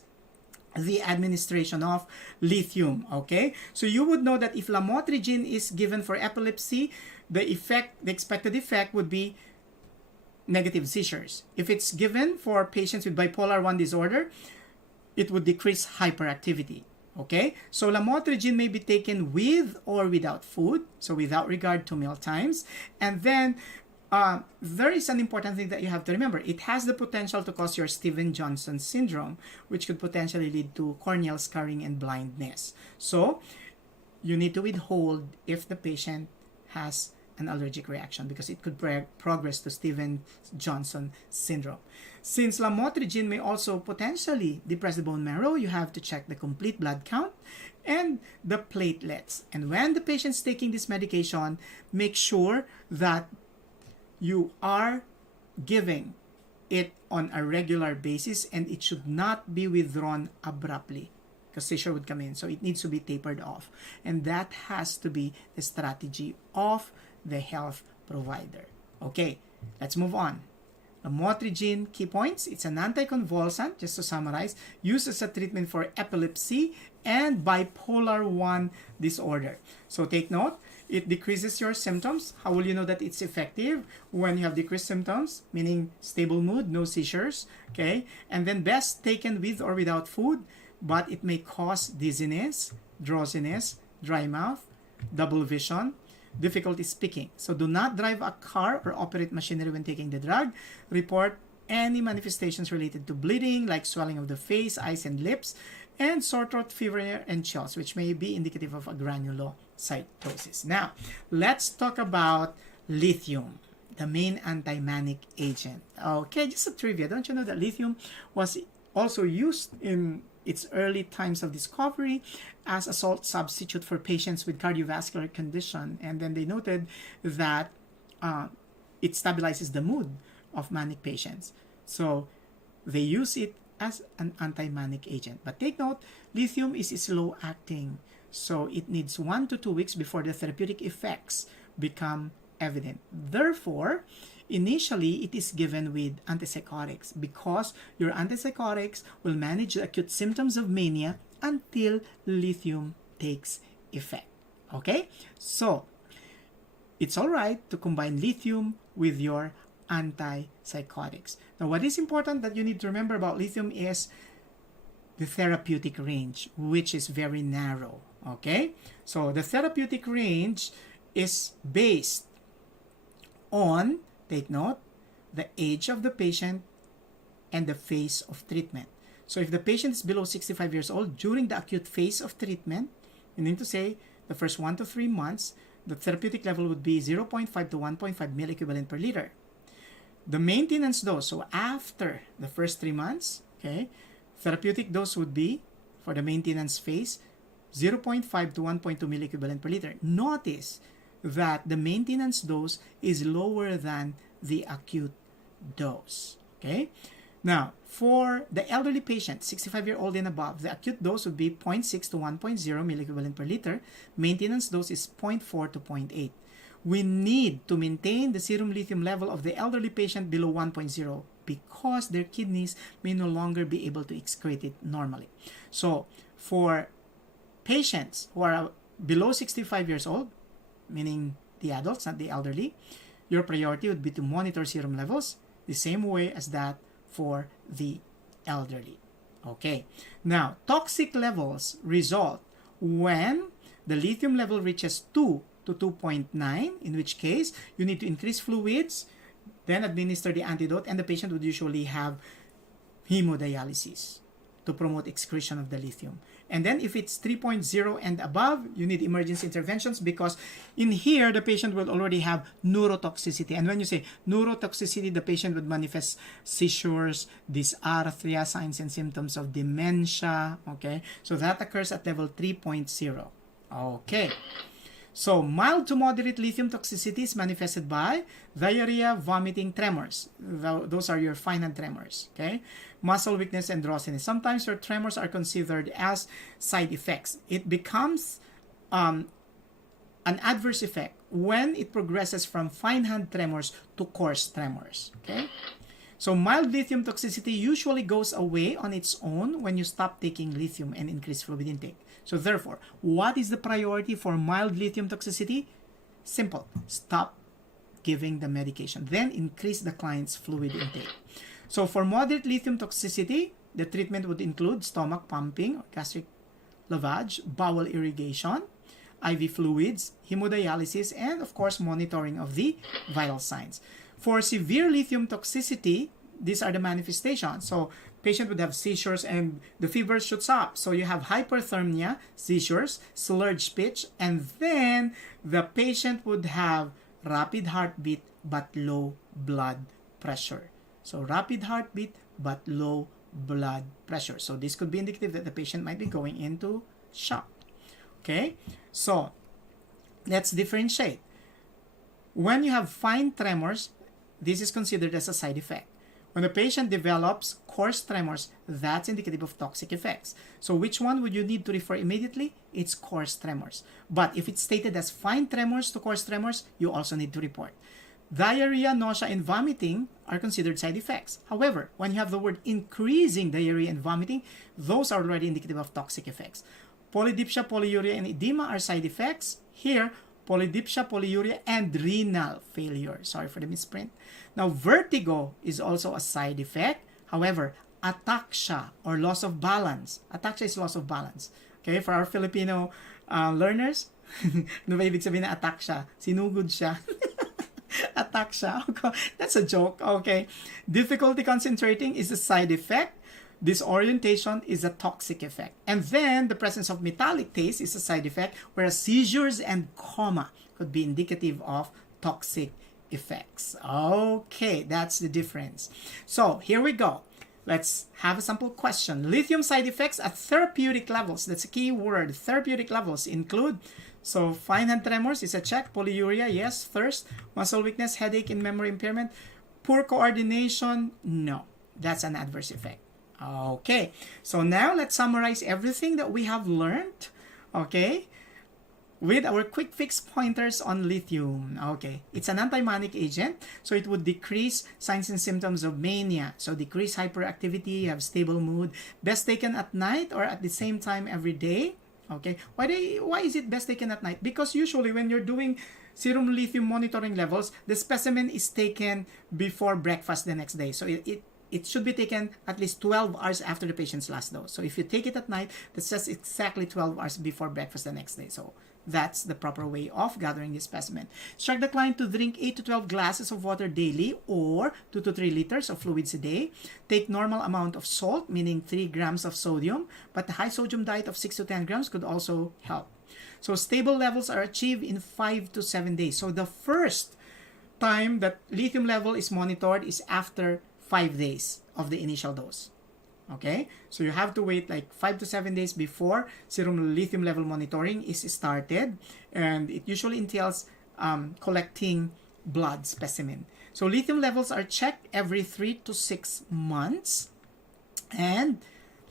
the administration of lithium. Okay, so you would know that if lamotrigine is given for epilepsy, the expected effect would be negative seizures. If it's given for patients with bipolar 1 disorder, it would decrease hyperactivity. Okay, so lamotrigine may be taken with or without food, so without regard to meal times. And then there is an important thing that you have to remember. It has the potential to cause your Stevens-Johnson syndrome, which could potentially lead to corneal scarring and blindness. So you need to withhold if the patient has an allergic reaction because it could progress to Stevens-Johnson syndrome. Since lamotrigine may also potentially depress the bone marrow, you have to check the complete blood count and the platelets. And when the patient's taking this medication, make sure that you are giving it on a regular basis and it should not be withdrawn abruptly. because seizure would come in. So it needs to be tapered off. And that has to be the strategy of the health provider. Okay, let's move on. Lamotrigine, key points. It's an anticonvulsant, just to summarize, used as a treatment for epilepsy and bipolar 1 disorder. So take note, it decreases your symptoms. How will you know that it's effective? When you have decreased symptoms, meaning stable mood, no seizures, okay? And then best taken with or without food, but it may cause dizziness, drowsiness, dry mouth, double vision, difficulty speaking. So do not drive a car or operate machinery when taking the drug. Report any manifestations related to bleeding, like swelling of the face, eyes, and lips, and sore throat, fever, and chills, which may be indicative of a granulocytosis. Now, let's talk about lithium, the main anti-manic agent. Okay, just a trivia. Don't you know that lithium was also used in its early times of discovery as a salt substitute for patients with cardiovascular condition? And then they noted that it stabilizes the mood of manic patients. So they use it as an anti-manic agent. But take note, lithium is slow acting. So it needs 1 to 2 weeks before the therapeutic effects become evident. Therefore, initially, it is given with antipsychotics because your antipsychotics will manage the acute symptoms of mania until lithium takes effect. Okay? So, it's all right to combine lithium with your antipsychotics. Now, what is important that you need to remember about lithium is the therapeutic range, which is very narrow. Okay? So, the therapeutic range is based on, take note, the age of the patient and the phase of treatment. So if the patient is below 65 years old, during the acute phase of treatment, you need to say the first 1 to 3 months, the therapeutic level would be 0.5 to 1.5 milliequivalent per liter. The maintenance dose, so after the first 3 months, okay, therapeutic dose would be, for the maintenance phase, 0.5 to 1.2 milliequivalent per liter. Notice that the maintenance dose is lower than the acute dose. Okay? Now, for the elderly patient, 65-year-old and above, the acute dose would be 0.6 to 1.0 milliequivalent per liter. Maintenance dose is 0.4 to 0.8. We need to maintain the serum lithium level of the elderly patient below 1.0 because their kidneys may no longer be able to excrete it normally. So, for patients who are below 65 years old, meaning the adults, not the elderly, your priority would be to monitor serum levels the same way as that for the elderly. Okay. Now, toxic levels result when the lithium level reaches 2 to 2.9, in which case you need to increase fluids, then administer the antidote, and the patient would usually have hemodialysis to promote excretion of the lithium. And then if it's 3.0 and above, you need emergency interventions because in here, the patient will already have neurotoxicity. And when you say neurotoxicity, the patient would manifest seizures, dysarthria, signs and symptoms of dementia. Okay, so that occurs at level 3.0. Okay. So, mild to moderate lithium toxicity is manifested by diarrhea, vomiting, tremors. Those are your fine hand tremors. Okay? Muscle weakness and drowsiness. Sometimes your tremors are considered as side effects. It becomes an adverse effect when it progresses from fine hand tremors to coarse tremors. Okay? So, mild lithium toxicity usually goes away on its own when you stop taking lithium and increase fluid intake. So therefore, what is the priority for mild lithium toxicity? Simple. Stop giving the medication. Then increase the client's fluid intake. So for moderate lithium toxicity, the treatment would include stomach pumping or gastric lavage, bowel irrigation, IV fluids, hemodialysis, and of course monitoring of the vital signs. For severe lithium toxicity, these are the manifestations. So patient would have seizures and the fever shoots up. So you have hyperthermia, seizures, slurred speech, and then the patient would have rapid heartbeat but low blood pressure. So rapid heartbeat but low blood pressure. So this could be indicative that the patient might be going into shock. Okay? So let's differentiate. When you have fine tremors, this is considered as a side effect. When the patient develops coarse tremors, that's indicative of toxic effects. So which one would you need to refer immediately? It's coarse tremors. But if it's stated as fine tremors to coarse tremors, you also need to report. Diarrhea, nausea, and vomiting are considered side effects. However, when you have the word increasing diarrhea and vomiting, those are already indicative of toxic effects. Polydipsia, polyuria, and edema are side effects. Here, polydipsia, polyuria, and renal failure. Sorry for the misprint. Now, vertigo is also a side effect. However, ataxia or loss of balance. Ataxia is loss of balance. Okay, for our Filipino learners, ano ba ibig sabihin na ataxia? Sinugod siya. Ataxia. That's a joke. Okay. Difficulty concentrating is a side effect. Disorientation is a toxic effect. And then the presence of metallic taste is a side effect, whereas seizures and coma could be indicative of toxic effects. Okay, that's the difference. So here we go. Let's have a sample question. Lithium side effects at therapeutic levels. That's a key word. Therapeutic levels include, so fine hand tremors is a check. Polyuria, yes. Thirst, muscle weakness, headache, and memory impairment. Poor coordination, no. That's an adverse effect. Okay, so now let's summarize everything that we have learned, okay, with our quick fix pointers on lithium. Okay, it's an anti-manic agent, so it would decrease signs and symptoms of mania, so decrease hyperactivity, have stable mood, best taken at night or at the same time every day. Okay, why is it best taken at night? Because usually when you're doing serum lithium monitoring levels, the specimen is taken before breakfast the next day, so it should be taken at least 12 hours after the patient's last dose. So if you take it at night, that's just exactly 12 hours before breakfast the next day. So that's the proper way of gathering this specimen. Instruct the client to drink 8 to 12 glasses of water daily or 2 to 3 liters of fluids a day. Take normal amount of salt, meaning 3 grams of sodium, but the high sodium diet of 6 to 10 grams could also help. So stable levels are achieved in 5 to 7 days. So the first time that lithium level is monitored is after 5 days of the initial dose. Okay, so you have to wait like 5 to 7 days before serum lithium level monitoring is started, and it usually entails collecting blood specimen. So lithium levels are checked every 3 to 6 months. And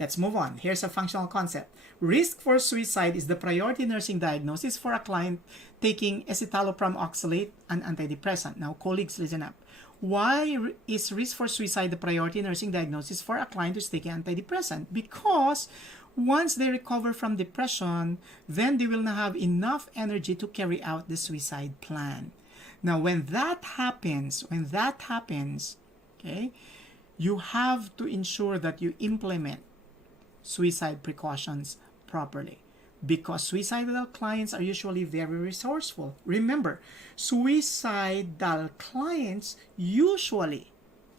let's move on. Here's a functional concept. Risk for suicide is the priority nursing diagnosis for a client taking escitalopram oxalate, an antidepressant. Now, colleagues, listen up. Why is risk for suicide the priority nursing diagnosis for a client who's taking antidepressant? Because once they recover from depression, then they will not have enough energy to carry out the suicide plan. Now, when that happens, okay, you have to ensure that you implement suicide precautions properly, because suicidal clients are usually very resourceful. Remember, suicidal clients usually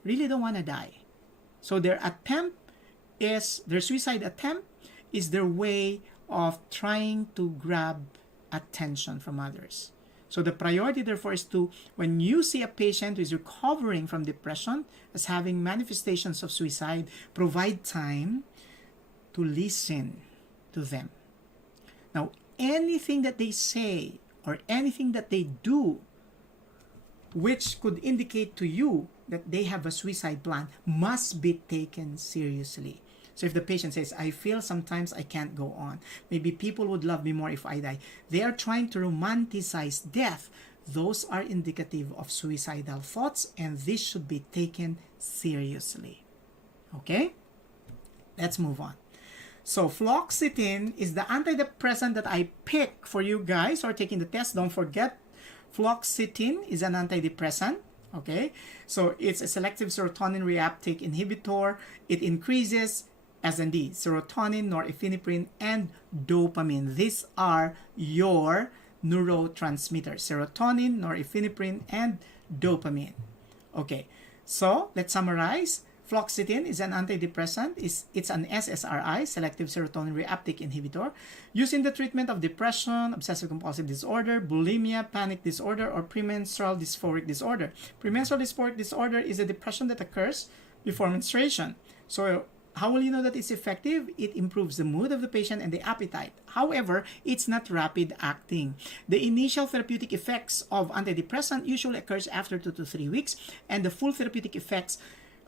really don't want to die. So their suicide attempt is their way of trying to grab attention from others. So the priority, therefore, is to, when you see a patient who is recovering from depression as having manifestations of suicide, provide time to listen to them. Now, anything that they say or anything that they do which could indicate to you that they have a suicide plan must be taken seriously. So if the patient says, I feel sometimes I can't go on, maybe people would love me more if I die, they are trying to romanticize death. Those are indicative of suicidal thoughts, and this should be taken seriously. Okay? Let's move on. So fluoxetine is the antidepressant that I pick for you guys who are taking the test. Don't forget, fluoxetine is an antidepressant. Okay, so it's a selective serotonin reuptake inhibitor. It increases S&D, serotonin, norepinephrine, and dopamine. These are your neurotransmitters: serotonin, norepinephrine, and dopamine. Okay, so let's summarize. Fluoxetine is an antidepressant. It's an SSRI, selective serotonin reuptake inhibitor, used in the treatment of depression, obsessive-compulsive disorder, bulimia, panic disorder, or premenstrual dysphoric disorder. Premenstrual dysphoric disorder is a depression that occurs before menstruation. So how will you know that it's effective? It improves the mood of the patient and the appetite. However, it's not rapid acting. The initial therapeutic effects of antidepressant usually occurs after 2 to 3 weeks, and the full therapeutic effects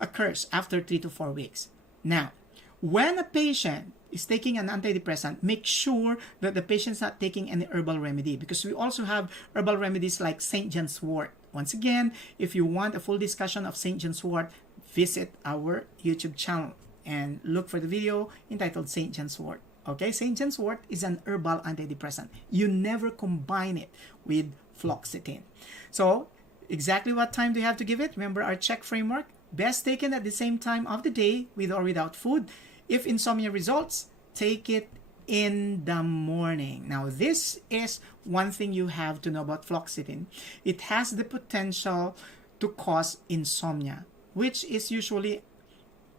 occurs after 3 to 4 weeks. Now, when a patient is taking an antidepressant, make sure that the patient's not taking any herbal remedy, because we also have herbal remedies like St. John's wort. Once again, if you want a full discussion of St. John's wort, visit our YouTube channel and look for the video entitled St. John's wort. Okay, St. John's wort is an herbal antidepressant. You never combine it with fluoxetine. So, exactly what time do you have to give it? Remember our check framework? Best taken at the same time of the day, with or without food. If insomnia results, take it in the morning. Now, this is one thing you have to know about fluoxetine. It has the potential to cause insomnia, which is usually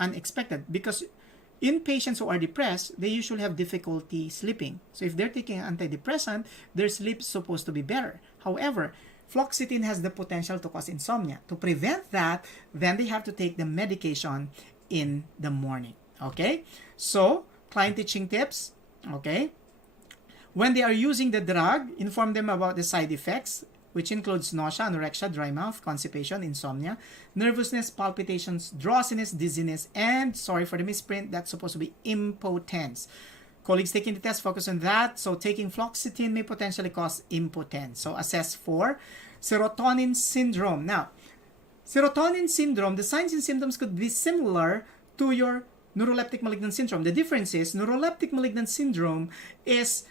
unexpected, because in patients who are depressed, they usually have difficulty sleeping. So if they're taking an antidepressant, their sleep is supposed to be better. However, fluoxetine has the potential to cause insomnia. To prevent that, then they have to take the medication in the morning. Okay? So, client teaching tips. Okay? When they are using the drug, inform them about the side effects, which includes nausea, anorexia, dry mouth, constipation, insomnia, nervousness, palpitations, drowsiness, dizziness, and, sorry for the misprint, that's supposed to be impotence. Colleagues taking the test focus on that. So taking fluoxetine may potentially cause impotence. So assess for serotonin syndrome. Now, serotonin syndrome, the signs and symptoms could be similar to your neuroleptic malignant syndrome. The difference is neuroleptic malignant syndrome is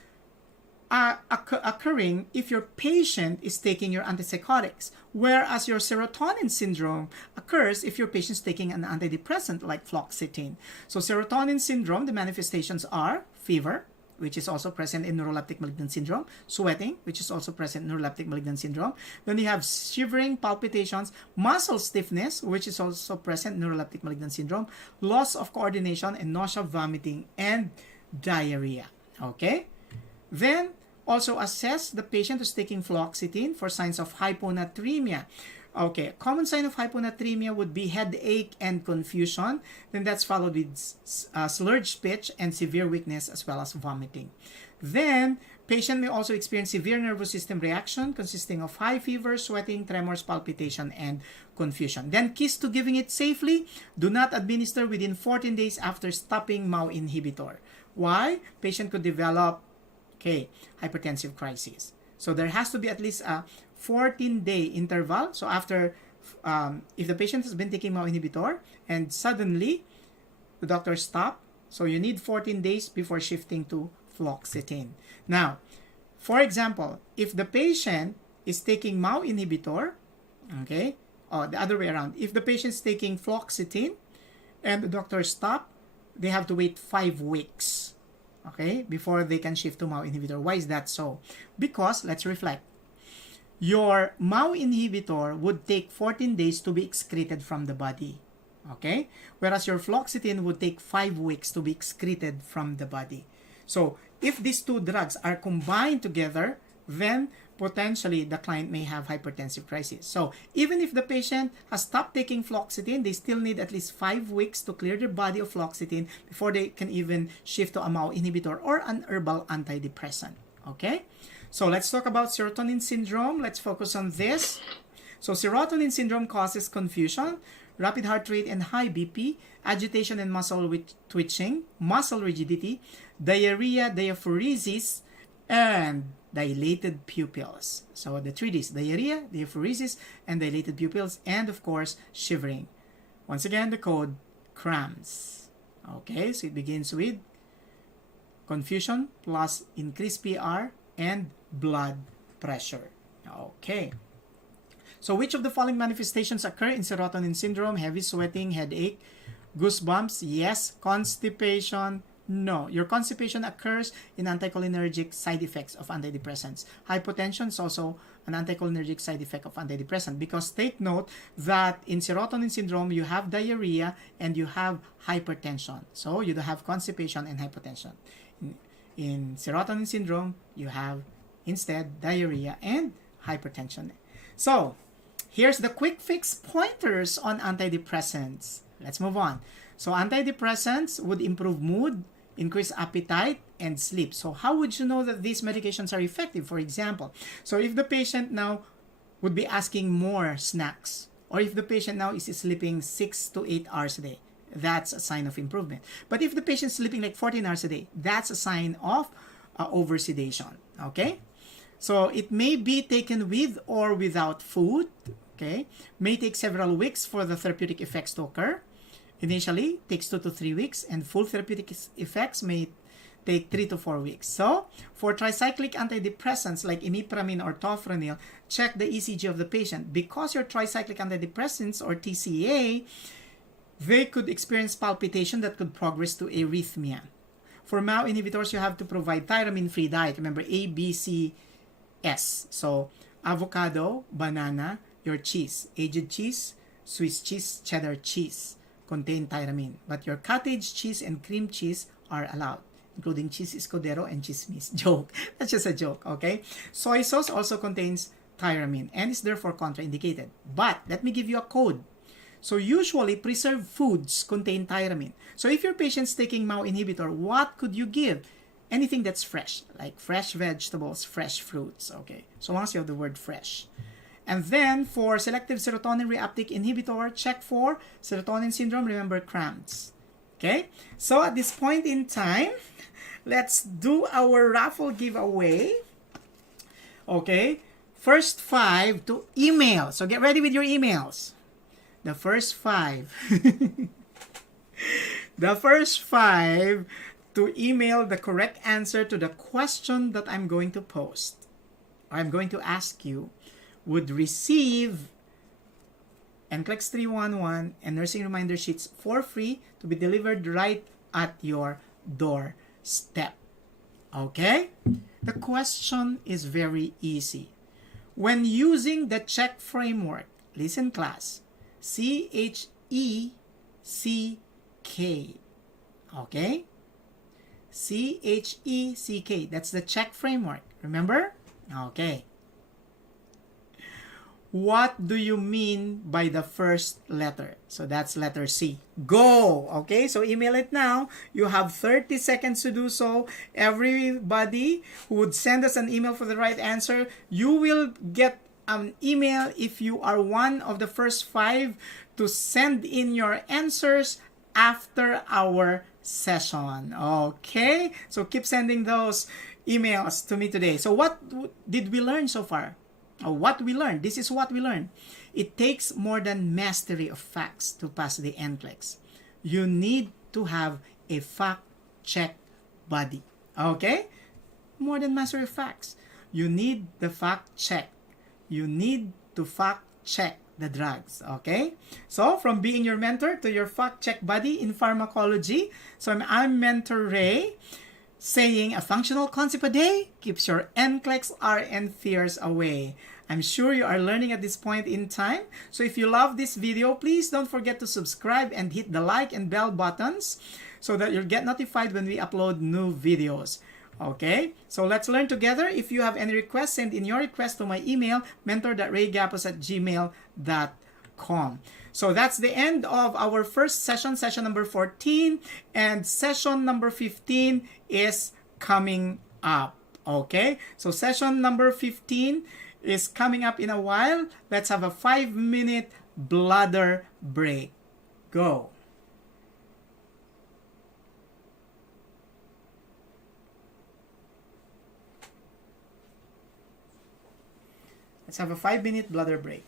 occurring if your patient is taking your antipsychotics, whereas your serotonin syndrome occurs if your patient is taking an antidepressant like fluoxetine. So serotonin syndrome, the manifestations are fever, which is also present in neuroleptic malignant syndrome, sweating, which is also present in neuroleptic malignant syndrome. Then you have shivering, palpitations, muscle stiffness, which is also present in neuroleptic malignant syndrome, loss of coordination, and nausea, vomiting, and diarrhea. Okay? Then also assess the patient who's taking fluoxetine for signs of hyponatremia. Okay, a common sign of hyponatremia would be headache and confusion. Then that's followed with slurred speech and severe weakness, as well as vomiting. Then, patient may also experience severe nervous system reaction consisting of high fever, sweating, tremors, palpitation, and confusion. Then, keys to giving it safely: do not administer within 14 days after stopping MAO inhibitor. Why? Patient could develop hypertensive crisis. So there has to be at least a 14-day interval. So after, if the patient has been taking MAO inhibitor and suddenly the doctor stopped, so you need 14 days before shifting to fluoxetine. Now, for example, if the patient is taking MAO inhibitor, the other way around, if the patient is taking fluoxetine and the doctor stopped, they have to wait 5 weeks. Before they can shift to MAO inhibitor. Why is that so? Because, let's reflect. Your MAO inhibitor would take 14 days to be excreted from the body. Whereas your fluoxetine would take 5 weeks to be excreted from the body. So, if these two drugs are combined together, then potentially the client may have hypertensive crisis. So, even if the patient has stopped taking fluoxetine, they still need at least 5 weeks to clear their body of fluoxetine before they can even shift to a MAO inhibitor or an herbal antidepressant. Okay? So, let's talk about serotonin syndrome. Let's focus on this. So, serotonin syndrome causes confusion, rapid heart rate and high BP, agitation and muscle twitching, muscle rigidity, diarrhea, diaphoresis, and dilated pupils. So the 3 Ds: diarrhea, diaphoresis, and dilated pupils, and of course, shivering. Once again, the code: cramps. Okay, so it begins with confusion plus increased PR and blood pressure. Okay. So which of the following manifestations occur in serotonin syndrome? Heavy sweating, headache, goosebumps, yes. Constipation, no. Your constipation occurs in anticholinergic side effects of antidepressants. Hypotension is also an anticholinergic side effect of antidepressant, because take note that in serotonin syndrome, you have diarrhea and you have hypertension. So you don't have constipation and hypertension. In serotonin syndrome, you have instead diarrhea and hypertension. So here's the quick fix pointers on antidepressants. Let's move on. So antidepressants would improve mood, increase appetite, and sleep. So how would you know that these medications are effective? For example, so if the patient now would be asking more snacks, or if the patient now is sleeping 6 to 8 hours a day, that's a sign of improvement. But if the patient is sleeping like 14 hours a day, that's a sign of oversedation. Okay? So it may be taken with or without food. Okay? May take several weeks for the therapeutic effects to occur. Initially, takes 2 to 3 weeks, and full therapeutic effects may take 3 to 4 weeks. So, for tricyclic antidepressants like imipramine or tofranil, check the ECG of the patient. Because your tricyclic antidepressants or TCA, they could experience palpitation that could progress to arrhythmia. For MAO inhibitors, you have to provide thiramine-free diet. Remember, A, B, C, S. So, avocado, banana, your cheese. Aged cheese, Swiss cheese, cheddar cheese contain thiramine. But your cottage cheese and cream cheese are allowed, including cheese escudero and chismis. Joke. That's just a joke, okay? Soy sauce also contains thiramine and is therefore contraindicated. But let me give you a code. So usually, preserved foods contain thiramine. So if your patient's taking MAO inhibitor, what could you give? Anything that's fresh, like fresh vegetables, fresh fruits, okay? So long as you have the word fresh. And then for selective serotonin reuptake inhibitor, check for serotonin syndrome, remember cramps. Okay? So at this point in time, let's do our raffle giveaway. Okay? First 5 to email. So get ready with your emails. The first 5. The first 5 to email the correct answer to the question that I'm going to post, or I'm going to ask you, would receive NCLEX 311 and nursing reminder sheets for free to be delivered right at your doorstep. Okay? The question is very easy. When using the check framework, listen class, CHECK. Okay? CHECK. That's the check framework. Remember? Okay. What do you mean by the first letter? So that's letter C. Go! Okay, so email it now. You have 30 seconds to do so. Everybody who would send us an email for the right answer, you will get an email if you are one of the first 5 to send in your answers after our session. Okay, so keep sending those emails to me today. So what did we learn so far? What we learned. This is what we learned. It takes more than mastery of facts to pass the NCLEX. You need to have a fact check body. Okay? More than mastery of facts. You need the fact check. You need to fact check the drugs. Okay? So, from being your mentor to your fact check buddy in pharmacology. So, I'm Mentor Ray, saying a functional concept a day keeps your NCLEX-RN fears away. I'm sure you are learning at this point in time. So if you love this video, please don't forget to subscribe and hit the like and bell buttons so that you'll get notified when we upload new videos. Okay, so let's learn together. If you have any requests, send in your request to my email, mentor.raygapos@gmail.com. So that's the end of our first session, session number 14, and session number 15 is coming up. Okay, so session number 15 is coming up in a while. Let's have a 5-minute bladder break. Go. Let's have a 5-minute bladder break.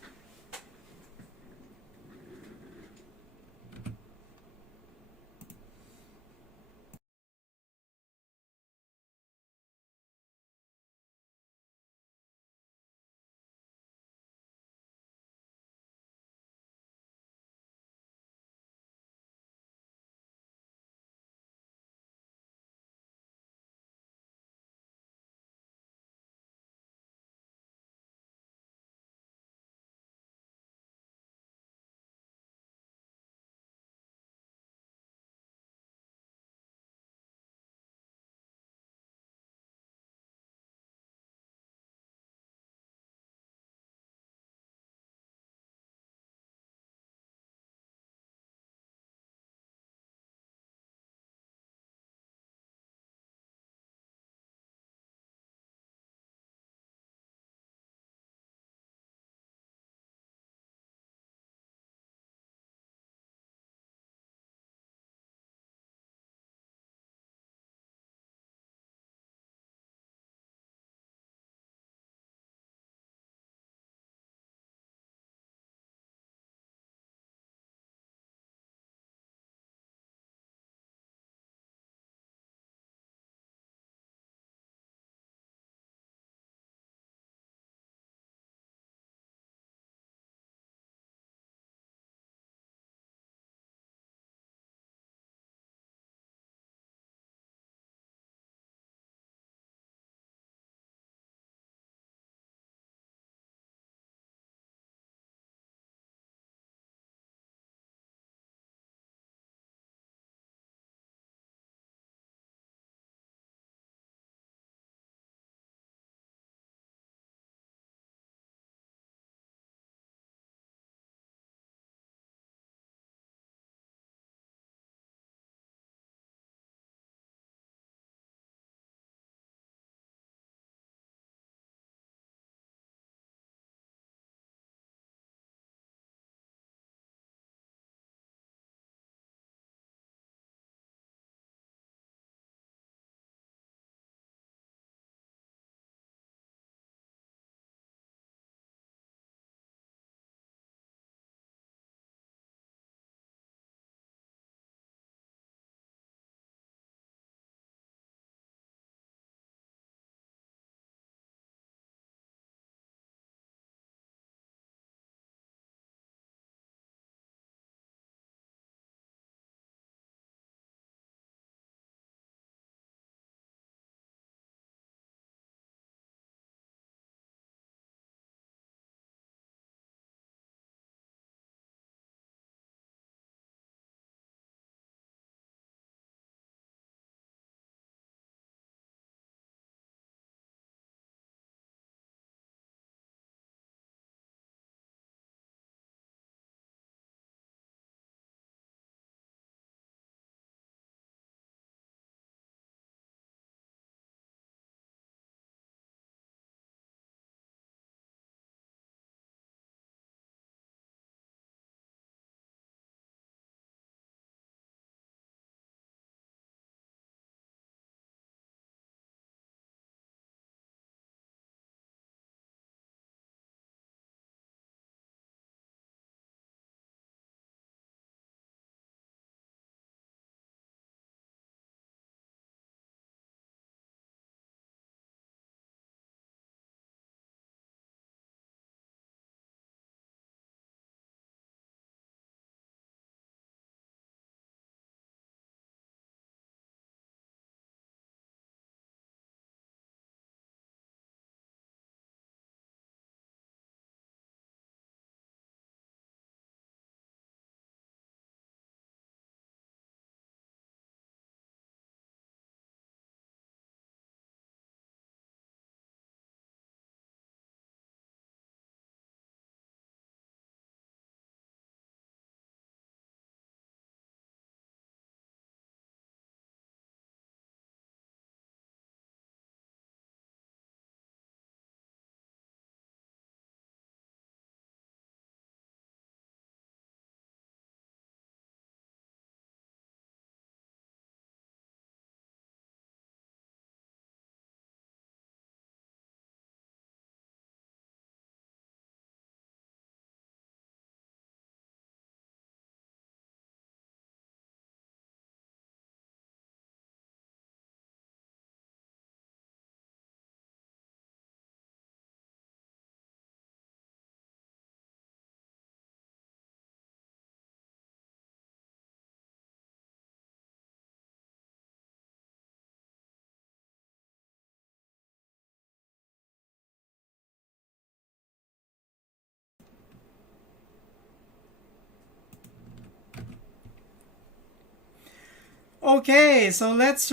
Okay, so let's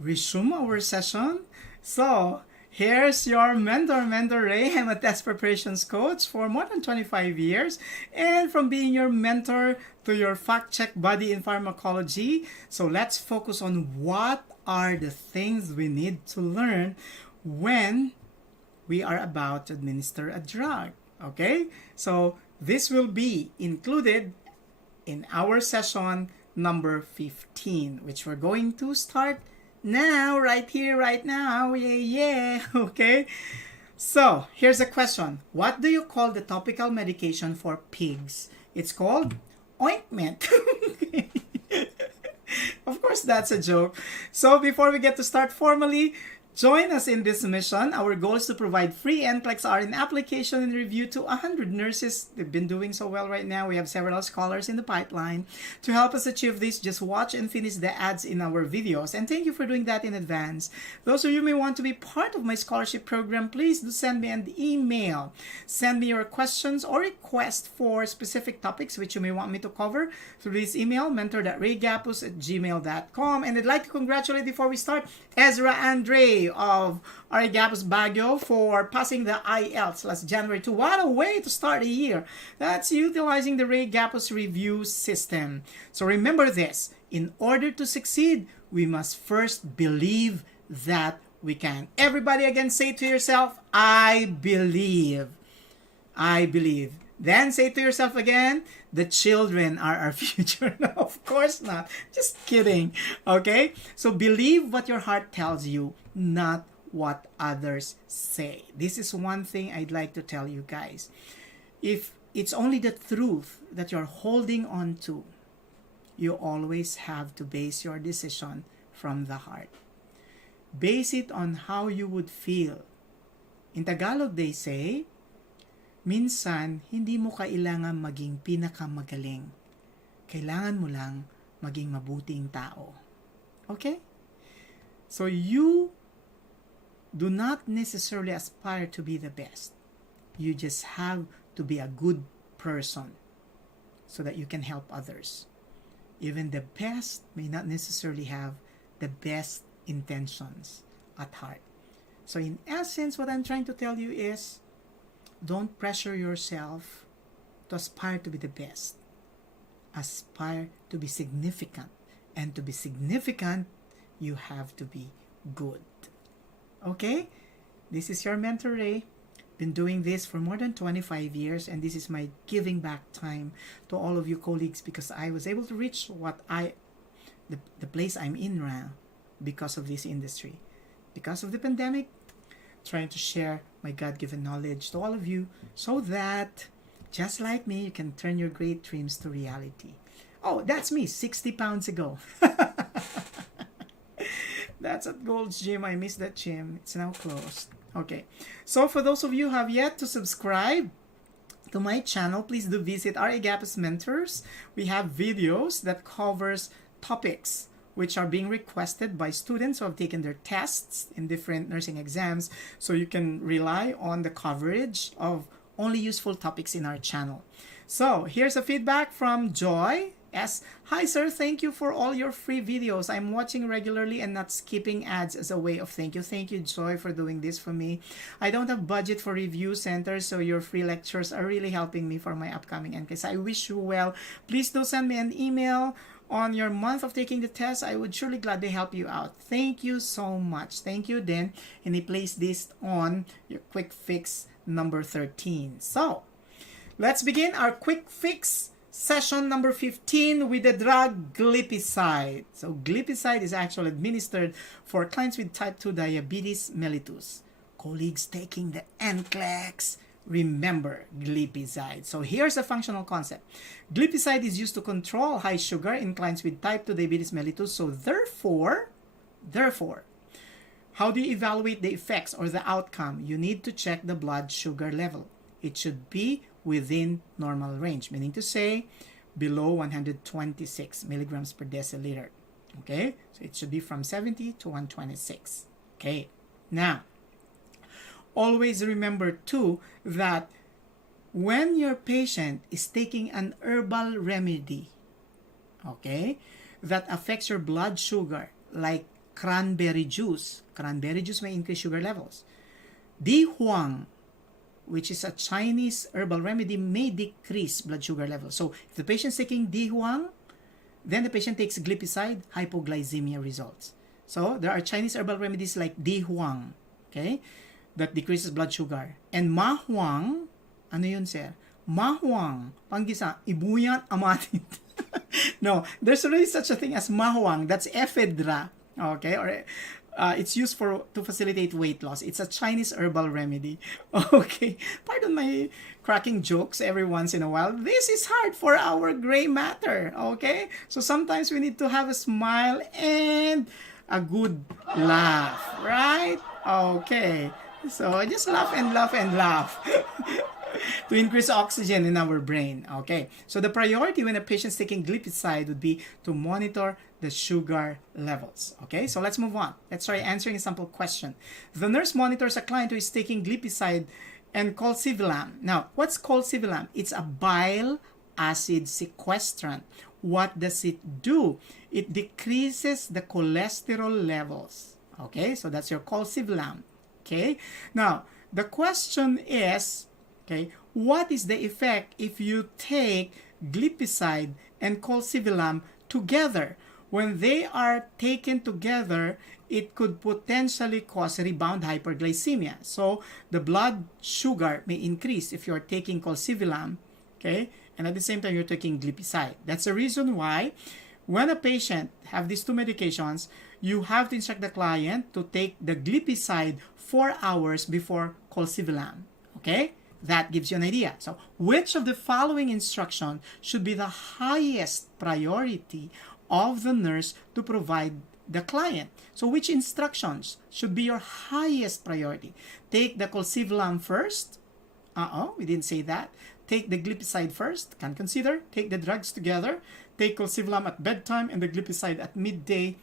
resume our session. So, here's your mentor Ray. I'm a test preparations coach for more than 25 years. And from being your mentor to your fact check buddy in pharmacology, so let's focus on what are the things we need to learn when we are about to administer a drug. Okay, so this will be included in our session number 15, which we're going to start now, right here, right now. Yeah. Okay, so here's a question. What do you call the topical medication for pigs? It's called ointment. Of course, that's a joke. So before we get to start formally, join us in this mission. Our goal is to provide free NCLEX-RN application and review to 100 nurses. They've been doing so well right now. We have several scholars in the pipeline. To help us achieve this, just watch and finish the ads in our videos. And thank you for doing that in advance. Those of you who may want to be part of my scholarship program, please do send me an email. Send me your questions or requests for specific topics which you may want me to cover through this email, mentor.raygapus@gmail.com. And I'd like to congratulate, before we start, Ezra Andre of Arigapos Baguio for passing the IELTS last January 2. What a way to start the year. That's utilizing the Ray Gapos review system. So remember this, in order to succeed, we must first believe that we can. Everybody again, say to yourself, I believe. I believe. Then say to yourself again, the children are our future. No, of course not. Just kidding. Okay? So believe what your heart tells you, not what others say. This is one thing I'd like to tell you guys. If it's only the truth that you're holding on to, you always have to base your decision from the heart. Base it on how you would feel. In Tagalog, they say, minsan, hindi mo kailangan maging pinakamagaling. Kailangan mo lang maging mabuting tao. Okay? So you do not necessarily aspire to be the best. You just have to be a good person so that you can help others. Even the best may not necessarily have the best intentions at heart. So in essence, what I'm trying to tell you is, don't pressure yourself to aspire to be the best. Aspire to be significant. And to be significant, you have to be good. Okay? This is your mentor, Ray. Been doing this for more than 25 years, and this is my giving back time to all of you colleagues, because I was able to reach the place I'm in now because of this industry. Because of the pandemic, trying to share my God-given knowledge to all of you so that, just like me, you can turn your great dreams to reality. Oh, that's me 60 pounds ago. That's at Gold's Gym. I missed that gym. It's now closed. Okay. So for those of you who have yet to subscribe to my channel, please do visit our Agapos Mentors. We have videos that covers topics which are being requested by students who have taken their tests in different nursing exams. So you can rely on the coverage of only useful topics in our channel. So here's a feedback from Joy. Yes. Hi, sir. Thank you for all your free videos. I'm watching regularly and not skipping ads as a way of thank you. Thank you, Joy, for doing this for me. I don't have budget for review centers, so your free lectures are really helping me for my upcoming NCLEX. I wish you well. Please do send me an email on your month of taking the test. I would surely gladly help you out. Thank you so much. Thank you, then. And I place this on your QuickFix number 13. So, let's begin our QuickFix session number 15 with the drug glipizide. So glipizide is actually administered for clients with type 2 diabetes mellitus. Colleagues taking the NCLEX, remember glipizide. So here's a functional concept. Glipizide is used to control high sugar in clients with type 2 diabetes mellitus. So therefore, how do you evaluate the effects or the outcome? You need to check the blood sugar level. It should be within normal range, meaning to say below 126 milligrams per deciliter. Okay, so it should be from 70 to 126. Okay, now always remember too that when your patient is taking an herbal remedy, okay, that affects your blood sugar, like cranberry juice. Cranberry juice may increase sugar levels. Di Huang, which is a Chinese herbal remedy, may decrease blood sugar levels. So if the patient is taking Di Huang, then the patient takes glipizide, hypoglycemia results. So there are Chinese herbal remedies like Di Huang, okay, that decreases blood sugar. And Ma Huang, ano yun, sir? Ma Huang, panggisa, ibuyan amatin. No, there's really such a thing as Ma Huang. That's ephedra, okay, or it's used to facilitate weight loss. It's a Chinese herbal remedy. Okay, pardon my cracking jokes every once in a while. This is hard for our gray matter, okay? So sometimes we need to have a smile and a good laugh, right? Okay, so just laugh and laugh and laugh. To increase oxygen in our brain. Okay, so the priority when a patient is taking glipizide would be to monitor the sugar levels. Okay, so let's move on. Let's try answering a sample question. The nurse monitors a client who is taking glipizide and colcivilam. Now, what's colcivilam? It's a bile acid sequestrant. What does it do? It decreases the cholesterol levels. Okay, so that's your colcivilam. Okay, now the question is, okay, what is the effect if you take glipizide and colcivilam together? When they are taken together, it could potentially cause rebound hyperglycemia. So the blood sugar may increase if you're taking colcivilam, okay, and at the same time you're taking glipizide. That's the reason why when a patient have these two medications, you have to instruct the client to take the glipizide 4 hours before colcivilam. Okay? That gives you an idea. So, which of the following instruction should be the highest priority of the nurse to provide the client? So, which instructions should be your highest priority? Take the colcivilam first. We didn't say that. Take the glipizide first. Can consider. Take the drugs together. Take colcivilam at bedtime and the glipizide at midday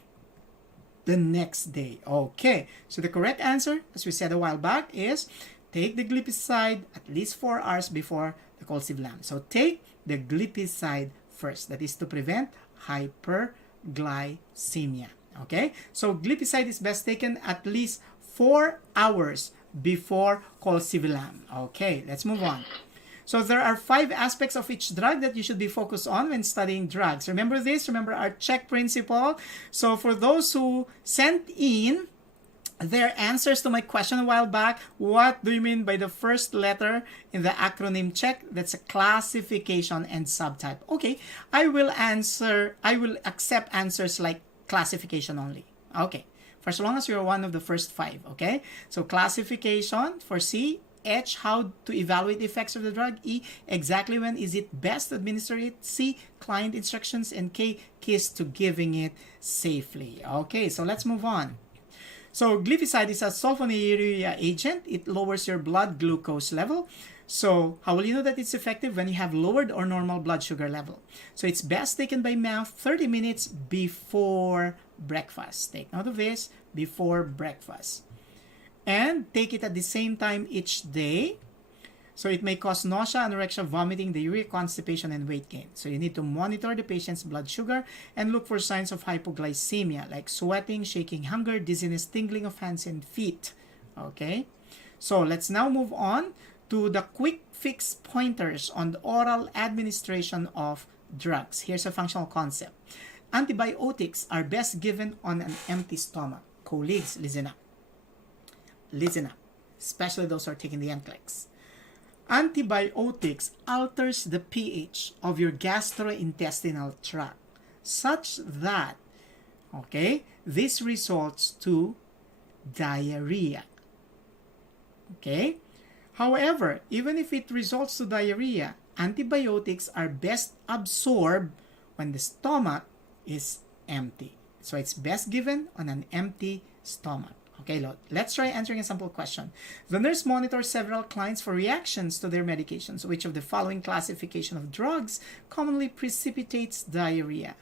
the next day. Okay. So, the correct answer, as we said a while back, is take the glipizide at least 4 hours before the colcivilam. So take the glipizide first. That is to prevent hyperglycemia. Okay? So glipizide is best taken at least 4 hours before colcivilam. Okay, let's move on. So there are 5 aspects of each drug that you should be focused on when studying drugs. Remember this? Remember our check principle? So for those who sent in their answers to my question a while back, what do you mean by the first letter in the acronym check? That's a classification and subtype. Okay, I will accept answers like classification only. Okay, for as long as you're one of the first 5, okay? So classification for C, H, how to evaluate the effects of the drug, E, exactly when is it best to administer it, C, client instructions, and K, keys to giving it safely. Okay, so let's move on. So glipizide is a sulfonylurea agent. It lowers your blood glucose level. So how will you know that it's effective? When you have lowered or normal blood sugar level. So it's best taken by mouth 30 minutes before breakfast. Take note of this, before breakfast. And take it at the same time each day. So it may cause nausea, anorexia, vomiting, diarrhea, constipation, and weight gain. So you need to monitor the patient's blood sugar and look for signs of hypoglycemia like sweating, shaking, hunger, dizziness, tingling of hands and feet. Okay? So let's now move on to the QuickFix pointers on the oral administration of drugs. Here's a functional concept. Antibiotics are best given on an empty stomach. Colleagues, listen up. Listen up. Especially those who are taking the NCLEX. Antibiotics alters the pH of your gastrointestinal tract such that, okay, this results to diarrhea. Okay? However, even if it results to diarrhea, antibiotics are best absorbed when the stomach is empty. So it's best given on an empty stomach. Okay, let's try answering a simple question. The nurse monitors several clients for reactions to their medications. Which of the following classification of drugs commonly precipitates diarrhea?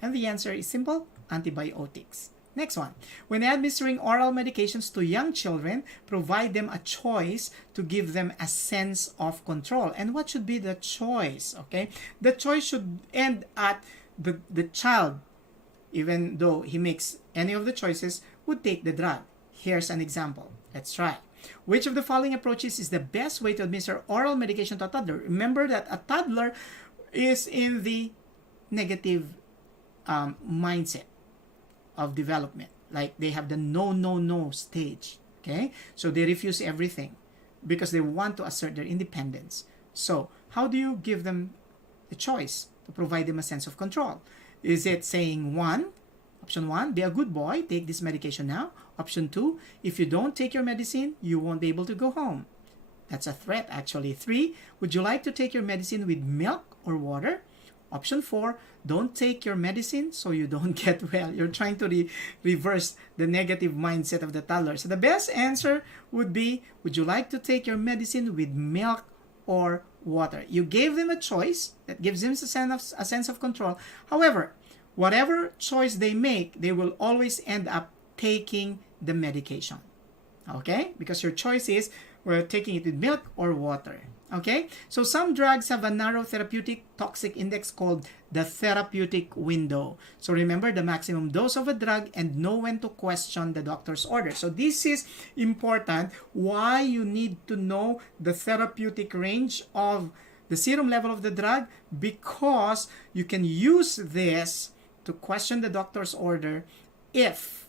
And the answer is simple, antibiotics. Next one. When administering oral medications to young children, provide them a choice to give them a sense of control. And what should be the choice? Okay, the choice should end at the child even though he makes any of the choices, would take the drug. Here's an example. Let's try. Which of the following approaches is the best way to administer oral medication to a toddler? Remember that a toddler is in the negative mindset of development. Like they have the no stage. Okay? So they refuse everything because they want to assert their independence. So how do you give them a choice to provide them a sense of control? Is it saying option 1, be a good boy, take this medication now. Option 2, if you don't take your medicine, you won't be able to go home. That's a threat actually. 3, would you like to take your medicine with milk or water? Option 4, don't take your medicine so you don't get well. You're trying to reverse the negative mindset of the toddler. So the best answer would be, would you like to take your medicine with milk or water? You gave them a choice that gives them a sense of control. However, whatever choice they make, they will always end up taking the medication. Okay? Because your choice is, we're taking it with milk or water. Okay? So some drugs have a narrow therapeutic toxic index called the therapeutic window. So remember the maximum dose of a drug and know when to question the doctor's order. So this is important, why you need to know the therapeutic range of the serum level of the drug, because you can use this to question the doctor's order if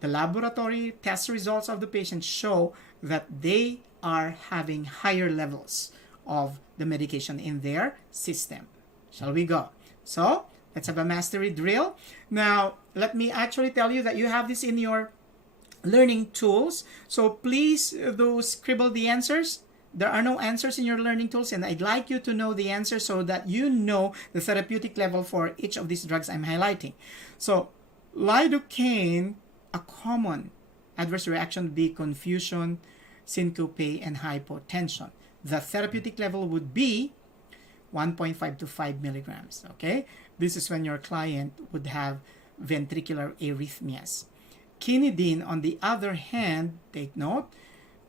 the laboratory test results of the patient show that they are having higher levels of the medication in their system. Shall we go? So, let's have a mastery drill. Now, let me actually tell you that you have this in your learning tools. So, please do scribble the answers. There are no answers in your learning tools, and I'd like you to know the answer so that you know the therapeutic level for each of these drugs I'm highlighting. So, lidocaine, a common adverse reaction would be confusion, syncope, and hypotension. The therapeutic level would be 1.5 to 5 milligrams. Okay? This is when your client would have ventricular arrhythmias. Quinidine, on the other hand, take note,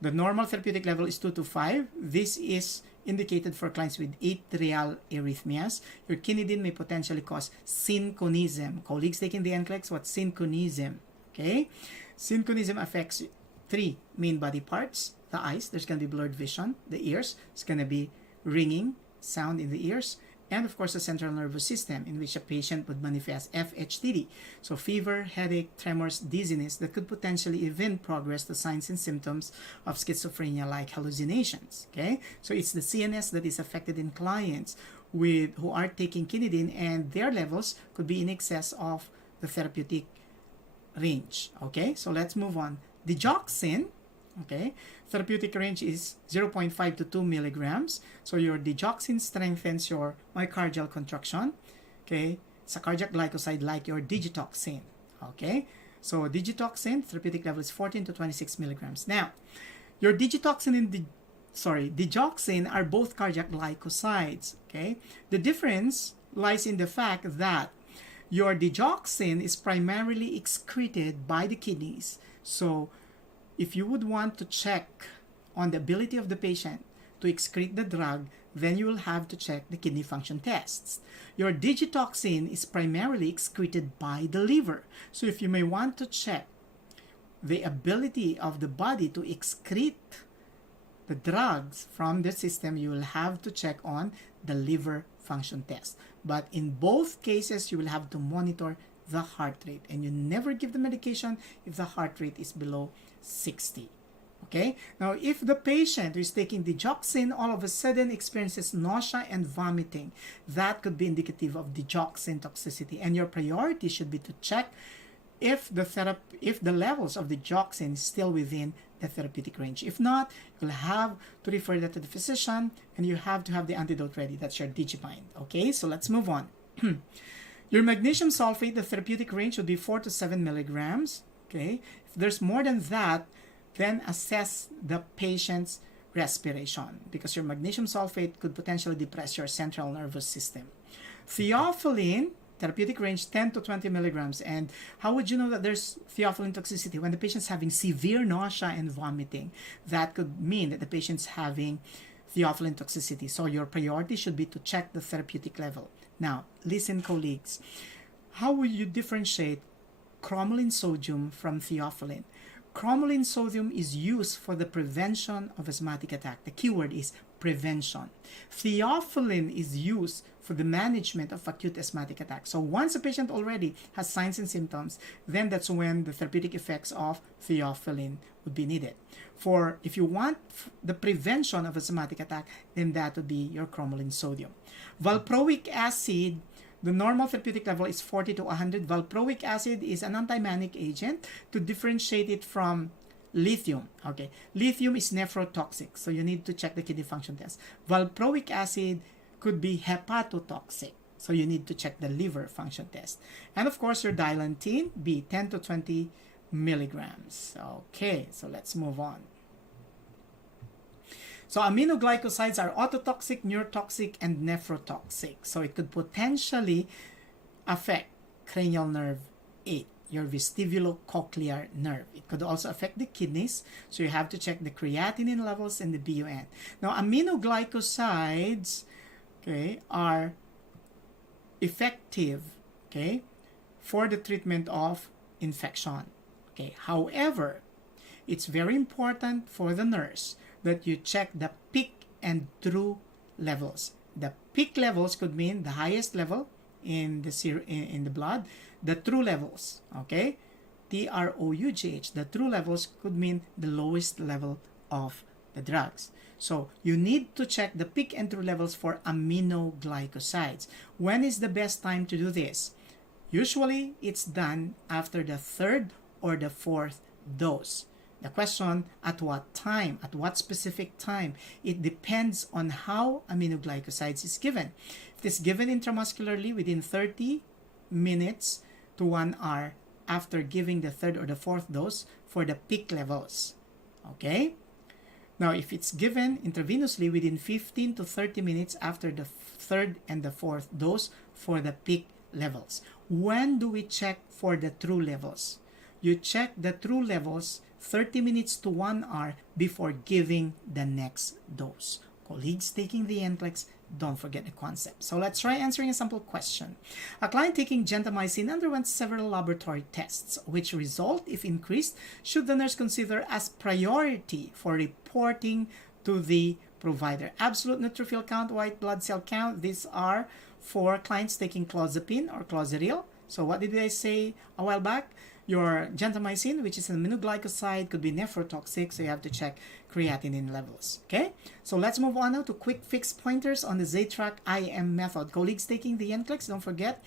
the normal therapeutic level is 2 to 5. This is indicated for clients with atrial arrhythmias. Your quinidine may potentially cause synchronism. Colleagues taking the NCLEX, what's synchronism? Okay? Synchronism affects 3 main body parts. The eyes, there's going to be blurred vision. The ears, it's going to be ringing sound in the ears. And of course, the central nervous system, in which a patient would manifest FHTD. So fever, headache, tremors, dizziness that could potentially even progress to signs and symptoms of schizophrenia like hallucinations. Okay? So it's the CNS that is affected in clients who are taking quinidine, and their levels could be in excess of the therapeutic range. Okay? So let's move on. Digoxin, okay, therapeutic range is 0.5 to 2 milligrams. So your digoxin strengthens your myocardial contraction. Okay, it's a cardiac glycoside like your digitoxin. Okay, so digitoxin therapeutic level is 14 to 26 milligrams. Now, your digitoxin and digoxin are both cardiac glycosides. Okay, the difference lies in the fact that your digoxin is primarily excreted by the kidneys. So, if you would want to check on the ability of the patient to excrete the drug, then you will have to check the kidney function tests. Your digitoxin is primarily excreted by the liver. So if you may want to check the ability of the body to excrete the drugs from the system, you will have to check on the liver function test. But in both cases, you will have to monitor the heart rate, and you never give the medication if the heart rate is below 60. Okay, now if the patient who is taking digoxin all of a sudden experiences nausea and vomiting, that could be indicative of digoxin toxicity, and your priority should be to check if the levels of digoxin is still within the therapeutic range. If not, you'll have to refer that to the physician, and you have to have the antidote ready. That's your Digibind. Okay, so let's move on. Your magnesium sulfate, the therapeutic range would be 4 to 7 milligrams. Okay, if there's more than that, then assess the patient's respiration, because your magnesium sulfate could potentially depress your central nervous system. Theophylline, therapeutic range 10 to 20 milligrams. And how would you know that there's theophylline toxicity? When the patient's having severe nausea and vomiting, that could mean that the patient's having theophylline toxicity. So your priority should be to check the therapeutic level. Now, listen, colleagues. how would you differentiate cromolyn sodium from theophylline? Cromolyn sodium is used for the prevention of asthmatic attack. The keyword is prevention. Theophylline is used for the management of acute asthmatic attack. So once a patient already has signs and symptoms, then that's when the therapeutic effects of theophylline would be needed. For if you want the prevention of asthmatic attack, then that would be your cromolyn sodium. Valproic acid, the normal therapeutic level is 40 to 100. Valproic acid is an antimanic agent to differentiate it from lithium. Okay, lithium is nephrotoxic, so you need to check the kidney function test. Valproic acid could be hepatotoxic, so you need to check the liver function test. And of course, your dilantine, be 10 to 20 milligrams. Okay, so let's move on. So aminoglycosides are autotoxic, neurotoxic, and nephrotoxic. So it could potentially affect cranial nerve 8, your vestibulocochlear nerve. It could also affect the kidneys, so you have to check the creatinine levels and the BUN. Now, aminoglycosides, okay, are effective, okay, for the treatment of infection. Okay, however, it's very important for the nurse that you check the peak and true levels. The peak levels could mean the highest level in the blood. The true levels, okay, TROUGH, the true levels could mean the lowest level of the drugs. So you need to check the peak and true levels for aminoglycosides. When is the best time to do this? Usually it's done after the 3rd or the 4th dose. The question, at what time? At what specific time? It depends on how aminoglycosides is given. If it is given intramuscularly within 30 minutes to 1 hour after giving the 3rd or the 4th dose for the peak levels. Okay? Now, if it's given intravenously within 15 to 30 minutes after the 3rd and the 4th dose for the peak levels. When do we check for the true levels? You check the true levels 30 minutes to 1 hour before giving the next dose. Colleagues taking the NCLEX, don't forget the concept. So let's try answering a sample question. A client taking gentamicin underwent several laboratory tests, which result, if increased, should the nurse consider as priority for reporting to the provider. Absolute neutrophil count, white blood cell count, these are for clients taking clozapine or clozaril. So what did I say a while back? Your gentamicin, which is an aminoglycoside, could be nephrotoxic, so you have to check creatinine levels. Okay, so let's move on now to quick fix pointers on the ZTRAC-IM method. Colleagues taking the NCLEX, don't forget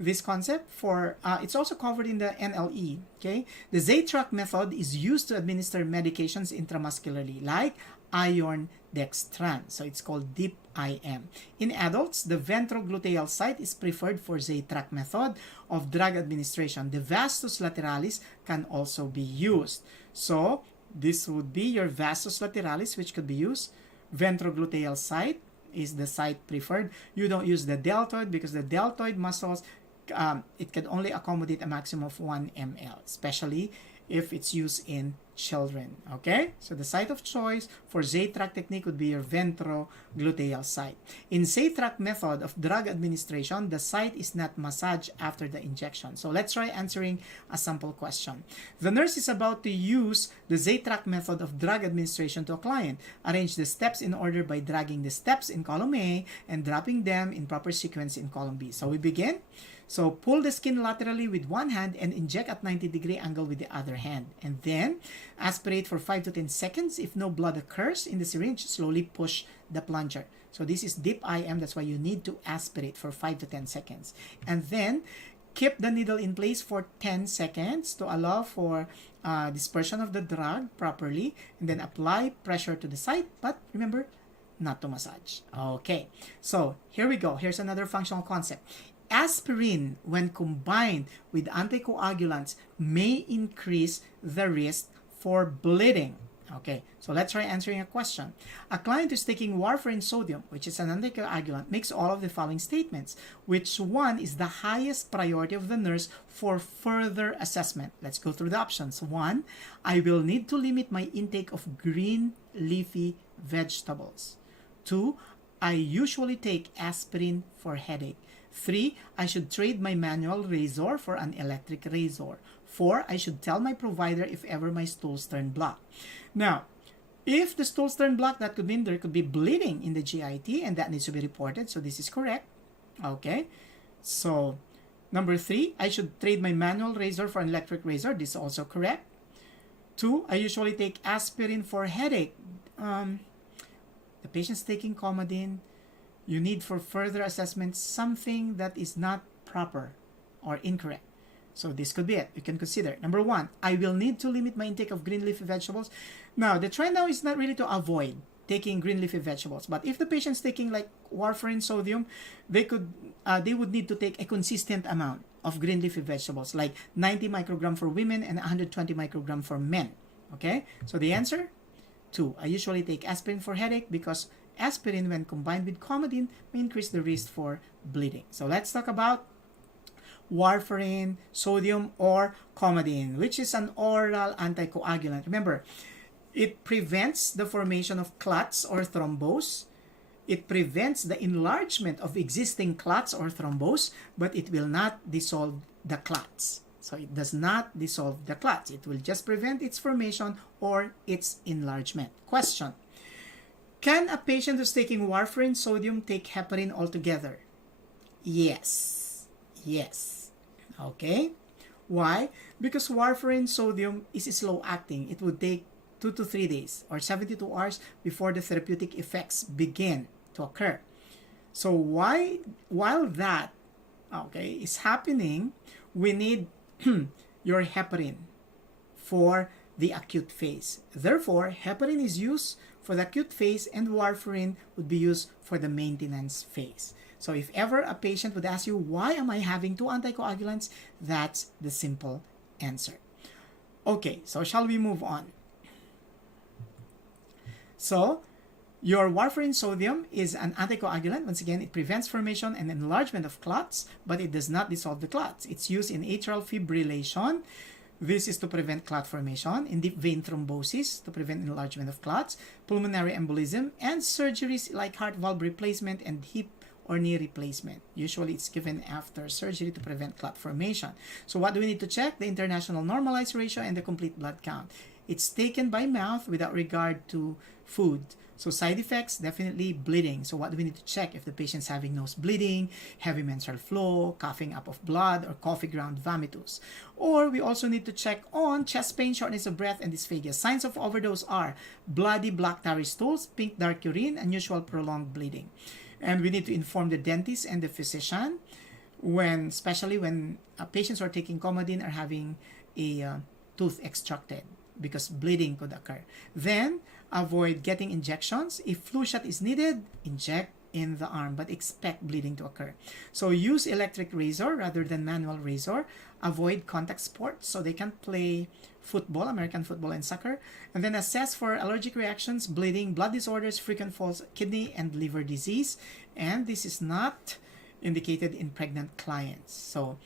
this concept. For it's also covered in the NLE. Okay, the ZTRAC method is used to administer medications intramuscularly, like iron dextran. So it's called deep IM. In adults, the ventrogluteal site is preferred for ZTRAC method of drug administration. The vastus lateralis can also be used. So this would be your vastus lateralis, which could be used. Ventrogluteal site is the site preferred. You don't use the deltoid because the deltoid muscles, it can only accommodate a maximum of 1 ml, especially if it's used in children. Okay, so the site of choice for ZTRAC technique would be your ventrogluteal site. In ZTRAC method of drug administration, the site is not massaged after the injection. So let's try answering a sample question. The nurse is about to use the ZTRAC method of drug administration to a client. Arrange the steps in order by dragging the steps in column A and dropping them in proper sequence in column B. So we begin. So pull the skin laterally with one hand and inject at 90-degree angle with the other hand. And then aspirate for 5 to 10 seconds. If no blood occurs in the syringe, slowly push the plunger. So this is deep IM. That's why you need to aspirate for 5 to 10 seconds. And then keep the needle in place for 10 seconds to allow for dispersion of the drug properly. And then apply pressure to the site. But remember, not to massage. Okay, so here we go. Here's another functional concept. Aspirin, when combined with anticoagulants, may increase the risk for bleeding. Okay, so let's try answering a question. A client who's taking warfarin sodium, which is an anticoagulant, makes all of the following statements. Which one is the highest priority of the nurse for further assessment? Let's go through the options. 1, I will need to limit my intake of green leafy vegetables. 2, I usually take aspirin for headache. 3. I should trade my manual razor for an electric razor. 4. I should tell my provider if ever my stools turn black. Now, if the stools turn black, that could mean there could be bleeding in the GIT, and that needs to be reported. So this is correct. Okay. So number 3, I should trade my manual razor for an electric razor. This is also correct. 2, I usually take aspirin for headache. The patient's taking Coumadin. You need for further assessment something that is not proper or incorrect. So this could be it. You can consider. Number 1, I will need to limit my intake of green leafy vegetables. Now, the trend now is not really to avoid taking green leafy vegetables, but if the patient's taking like warfarin sodium, they would need to take a consistent amount of green leafy vegetables, like 90 microgram for women and 120 microgram for men. Okay, so the answer 2. I usually take aspirin for headache because aspirin, when combined with Coumadin, may increase the risk for bleeding. So let's talk about warfarin sodium or Coumadin, which is an oral anticoagulant. Remember, it prevents the formation of clots or thrombose. It prevents the enlargement of existing clots or thrombose, but it will not dissolve the clots. So it does not dissolve the clots. It will just prevent its formation or its enlargement. Question: can a patient who's taking warfarin sodium take heparin altogether? Yes. Yes. Okay. Why? Because warfarin sodium is slow acting. It would take 2 to 3 days or 72 hours before the therapeutic effects begin to occur. So while that is happening, we need your heparin for the acute phase. Therefore, heparin is used for the acute phase and warfarin would be used for the maintenance phase. So if ever a patient would ask you, why am I having 2 anticoagulants? That's the simple answer. Okay, so shall we move on? So your warfarin sodium is an anticoagulant. Once again, it prevents formation and enlargement of clots, but it does not dissolve the clots. It's used in atrial fibrillation. This is to prevent clot formation, in deep vein thrombosis to prevent enlargement of clots, pulmonary embolism, and surgeries like heart valve replacement and hip or knee replacement. Usually it's given after surgery to prevent clot formation. So what do we need to check? The international normalized ratio and the complete blood count. It's taken by mouth without regard to food. So side effects, definitely bleeding. So what do we need to check? If the patient's having nose bleeding, heavy menstrual flow, coughing up of blood, or coffee ground vomitus. Or we also need to check on chest pain, shortness of breath, and dysphagia. Signs of overdose are bloody black tarry stools, pink dark urine, unusual prolonged bleeding. And we need to inform the dentist and the physician especially when patients who are taking Coumadin are having a tooth extracted, because bleeding could occur. Then avoid getting injections. If flu shot is needed, inject in the arm, but expect bleeding to occur. So use electric razor rather than manual razor. Avoid contact sports, so they can't play football, American football and soccer. And then assess for allergic reactions, bleeding, blood disorders, frequent falls, kidney and liver disease. And this is not indicated in pregnant clients. So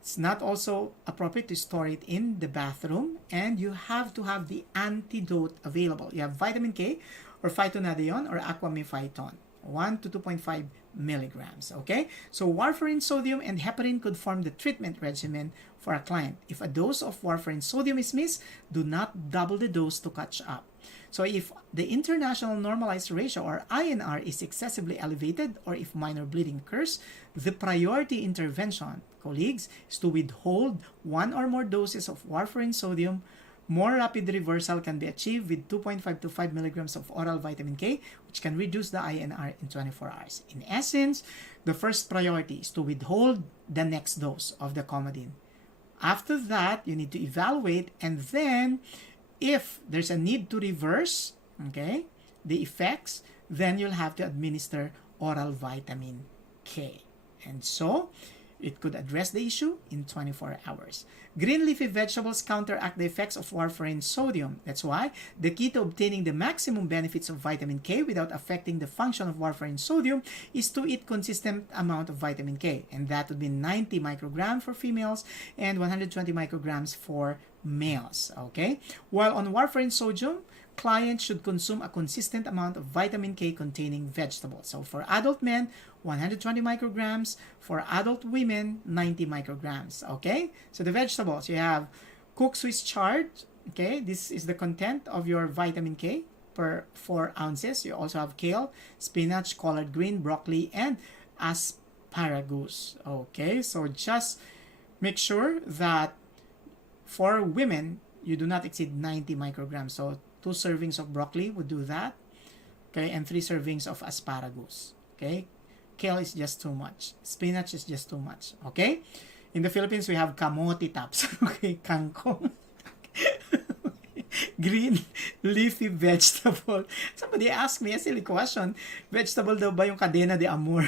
it's not also appropriate to store it in the bathroom, and you have to have the antidote available. You have vitamin K or phytonadione or aquamephyton, 1 to 2.5 milligrams. Okay, so warfarin sodium and heparin could form the treatment regimen for a client. If a dose of warfarin sodium is missed, do not double the dose to catch up. So if the international normalized ratio or INR is excessively elevated, or if minor bleeding occurs, the priority intervention, colleagues, is to withhold 1 or more doses of warfarin sodium. More rapid reversal can be achieved with 2.5 to 5 milligrams of oral vitamin K, which can reduce the INR in 24 hours. In essence, the first priority is to withhold the next dose of the Coumadin. After that, you need to evaluate, and then if there's a need to reverse, the effects, then you'll have to administer oral vitamin K. And so, it could address the issue in 24 hours. Green leafy vegetables counteract the effects of warfarin sodium. That's why the key to obtaining the maximum benefits of vitamin K without affecting the function of warfarin sodium is to eat consistent amount of vitamin K. And that would be 90 micrograms for females and 120 micrograms for males. Okay? While on warfarin sodium, client should consume a consistent amount of vitamin K containing vegetables. So for adult men, 120 micrograms. For adult women, 90 micrograms. Okay? So the vegetables, you have cooked Swiss chard. Okay? This is the content of your vitamin K per 4 ounces. You also have kale, spinach, collard green, broccoli, and asparagus. Okay? So just make sure that for women, you do not exceed 90 micrograms. So 2 servings of broccoli would do that. Okay, and 3 servings of asparagus. Okay, kale is just too much. Spinach is just too much. Okay, in the Philippines we have kamote tops. Okay, kangkong. Green leafy vegetable. Somebody asked me a silly question. Vegetable daw ba yung cadena de amor?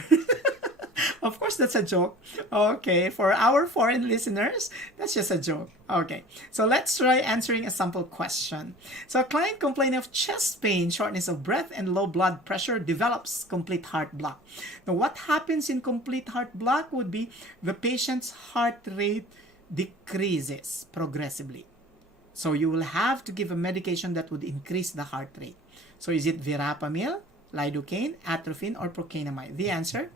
Of course, that's a joke. Okay, for our foreign listeners, that's just a joke. Okay, so let's try answering a sample question. So a client complaining of chest pain, shortness of breath, and low blood pressure develops complete heart block. Now, what happens in complete heart block would be the patient's heart rate decreases progressively. So you will have to give a medication that would increase the heart rate. So is it verapamil, lidocaine, atropine, or procainamide? The answer,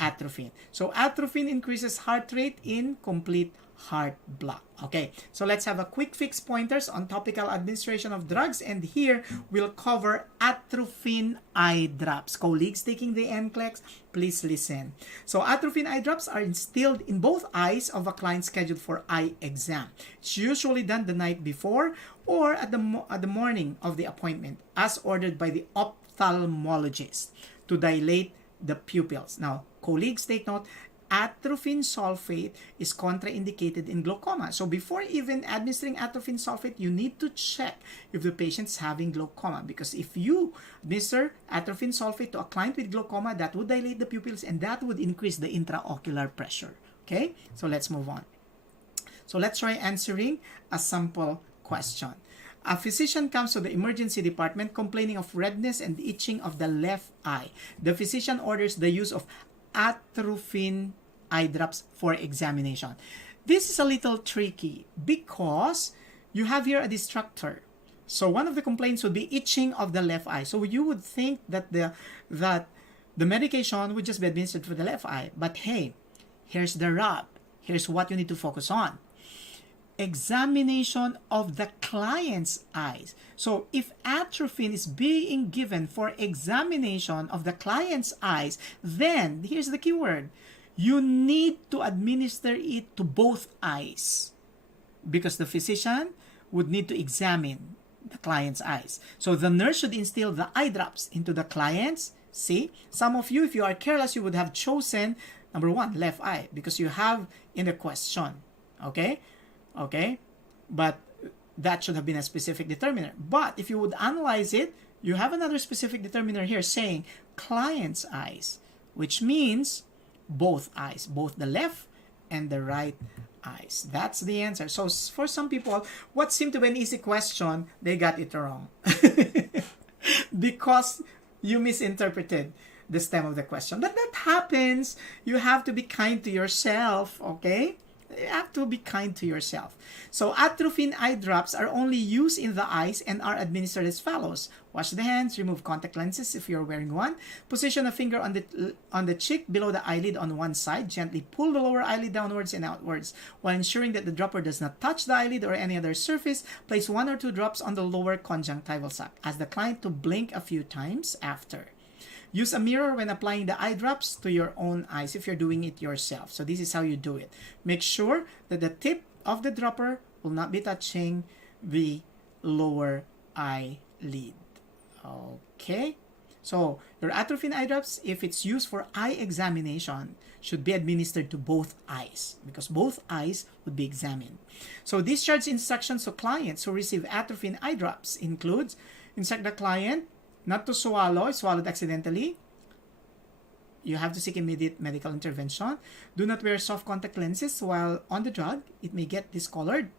atropine. So atropine increases heart rate in complete heart block. Okay, so let's have a quick fix pointers on topical administration of drugs, and here we'll cover atropine eye drops. Colleagues taking the NCLEX, please listen. So atropine eye drops are instilled in both eyes of a client scheduled for eye exam. It's usually done the night before or at the morning of the appointment, as ordered by the ophthalmologist, to dilate the pupils. Now, colleagues, take note, atropine sulfate is contraindicated in glaucoma. So before even administering atropine sulfate, you need to check if the patient's having glaucoma, because if you administer atropine sulfate to a client with glaucoma, that would dilate the pupils and that would increase the intraocular pressure. Okay, so let's move on. So let's try answering a sample question. A physician comes to the emergency department complaining of redness and itching of the left eye. The physician orders the use of atropine eye drops for examination. This is a little tricky because you have here a distractor. So one of the complaints would be itching of the left eye. So you would think that the medication would just be administered for the left eye. But hey, here's the rub. Here's what you need to focus on. Examination of the client's eyes. So if atropine is being given for examination of the client's eyes, then here's the key word. You need to administer it to both eyes, because the physician would need to examine the client's eyes. So the nurse should instill the eye drops into the client's. See, some of you, if you are careless, you would have chosen number 1, left eye, because you have in the question. Okay, but that should have been a specific determiner. But if you would analyze it, you have another specific determiner here saying client's eyes, which means both eyes, both the left and the right eyes. That's the answer. So for some people, what seemed to be an easy question, they got it wrong because you misinterpreted the stem of the question. But that happens. You have to be kind to yourself, okay? You have to be kind to yourself. So atropine eye drops are only used in the eyes and are administered as follows. Wash the hands, remove contact lenses if you're wearing one. Position a finger on the cheek below the eyelid on one side. Gently pull the lower eyelid downwards and outwards. While ensuring that the dropper does not touch the eyelid or any other surface, place 1 or 2 drops on the lower conjunctival sac. Ask the client to blink a few times after. Use a mirror when applying the eye drops to your own eyes if you're doing it yourself. So this is how you do it. Make sure that the tip of the dropper will not be touching the lower eyelid. Okay? So your atropine eye drops, if it's used for eye examination, should be administered to both eyes because both eyes would be examined. So discharge instructions to clients who receive atropine eye drops includes instruct the client not to swallow, swallowed accidentally. You have to seek immediate medical intervention. Do not wear soft contact lenses while on the drug. It may get discolored.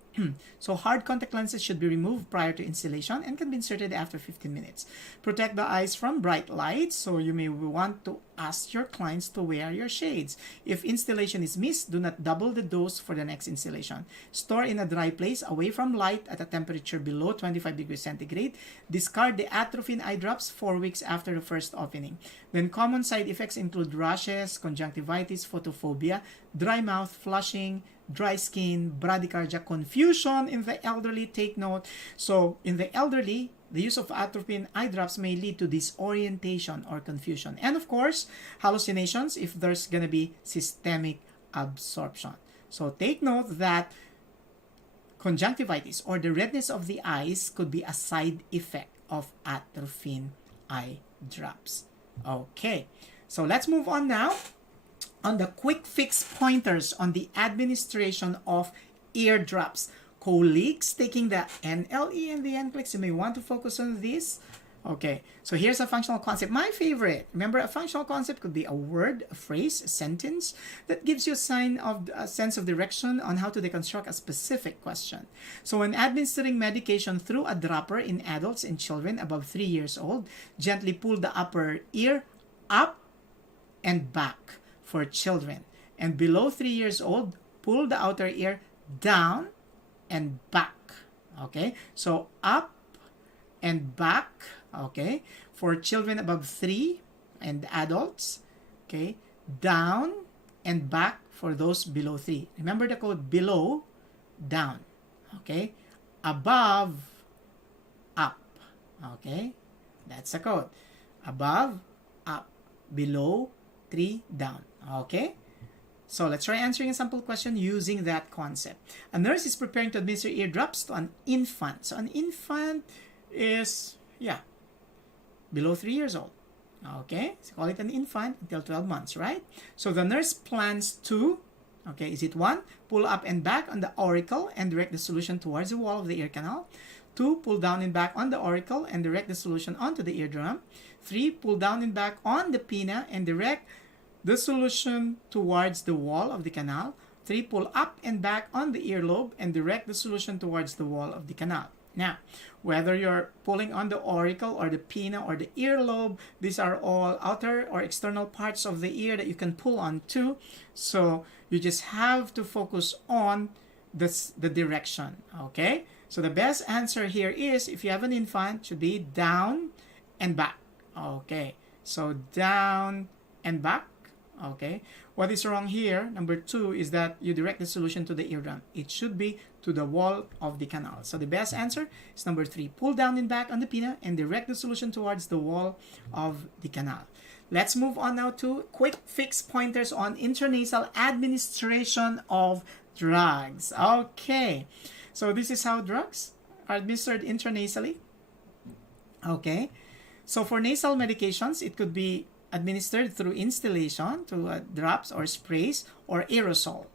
So hard contact lenses should be removed prior to installation and can be inserted after 15 minutes. Protect the eyes from bright lights, so you may want to ask your clients to wear your shades. If installation is missed, do not double the dose for the next installation. Store in a dry place away from light at a temperature below 25 degrees centigrade. Discard the atropine eye drops 4 weeks after the first opening. Then common side effects include rashes, conjunctivitis, photophobia, dry mouth, flushing, dry skin, bradycardia, confusion in the elderly. Take note. So in the elderly, the use of atropine eye drops may lead to disorientation or confusion. And of course, hallucinations if there's going to be systemic absorption. So take note that conjunctivitis or the redness of the eyes could be a side effect of atropine eye drops. Okay, so let's move on now on the quick fix pointers on the administration of eardrops. Colleagues taking the NLE and the NCLEX, you may want to focus on this. Okay, so here's a functional concept. My favorite. Remember, a functional concept could be a word, a phrase, a sentence that gives you a sense of direction on how to deconstruct a specific question. So when administering medication through a dropper in adults and children above 3 years old, gently pull the upper ear up and back for children. And below 3 years old, pull the outer ear down and back. Okay, so up and back. Okay, for children above 3 and adults. Okay, down and back for those below 3. Remember the code: below, down. Okay, above, up. Okay, that's the code: above, up, below, 3, down. Okay, so let's try answering a sample question using that concept. A nurse is preparing to administer eardrops to an infant. So an infant is, below 3 years old. Okay, so call it an infant until 12 months, right? So the nurse plans to, is it 1, pull up and back on the auricle and direct the solution towards the wall of the ear canal. 2, pull down and back on the auricle and direct the solution onto the eardrum. 3, pull down and back on the pinna and direct the solution towards the wall of the canal. 3, pull up and back on the earlobe and direct the solution towards the wall of the canal. Now, whether you're pulling on the auricle or the pinna or the earlobe, these are all outer or external parts of the ear that you can pull on too. So you just have to focus on the direction. Okay, so the best answer here is, if you have an infant, should be down and back. Okay, so down and back. Okay, what is wrong here, number 2, is that you direct the solution to the eardrum. It should be to the wall of the canal. So the best answer is number 3. Pull down and back on the pinna and direct the solution towards the wall of the canal. Let's move on now to quick fix pointers on intranasal administration of drugs. Okay, so this is how drugs are administered intranasally. Okay, so for nasal medications, it could be administered through instillation to drops or sprays or aerosol.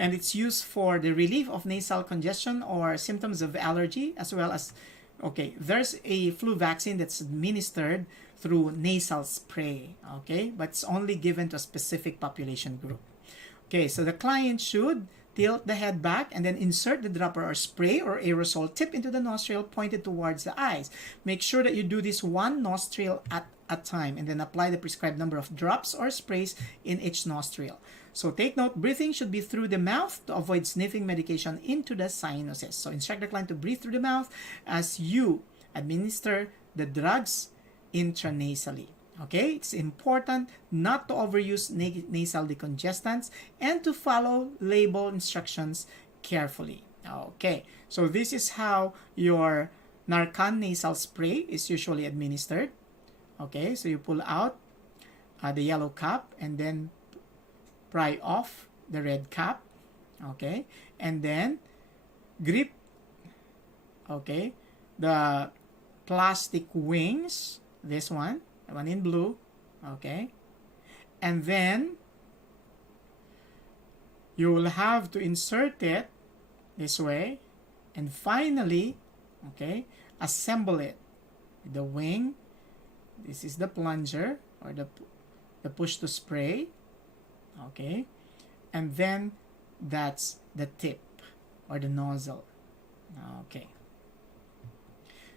And it's used for the relief of nasal congestion or symptoms of allergy, as well as, there's a flu vaccine that's administered through nasal spray, but it's only given to a specific population group. Okay, so the client should tilt the head back and then insert the dropper or spray or aerosol tip into the nostril pointed towards the eyes. Make sure that you do this 1 nostril at a time and then apply the prescribed number of drops or sprays in each nostril. So take note, breathing should be through the mouth to avoid sniffing medication into the sinuses. So instruct the client to breathe through the mouth as you administer the drugs intranasally. Okay, it's important not to overuse nasal decongestants and to follow label instructions carefully. Okay, so this is how your Narcan nasal spray is usually administered. Okay, so you pull out the yellow cap and then pry off the red cap. Okay, and then grip, the plastic wings, this one, the one in blue, and then you will have to insert it this way, and finally, assemble it. The wing, this is the plunger or the push to spray, and then that's the tip. or the nozzle. Okay.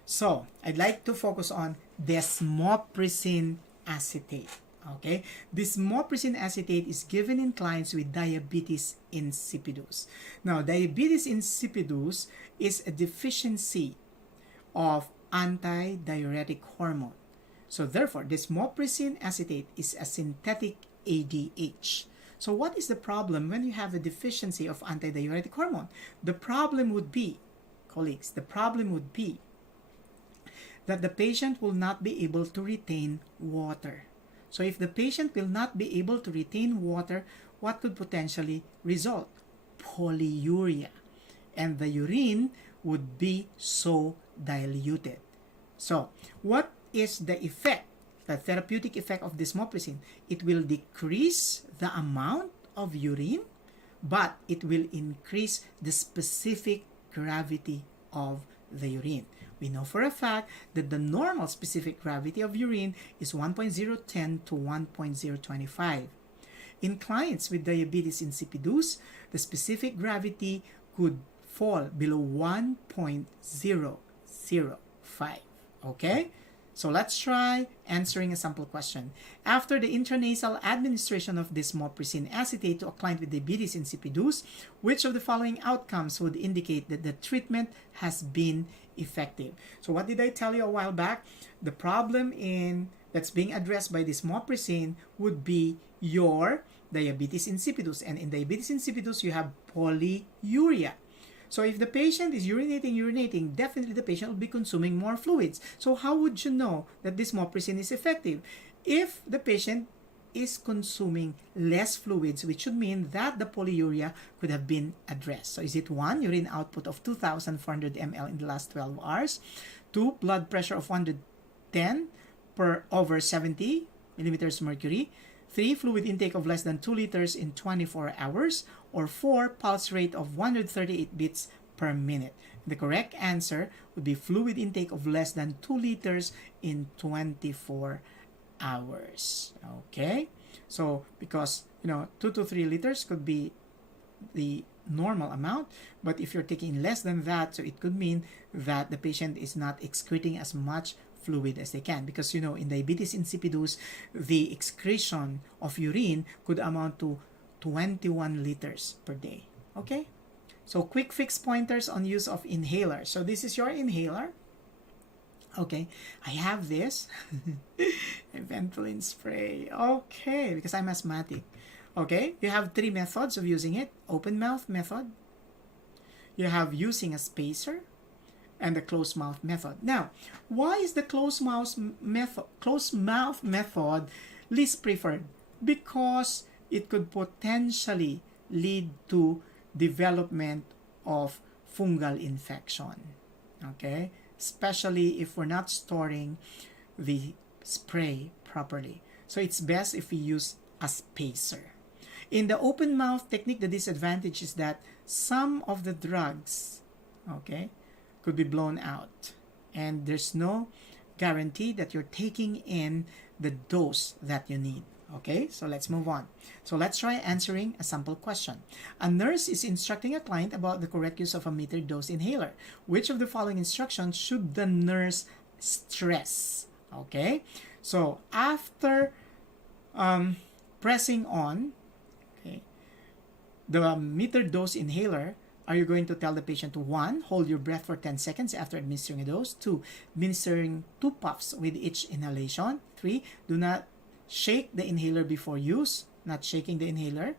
So, I'd like to focus on desmopressin acetate. Okay, desmopressin acetate is given in clients with diabetes insipidus. Now, diabetes insipidus is a deficiency of antidiuretic hormone. So, therefore, desmopressin acetate is a synthetic ADH. So, what is the problem when you have a deficiency of antidiuretic hormone? The problem would be, colleagues, the problem would be that the patient will not be able to retain water. So if the patient will not be able to retain water, what could potentially result? Polyuria. And the urine would be so diluted. So what is the effect, the therapeutic effect of desmopressin? It will decrease the amount of urine, but it will increase the specific gravity of the urine. We know for a fact that the normal specific gravity of urine is 1.010 to 1.025. In clients with diabetes insipidus, the specific gravity could fall below 1.005. Okay? So let's try answering a sample question. After the intranasal administration of desmopressin acetate to a client with diabetes insipidus, which of the following outcomes would indicate that the treatment has been effective? So what did I tell you a while back? The problem that's being addressed by desmopressin would be your diabetes insipidus. And in diabetes insipidus, you have polyuria. So if the patient is urinating, definitely the patient will be consuming more fluids. So how would you know that desmopressin is effective? If the patient is consuming less fluids, which should mean that the polyuria could have been addressed. So is it 1, urine output of 2,400 ml in the last 12 hours, 2, blood pressure of 110 per over 70 millimeters mercury, 3, fluid intake of less than 2 liters in 24 hours, or 4, pulse rate of 138 beats per minute? The correct answer would be fluid intake of less than 2 liters in 24 hours. Okay? So, because, 2 to 3 liters could be the normal amount, but if you're taking less than that, so it could mean that the patient is not excreting as much fluid as they can, because in diabetes insipidus, the excretion of urine could amount to 21 liters per day. Okay, so quick fix pointers on use of inhaler. So this is your inhaler. Okay, I have this Ventolin spray. Okay, because I'm asthmatic. Okay, you have 3 methods of using it: open mouth method, you have using a spacer, and the closed mouth method. Now, why is the closed mouth method least preferred? Because it could potentially lead to development of fungal infection. Okay, especially if we're not storing the spray properly. So it's best if we use a spacer. In the open mouth technique, the disadvantage is that some of the drugs, okay, could be blown out, and there's no guarantee that you're taking in the dose that you need. Okay, so let's move on. So let's try answering a sample question. A nurse is instructing a client about the correct use of a metered dose inhaler. Which of the following instructions should the nurse stress? Okay, so after pressing on, okay, the metered dose inhaler, are you going to tell the patient to 1, hold your breath for 10 seconds after administering a dose, 2, administering 2 puffs with each inhalation, 3, do not shake the inhaler before use, not shaking the inhaler,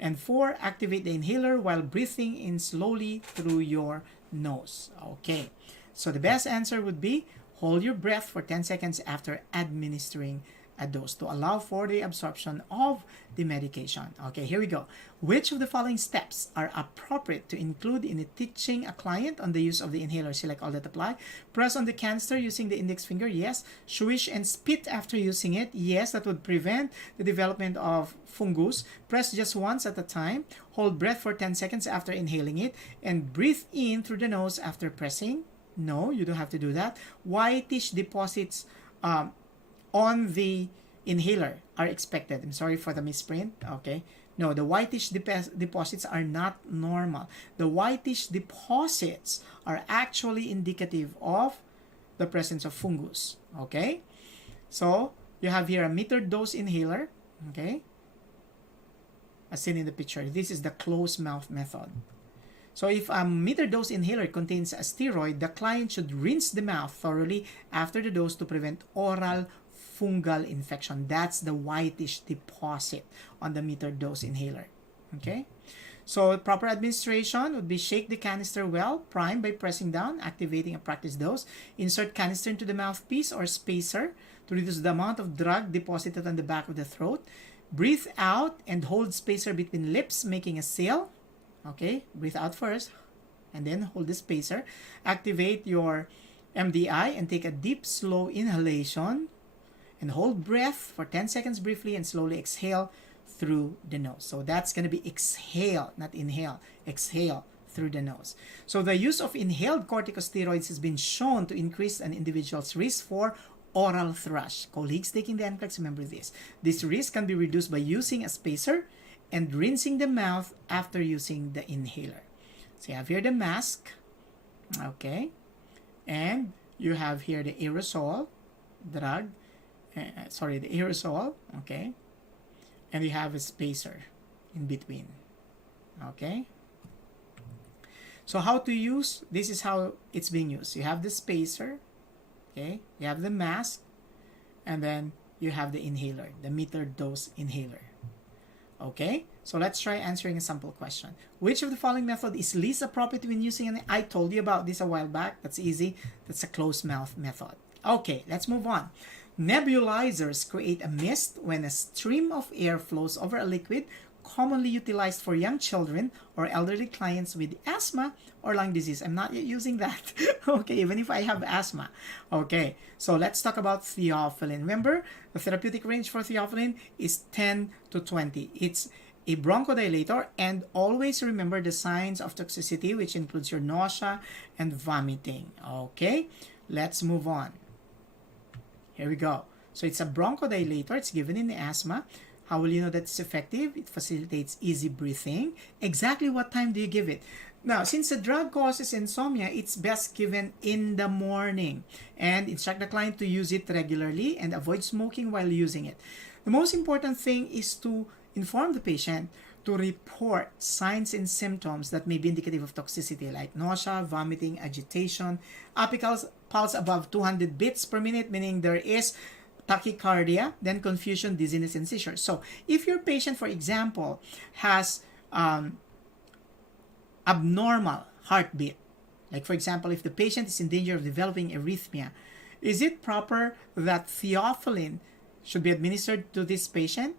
and 4, activate the inhaler while breathing in slowly through your nose. Okay, so the best answer would be hold your breath for 10 seconds after administering a dose to allow for the absorption of the medication. Okay, here we go. Which of the following steps are appropriate to include in teaching a client on the use of the inhaler? Select all that apply. Press on the canister using the index finger. Yes. Swish and spit after using it. Yes, that would prevent the development of fungus. Press just once at a time. Hold breath for 10 seconds after inhaling it. And breathe in through the nose after pressing. No, you don't have to do that. Whitish deposits on the inhaler are expected. I'm sorry for the misprint. Okay, No, the whitish deposits are not normal. The whitish deposits are actually indicative of the presence of fungus. Okay? So, you have here a metered dose inhaler. Okay? As seen in the picture. This is the closed mouth method. So if a metered dose inhaler contains a steroid, the client should rinse the mouth thoroughly after the dose to prevent oral fungal infection. That's the whitish deposit on the metered dose inhaler. Okay? So proper administration would be shake the canister well, prime by pressing down, activating a practice dose, insert canister into the mouthpiece or spacer to reduce the amount of drug deposited on the back of the throat. Breathe out and hold spacer between lips, making a seal. Okay, breathe out first and then hold the spacer. Activate your MDI and take a deep, slow inhalation and hold breath for 10 seconds briefly and slowly exhale through the nose. So that's going to be exhale, not inhale. Exhale through the nose. So the use of inhaled corticosteroids has been shown to increase an individual's risk for oral thrush. Colleagues taking the NCLEX, remember this. This risk can be reduced by using a spacer and rinsing the mouth after using the inhaler. So you have here the mask, okay, and you have here the aerosol drug, the aerosol, okay, and you have a spacer in between, okay. So how to use, this is how it's being used. You have the spacer, okay, you have the mask, and then you have the inhaler, the metered dose inhaler. Okay, so let's try answering a sample question. Which of the following method is least appropriate when using an... I told you about this a while back. That's easy. That's a closed mouth method. Okay, let's move on. Nebulizers create a mist when a stream of air flows over a liquid commonly utilized for young children or elderly clients with asthma or lung disease. I'm not yet using that. Okay, even if I have asthma. Okay, so let's talk about theophylline. Remember, the therapeutic range for theophylline is 10 to 20. It's a bronchodilator, and always remember the signs of toxicity, which includes your nausea and vomiting. Okay, let's move on. Here we go. So it's a bronchodilator. It's given in asthma. How will you know that it's effective? It facilitates easy breathing. Exactly what time do you give it? Now, since the drug causes insomnia, it's best given in the morning. And instruct the client to use it regularly and avoid smoking while using it. The most important thing is to inform the patient to report signs and symptoms that may be indicative of toxicity, like nausea, vomiting, agitation, apical pulse above 200 beats per minute, meaning there is tachycardia, then confusion, dizziness, and seizures. So if your patient, for example, has abnormal heartbeat, like for example, if the patient is in danger of developing arrhythmia, is it proper that theophylline should be administered to this patient?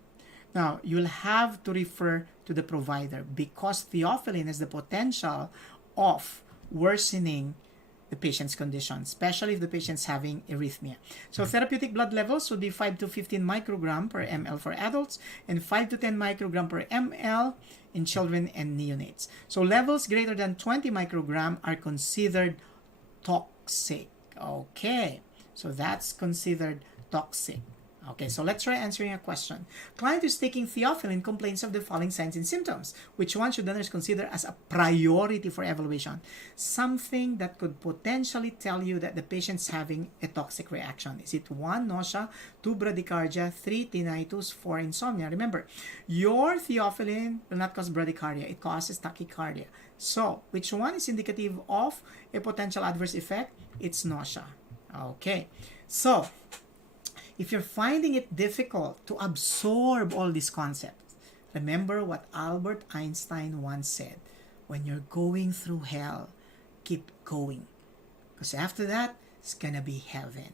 Now, you'll have to refer to the provider because theophylline has the potential of worsening the patient's condition, especially if the patient's having arrhythmia. So therapeutic blood levels would be 5 to 15 microgram per ml for adults and 5 to 10 microgram per ml in children and neonates. So levels greater than 20 microgram are considered toxic. Okay, so that's considered toxic. Okay, so let's try answering a question. Client who's taking theophylline complains of the following signs and symptoms. Which one should the nurse consider as a priority for evaluation? Something that could potentially tell you that the patient's having a toxic reaction. Is it 1, nausea, 2, bradycardia, 3, tinnitus, 4, insomnia? Remember, your theophylline will not cause bradycardia. It causes tachycardia. So, which one is indicative of a potential adverse effect? It's nausea. Okay, so if you're finding it difficult to absorb all these concepts, remember what Albert Einstein once said, when you're going through hell, keep going. Because after that, it's gonna be heaven.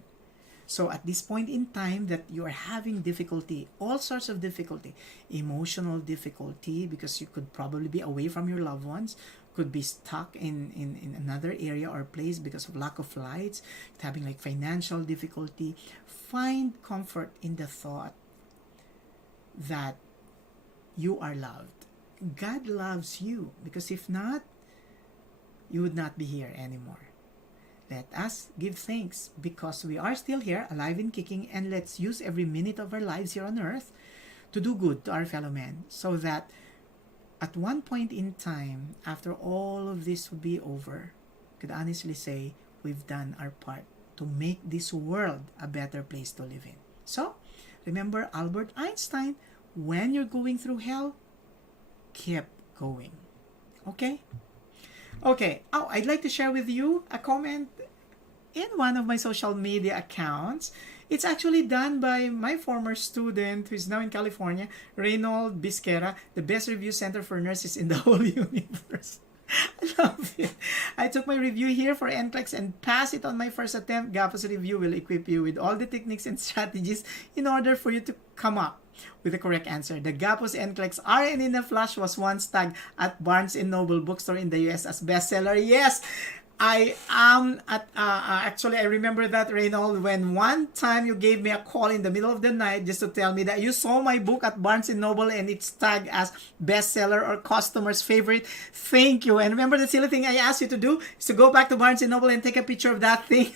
So at this point in time that you are having difficulty, all sorts of difficulty, emotional difficulty, because you could probably be away from your loved ones, could be stuck in another area or place because of lack of flights, having like financial difficulty, find comfort in the thought that you are loved. God loves you, because if not, you would not be here anymore. Let us give thanks because we are still here, alive and kicking, and let's use every minute of our lives here on earth to do good to our fellow men, so that at one point in time, after all of this will be over, we could honestly say we've done our part to make this world a better place to live in. So, remember Albert Einstein, when you're going through hell, keep going. Okay? Okay. Oh, I'd like to share with you a comment in one of my social media accounts. It's actually done by my former student who is now in California, Reynold Bisquera, the best review center for nurses in the whole universe. I love it. I took my review here for NCLEX and passed it on my first attempt. Gapos review will equip you with all the techniques and strategies in order for you to come up with the correct answer. The Gapos NCLEX-RN in a flash was once tagged at Barnes & Noble bookstore in the US as bestseller. Yes! I am at actually I remember that, Reynold, when one time you gave me a call in the middle of the night just to tell me that you saw my book at Barnes & Noble and it's tagged as bestseller or customer's favorite. Thank you. And remember, the silly thing I asked you to do is to go back to Barnes & Noble and take a picture of that thing.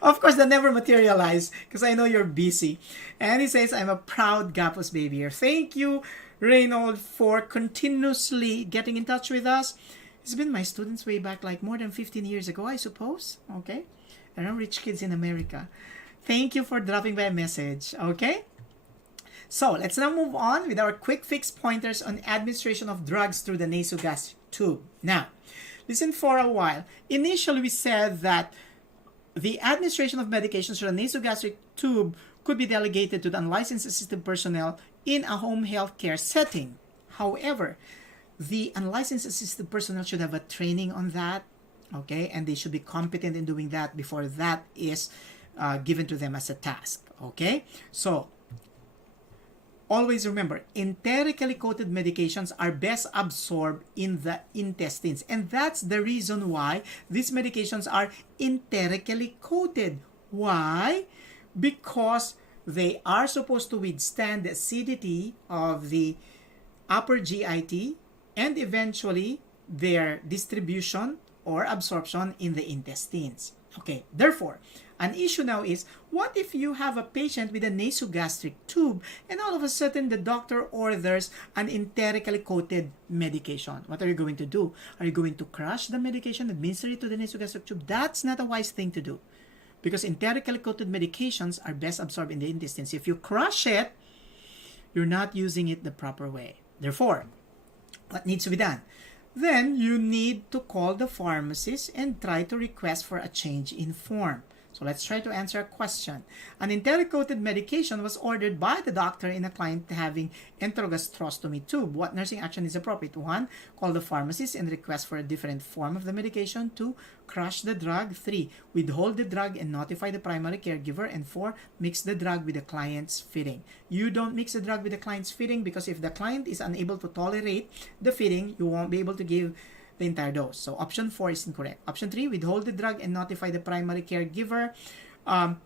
Of course, that never materialized because I know you're busy. And he says, I'm a proud Gapos baby here. Thank you, Reynold, for continuously getting in touch with us. It's been my students way back like more than 15 years ago, I suppose. Okay? Around Rich Kids in America. Thank you for dropping by a message. Okay? So, let's now move on with our quick fix pointers on administration of drugs through the nasogastric tube. Now, listen for a while. Initially, we said that the administration of medications through the nasogastric tube could be delegated to the unlicensed assistive personnel in a home health care setting. However, the unlicensed assistive personnel should have a training on that, okay? And they should be competent in doing that before that is given to them as a task, okay? So, always remember, enterically coated medications are best absorbed in the intestines. And that's the reason why these medications are enterically coated. Why? Because they are supposed to withstand the acidity of the upper GIT and eventually their distribution or absorption in the intestines. Okay, therefore, an issue now is, what if you have a patient with a nasogastric tube and all of a sudden the doctor orders an enterically coated medication? What are you going to do? Are you going to crush the medication, administer it to the nasogastric tube? That's not a wise thing to do, because enterically coated medications are best absorbed in the intestines. If you crush it, you're not using it the proper way. Therefore, what needs to be done? Then you need to call the pharmacist and try to request for a change in form. So let's try to answer a question. An enteric-coated medication was ordered by the doctor in a client having enterogastrostomy tube. What nursing action is appropriate? 1. Call the pharmacist and request for a different form of the medication. 2. Crush the drug. 3. Withhold the drug and notify the primary caregiver. And 4. Mix the drug with the client's feeding. You don't mix the drug with the client's feeding, because if the client is unable to tolerate the feeding, you won't be able to give the entire dose. So option 4 is incorrect. Option 3, withhold the drug and notify the primary caregiver.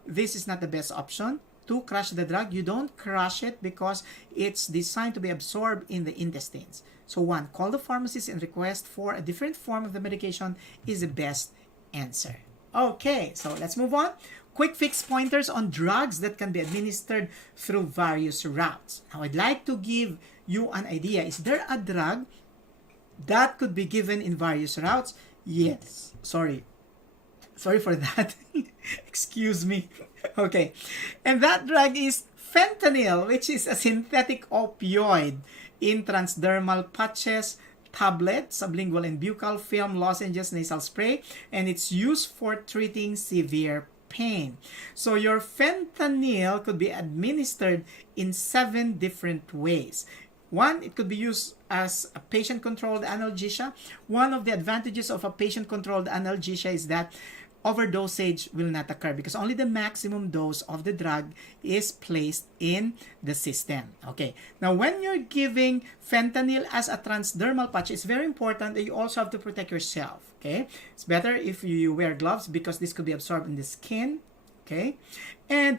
This is not the best option. 2, crush the drug. You don't crush it because it's designed to be absorbed in the intestines. So 1, call the pharmacist and request for a different form of the medication is the best answer. Okay, so let's move on. Quick fix pointers on drugs that can be administered through various routes. Now, I'd like to give you an idea. Is there a drug that could be given in various routes? Yes. Sorry for that. Excuse me. Okay. And that drug is fentanyl, which is a synthetic opioid in transdermal patches, tablets, sublingual and buccal, film, lozenges, nasal spray, and it's used for treating severe pain. So your fentanyl could be administered in 7 different ways. 1, it could be used as a patient-controlled analgesia. One of the advantages of a patient-controlled analgesia is that overdosage will not occur because only the maximum dose of the drug is placed in the system. Okay. Now, when you're giving fentanyl as a transdermal patch, it's very important that you also have to protect yourself. Okay. It's better if you wear gloves because this could be absorbed in the skin. Okay. And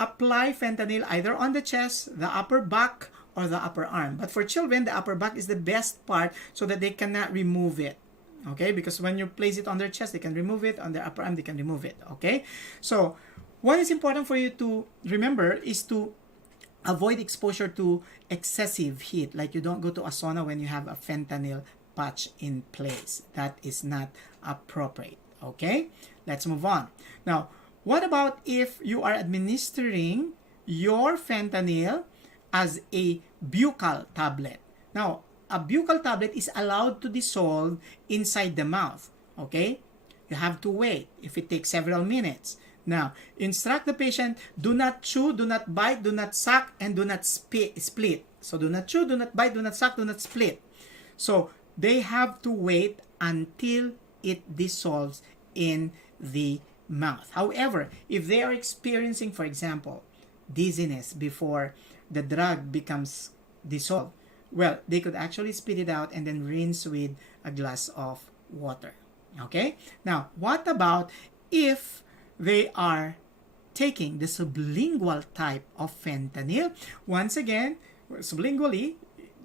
apply fentanyl either on the chest, the upper back, or the upper arm. But for children, the upper back is the best part so that they cannot remove it. Okay, because when you place it on their chest, they can remove it. On their upper arm, they can remove it. Okay, so what is important for you to remember is to avoid exposure to excessive heat. Like you don't go to a sauna when you have a fentanyl patch in place. That is not appropriate. Okay, let's move on. Now, what about if you are administering your fentanyl as a buccal tablet? Now, a buccal tablet is allowed to dissolve inside the mouth. Okay, you have to wait if it takes several minutes. Now, instruct the patient, do not chew, do not bite, do not suck, and do not split. So, do not chew, do not bite, do not suck, do not split. So, they have to wait until it dissolves in the mouth. However, if they are experiencing, for example, dizziness before the drug becomes dissolved, well, they could actually spit it out and then rinse with a glass of water. Okay? Now, what about if they are taking the sublingual type of fentanyl? Once again, sublingually,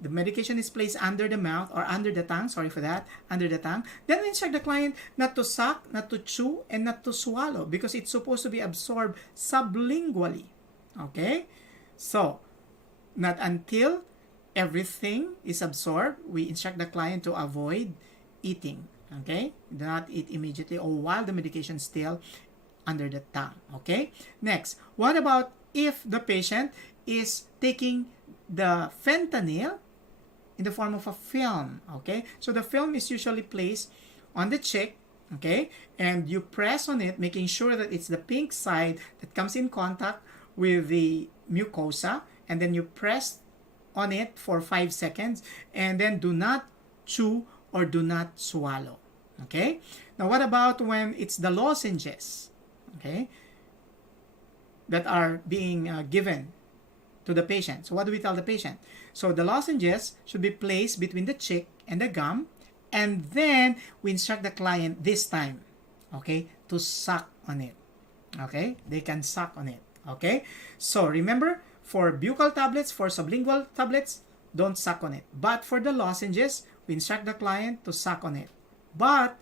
the medication is placed under the mouth or under the tongue, sorry for that, under the tongue. Then we instruct the client not to suck, not to chew, and not to swallow because it's supposed to be absorbed sublingually. Okay? So, not until everything is absorbed, we instruct the client to avoid eating. Okay? Do not eat immediately or while the medication is still under the tongue. Okay? Next, what about if the patient is taking the fentanyl in the form of a film? Okay? So the film is usually placed on the cheek, okay? And you press on it, making sure that it's the pink side that comes in contact with the mucosa, and then you press on it for 5 seconds, and then do not chew or do not swallow. Okay? Now, what about when it's the lozenges? Okay, that are being given to the patient. So what do we tell the patient? So the lozenges should be placed between the cheek and the gum, and then we instruct the client this time, okay, to suck on it. Okay, they can suck on it. Okay, so remember, for buccal tablets, for sublingual tablets, don't suck on it. But for the lozenges, we instruct the client to suck on it. But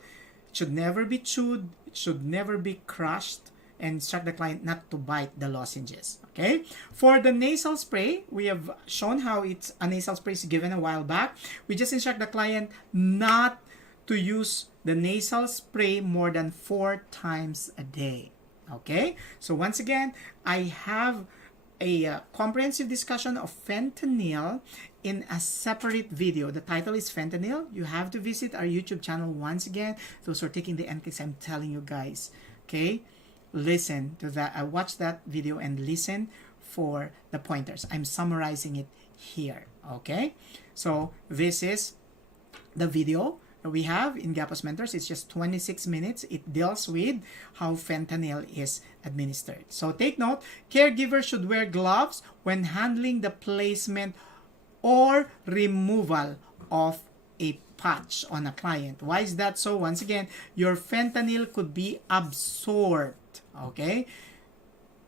it should never be chewed, it should never be crushed, and instruct the client not to bite the lozenges. Okay? For the nasal spray, we have shown how it's a nasal spray is given a while back. We just instruct the client not to use the nasal spray more than 4 times a day. Okay? So once again, I have a comprehensive discussion of fentanyl in a separate video. The title is Fentanyl. You have to visit our YouTube channel once again. Those who are taking the NCLEX, I'm telling you guys, okay? Listen to that. I watched that video and listen for the pointers. I'm summarizing it here, okay? So this is the video that we have in Gapos Mentors. It's just 26 minutes. It deals with how fentanyl is administered. So take note, caregivers should wear gloves when handling the placement or removal of a patch on a client. Why is that so? Once again, your fentanyl could be absorbed, okay,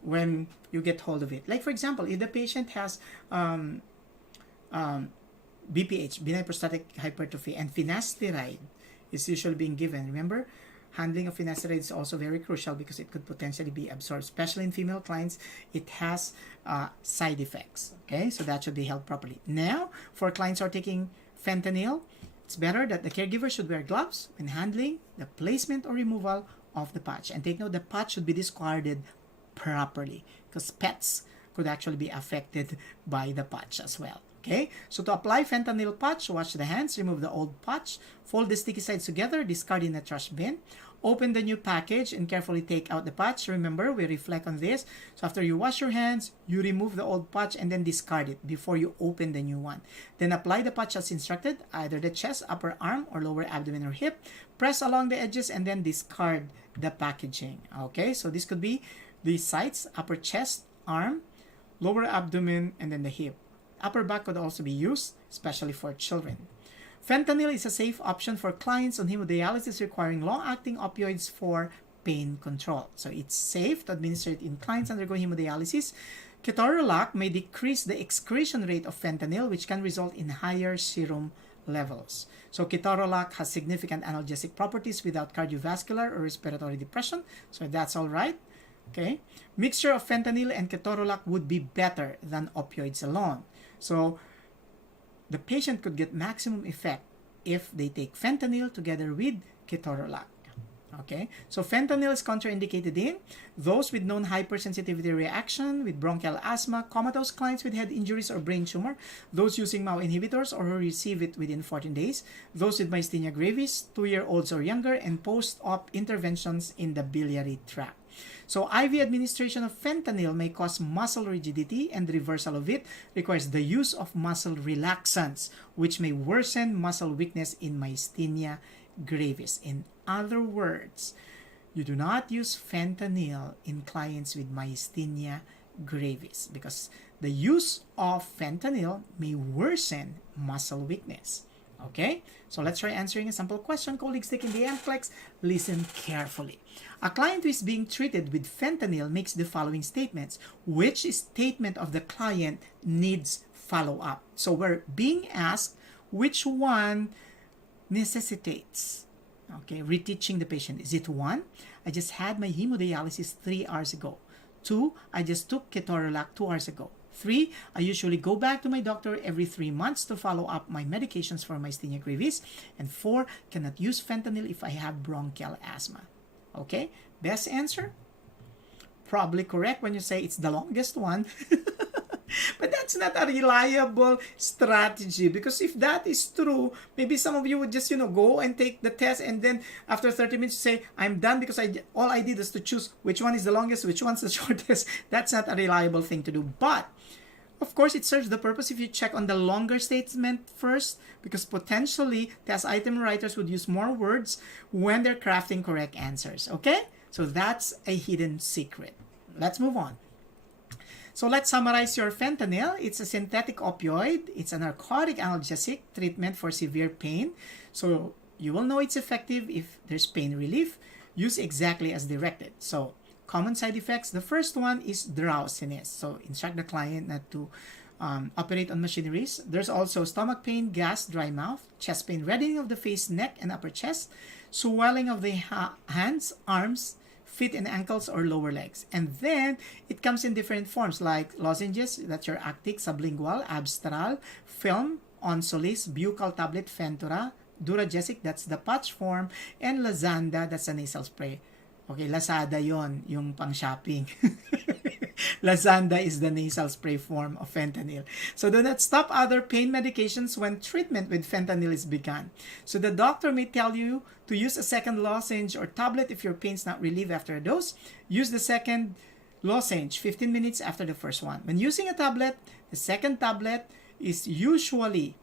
when you get hold of it. Like for example, if the patient has BPH, benign prostatic hypertrophy, and finasteride is usually being given. Remember, handling of finasteride is also very crucial because it could potentially be absorbed, especially in female clients. It has side effects. Okay, so that should be held properly. Now, for clients who are taking fentanyl, it's better that the caregiver should wear gloves when handling the placement or removal of the patch. And take note, the patch should be discarded properly because pets could actually be affected by the patch as well. Okay, so to apply fentanyl patch, wash the hands, remove the old patch, fold the sticky sides together, discard in the trash bin, open the new package, and carefully take out the patch. Remember, we reflect on this. So after you wash your hands, you remove the old patch and then discard it before you open the new one. Then apply the patch as instructed, either the chest, upper arm, or lower abdomen or hip. Press along the edges and then discard the packaging. Okay, so this could be the sides, upper chest, arm, lower abdomen, and then the hip. Upper back could also be used, especially for children. Fentanyl is a safe option for clients on hemodialysis requiring long-acting opioids for pain control. So it's safe to administer it in clients undergoing hemodialysis. Ketorolac may decrease the excretion rate of fentanyl, which can result in higher serum levels. So ketorolac has significant analgesic properties without cardiovascular or respiratory depression. So if that's all right, Okay? Mixture of fentanyl and ketorolac would be better than opioids alone. So the patient could get maximum effect if they take fentanyl together with ketorolac. Okay, so fentanyl is contraindicated in those with known hypersensitivity reaction, with bronchial asthma, comatose clients with head injuries or brain tumor, those using MAO inhibitors or who receive it within 14 days, those with myasthenia gravis, 2-year-olds or younger, and post-op interventions in the biliary tract. So IV administration of fentanyl may cause muscle rigidity, and reversal of it requires the use of muscle relaxants, which may worsen muscle weakness in myasthenia gravis. In other words, you do not use fentanyl in clients with myasthenia gravis because the use of fentanyl may worsen muscle weakness. Okay, so let's try answering a sample question. Colleagues taking the NCLEX, listen carefully. A client who is being treated with fentanyl makes the following statements. Which statement of the client needs follow-up? So we're being asked which one necessitates reteaching the patient. Is it 1, I just had my hemodialysis 3 hours ago. 2, I just took ketorolac 2 hours ago. 3, I usually go back to my doctor every 3 months to follow up my medications for myasthenia gravis. And 4, cannot use fentanyl if I have bronchial asthma. Okay, best answer? Probably correct when you say it's the longest one. But that's not a reliable strategy, because if that is true, maybe some of you would just, go and take the test, and then after 30 minutes say, I'm done because all I did is to choose which one is the longest, which one's the shortest. That's not a reliable thing to do. But of course, it serves the purpose if you check on the longer statement first, because potentially test item writers would use more words when they're crafting correct answers. Okay? So that's a hidden secret. Let's move on. So let's summarize your fentanyl. It's a synthetic opioid. It's a narcotic analgesic treatment for severe pain. So you will know it's effective if there's pain relief. Use exactly as directed. So common side effects. The first one is drowsiness. So instruct the client not to operate on machineries. There's also stomach pain, gas, dry mouth, chest pain, reddening of the face, neck, and upper chest, swelling of the hands, arms, feet and ankles, or lower legs. And then it comes in different forms like lozenges, that's your Actic, sublingual, Abstral, film, Onsolis, buccal tablet, Fentura, Duragesic, that's the patch form, and Lazanda, that's a nasal spray. Okay, Lazada yon, yung pang shopping. Lazanda is the nasal spray form of fentanyl. So do not stop other pain medications when treatment with fentanyl is begun. So the doctor may tell you to use a second lozenge or tablet if your pain's not relieved after a dose. Use the second lozenge 15 minutes after the first one. When using a tablet, the second tablet is usually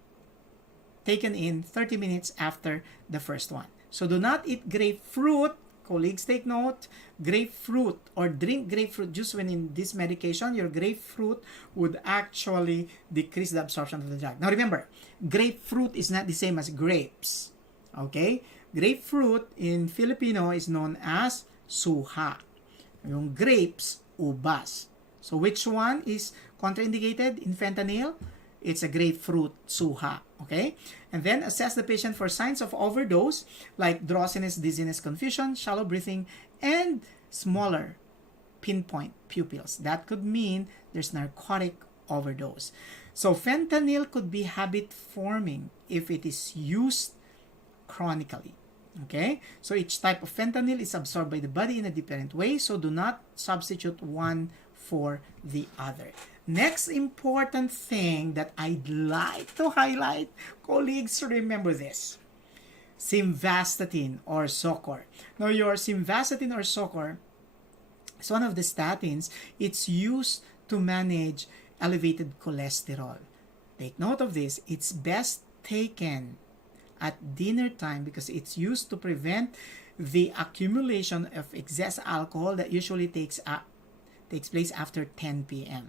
taken in 30 minutes after the first one. So do not eat grapefruit. Colleagues, take note, grapefruit or drink grapefruit juice when in this medication, your grapefruit would actually decrease the absorption of the drug. Now remember, grapefruit is not the same as grapes. Okay? Grapefruit in Filipino is known as suha. Yung grapes, ubas. So which one is contraindicated in fentanyl? It's a grapefruit suha. Okay? And then assess the patient for signs of overdose like drowsiness, dizziness, confusion, shallow breathing, and smaller pinpoint pupils. That could mean there's narcotic overdose. So fentanyl could be habit forming if it is used chronically. Okay? So each type of fentanyl is absorbed by the body in a different way, so do not substitute one for the other. Next important thing that I'd like to highlight, colleagues, remember this. Simvastatin or Zocor. Now, your simvastatin or Zocor is one of the statins. It's used to manage elevated cholesterol. Take note of this. It's best taken at dinner time because it's used to prevent the accumulation of excess alcohol that usually takes place after 10 p.m.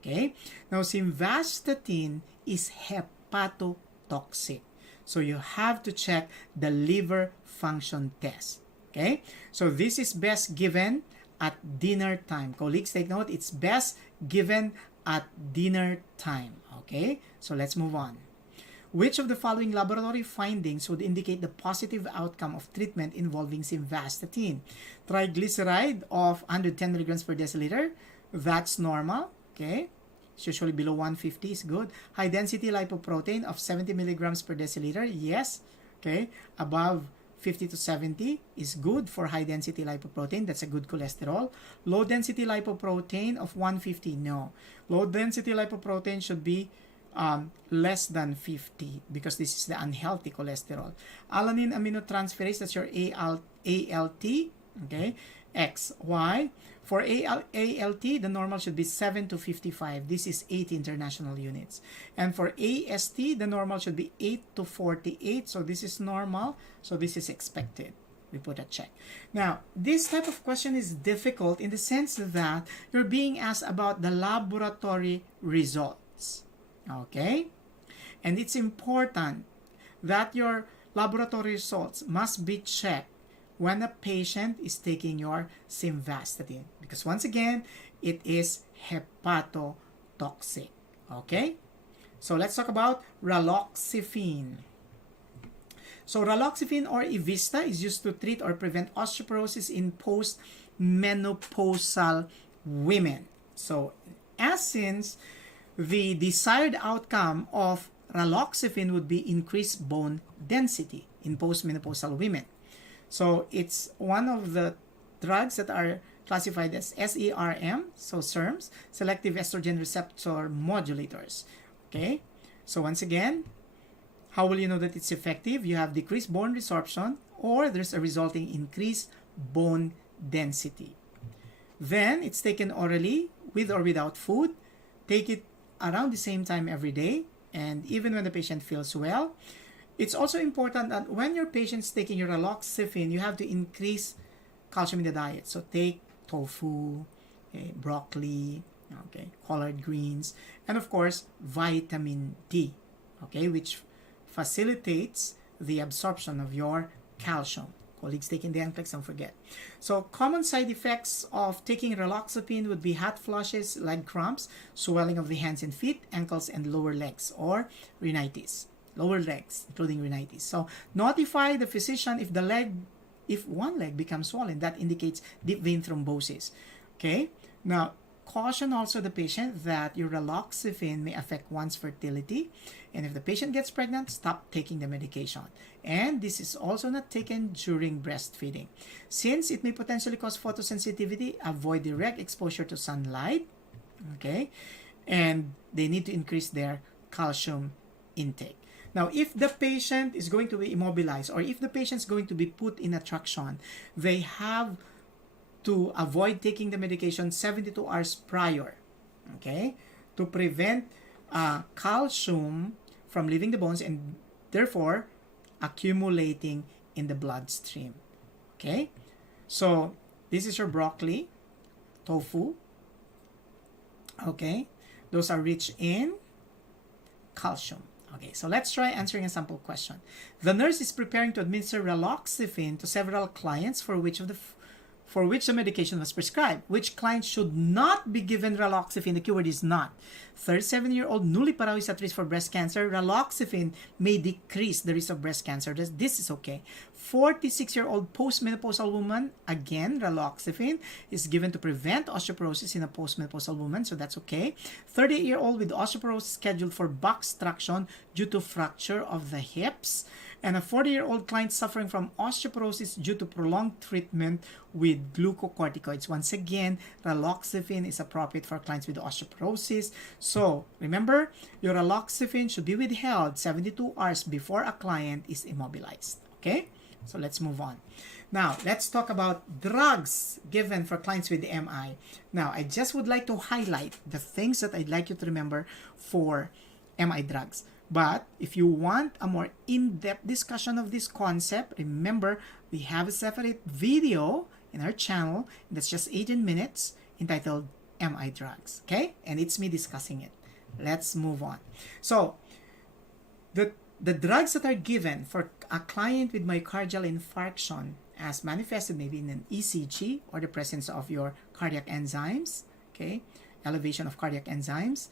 Okay? Now, simvastatin is hepatotoxic. So you have to check the liver function test. Okay? So this is best given at dinner time. Colleagues, take note, it's best given at dinner time. Okay? So let's move on. Which of the following laboratory findings would indicate the positive outcome of treatment involving simvastatin? Triglyceride of 110 milligrams per deciliter, that's normal, okay? It's usually below 150 is good. High density lipoprotein of 70 milligrams per deciliter, yes, okay? Above 50 to 70 is good for high density lipoprotein. That's a good cholesterol. Low density lipoprotein of 150, no. Low density lipoprotein should be less than 50 because this is the unhealthy cholesterol. Alanine aminotransferase, that's your ALT, okay? X, Y. For ALT, the normal should be 7 to 55. This is 80 international units. And for AST, the normal should be 8 to 48. So this is normal. So this is expected. We put a check. Now, this type of question is difficult in the sense that you're being asked about the laboratory results. Okay? And it's important that your laboratory results must be checked when a patient is taking your simvastatin, because once again, it is hepatotoxic. Okay? So let's talk about raloxifene. So raloxifene or Evista is used to treat or prevent osteoporosis in post-menopausal women. So as since the desired outcome of raloxifene would be increased bone density in post-menopausal women. So it's one of the drugs that are classified as SERM, so SERMs, selective estrogen receptor modulators. Okay, so once again, how will you know that it's effective? You have decreased bone resorption or there's a resulting increased bone density. Then it's taken orally with or without food. Take it around the same time every day and even when the patient feels well. It's also important that when your patient's taking your raloxifene, you have to increase calcium in the diet. So take tofu, okay, broccoli, okay, collard greens, and of course, vitamin D, okay, which facilitates the absorption of your calcium. Colleagues taking the NCLEX, don't forget. So common side effects of taking raloxifene would be hot flushes, leg cramps, swelling of the hands and feet, ankles, and lower legs, or rhinitis. Lower legs, including rhinitis. So notify the physician if one leg becomes swollen. That indicates deep vein thrombosis. Okay. Now, caution also the patient that your raloxifene may affect one's fertility. And if the patient gets pregnant, stop taking the medication. And this is also not taken during breastfeeding. Since it may potentially cause photosensitivity, avoid direct exposure to sunlight. Okay. And they need to increase their calcium intake. Now, if the patient is going to be immobilized or if the patient is going to be put in a traction, they have to avoid taking the medication 72 hours prior, okay, to prevent calcium from leaving the bones and therefore accumulating in the bloodstream. Okay, so this is your broccoli, tofu. Okay, those are rich in calcium. Okay, so let's try answering a sample question. The nurse is preparing to administer raloxifene to several clients for which the medication was prescribed. Which client should not be given raloxifene? The keyword is not. 37-year-old newly parao is at risk for breast cancer. Raloxifene may decrease the risk of breast cancer. This is okay. 46-year-old postmenopausal woman, again, raloxifene is given to prevent osteoporosis in a postmenopausal woman, so that's okay. 38-year-old with osteoporosis scheduled for box traction due to fracture of the hips. And a 40-year-old client suffering from osteoporosis due to prolonged treatment with glucocorticoids. Once again, raloxifene is appropriate for clients with osteoporosis. So, remember, your raloxifene should be withheld 72 hours before a client is immobilized. Okay? So, let's move on. Now, let's talk about drugs given for clients with MI. Now, I just would like to highlight the things that I'd like you to remember for MI drugs. But if you want a more in-depth discussion of this concept, remember we have a separate video in our channel that's just 18 minutes entitled MI drugs. Okay? And it's me discussing it. Let's move on. So, the drugs that are given for a client with myocardial infarction as manifested maybe in an ECG or the presence of your cardiac enzymes, okay, elevation of cardiac enzymes,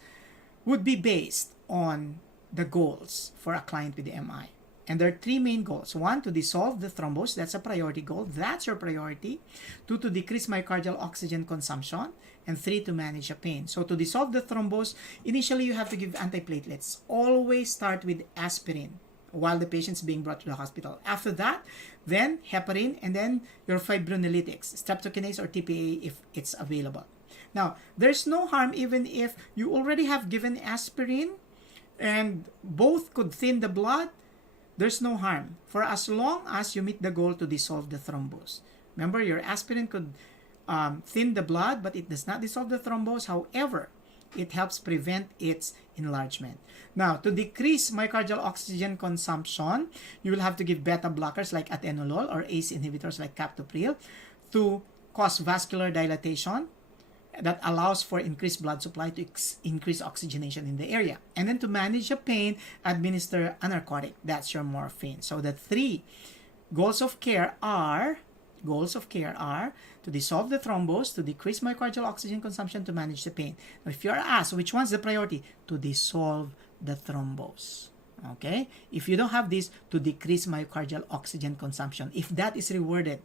would be based on the goals for a client with MI. And there are three main goals. One, to dissolve the thrombus. That's a priority goal. That's your priority. Two, to decrease myocardial oxygen consumption. And three, to manage the pain. So to dissolve the thrombus, initially you have to give antiplatelets. Always start with aspirin while the patient's being brought to the hospital. After that, then heparin, and then your fibrinolytics, streptokinase or TPA if it's available. Now, there's no harm even if you already have given aspirin and both could thin the blood. There's no harm for as long as you meet the goal to dissolve the thrombus. Remember, your aspirin could thin the blood, but it does not dissolve the thrombus. However, it helps prevent its enlargement. Now, to decrease myocardial oxygen consumption, you will have to give beta blockers like atenolol or ACE inhibitors like captopril to cause vascular dilatation that allows for increased blood supply to increase oxygenation in the area. And then to manage the pain, administer a narcotic. That's your morphine. So the three goals of care are to dissolve the thrombus, to decrease myocardial oxygen consumption, to manage the pain. Now, if you are asked which one's the priority, to dissolve the thrombus. Okay? If you don't have this, to decrease myocardial oxygen consumption. If that is rewarded.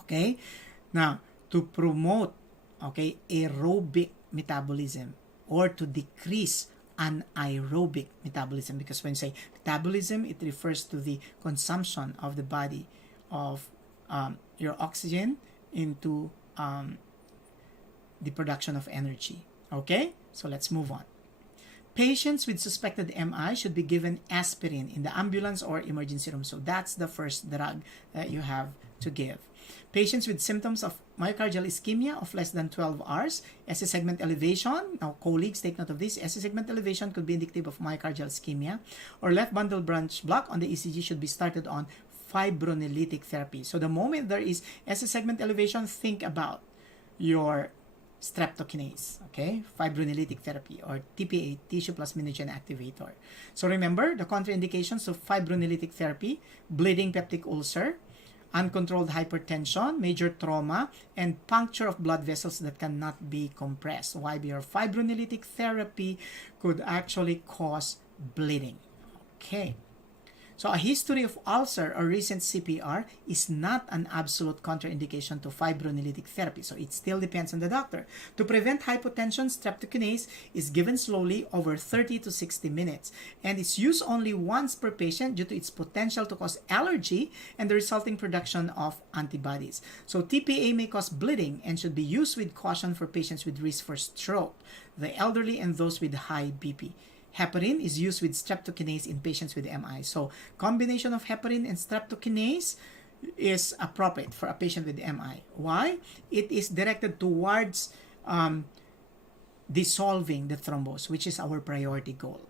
Okay? Now, to promote aerobic metabolism or to decrease anaerobic metabolism, because when you say metabolism, it refers to the consumption of the body of your oxygen into the production of energy. Okay, so let's move on. Patients with suspected MI should be given aspirin in the ambulance or emergency room. So that's the first drug that you have to give. Patients with symptoms of myocardial ischemia of less than 12 hours, SI segment elevation. Now, colleagues, take note of this. SI segment elevation could be indicative of myocardial ischemia, or left bundle branch block on the ECG should be started on fibrinolytic therapy. So the moment there is SI segment elevation, think about your streptokinase, okay? Fibrinolytic therapy, or TPA, tissue plasminogen activator. So remember, the contraindications of fibrinolytic therapy: bleeding peptic ulcer, uncontrolled hypertension, major trauma, and puncture of blood vessels that cannot be compressed. Why? Your fibrinolytic therapy could actually cause bleeding. Okay. So a history of ulcer or recent CPR is not an absolute contraindication to fibrinolytic therapy. So it still depends on the doctor. To prevent hypotension, streptokinase is given slowly over 30 to 60 minutes. And it's used only once per patient due to its potential to cause allergy and the resulting production of antibodies. So TPA may cause bleeding and should be used with caution for patients with risk for stroke, the elderly, and those with high BP. Heparin is used with streptokinase in patients with MI. So combination of heparin and streptokinase is appropriate for a patient with MI. Why? It is directed towards dissolving the thrombus, which is our priority goal.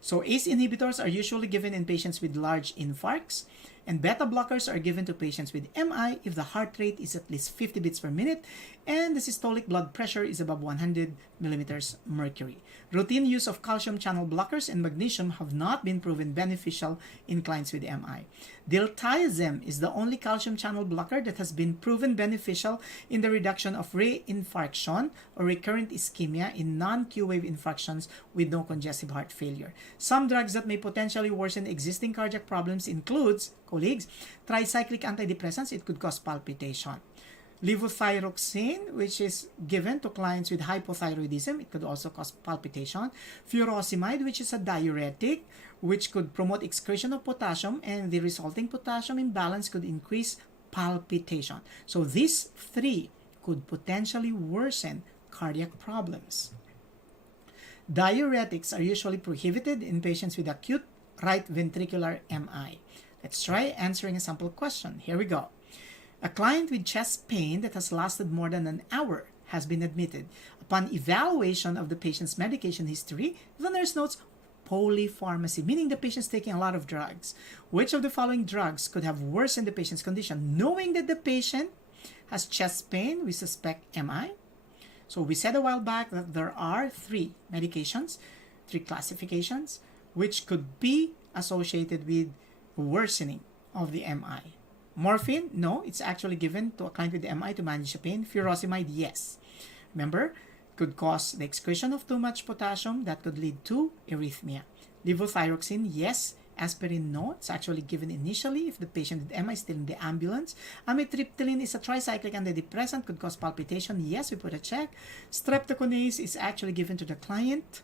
So ACE inhibitors are usually given in patients with large infarcts, and beta blockers are given to patients with MI if the heart rate is at least 50 beats per minute and the systolic blood pressure is above 100 millimeters mercury. Routine use of calcium channel blockers and magnesium have not been proven beneficial in clients with MI. Diltiazem is the only calcium channel blocker that has been proven beneficial in the reduction of reinfarction or recurrent ischemia in non-Q-wave infarctions with no congestive heart failure. Some drugs that may potentially worsen existing cardiac problems includes, colleagues, tricyclic antidepressants. It could cause palpitation. Levothyroxine, which is given to clients with hypothyroidism, it could also cause palpitation. Furosemide, which is a diuretic, which could promote excretion of potassium, and the resulting potassium imbalance could increase palpitation. So these three could potentially worsen cardiac problems. Diuretics are usually prohibited in patients with acute right ventricular MI. Let's try answering a sample question. Here we go. A client with chest pain that has lasted more than an hour has been admitted. Upon evaluation of the patient's medication history, the nurse notes polypharmacy, meaning the patient's taking a lot of drugs. Which of the following drugs could have worsened the patient's condition? Knowing that the patient has chest pain, we suspect MI. So we said a while back that there are three medications, three classifications, which could be associated with worsening of the MI. Morphine, no, it's actually given to a client with MI to manage the pain. Furosemide, yes. Remember, could cause the excretion of too much potassium that could lead to arrhythmia. Levothyroxine, yes. Aspirin, no. It's actually given initially if the patient with MI is still in the ambulance. Amitriptyline is a tricyclic antidepressant, could cause palpitation. Yes, we put a check. Streptokinase is actually given to the client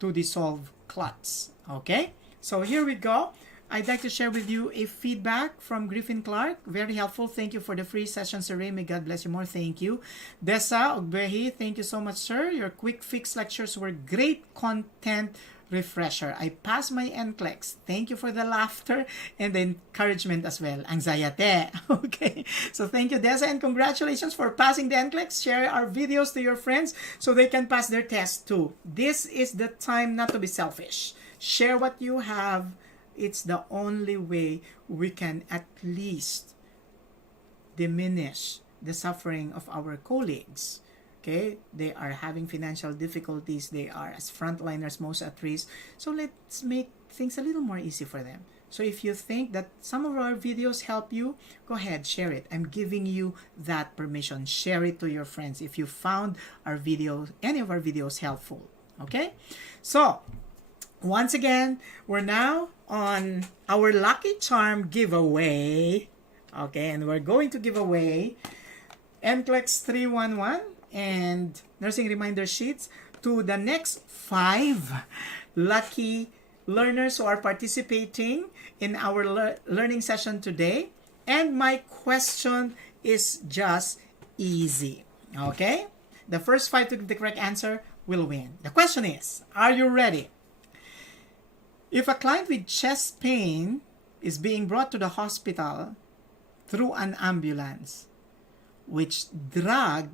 to dissolve clots. Okay, so here we go. I'd like to share with you a feedback from Griffin Clark. Very helpful. Thank you for the free session, Sir Ray. May God bless you more. Thank you. Desa Ogbehi, thank you so much, sir. Your quick fix lectures were great content refresher. I passed my NCLEX. Thank you for the laughter and the encouragement as well. Anxiety. Okay. So thank you, Desa, and congratulations for passing the NCLEX. Share our videos to your friends so they can pass their test too. This is the time not to be selfish. Share what you have. It's the only way we can at least diminish the suffering of our colleagues. Okay, they are having financial difficulties. They are, as frontliners, most at risk. So let's make things a little more easy for them. So if you think that some of our videos help you, go ahead, share it. I'm giving you that permission. Share it to your friends if you found our videos, any of our videos helpful. Okay, so once again, we're now on our Lucky Charm giveaway. Okay, and we're going to give away NCLEX 311 and nursing reminder sheets to the next 5 lucky learners who are participating in our learning session today. And my question is just easy. Okay, the first 5 to give the correct answer will win. The question is, are you ready? If a client with chest pain is being brought to the hospital through an ambulance, which drug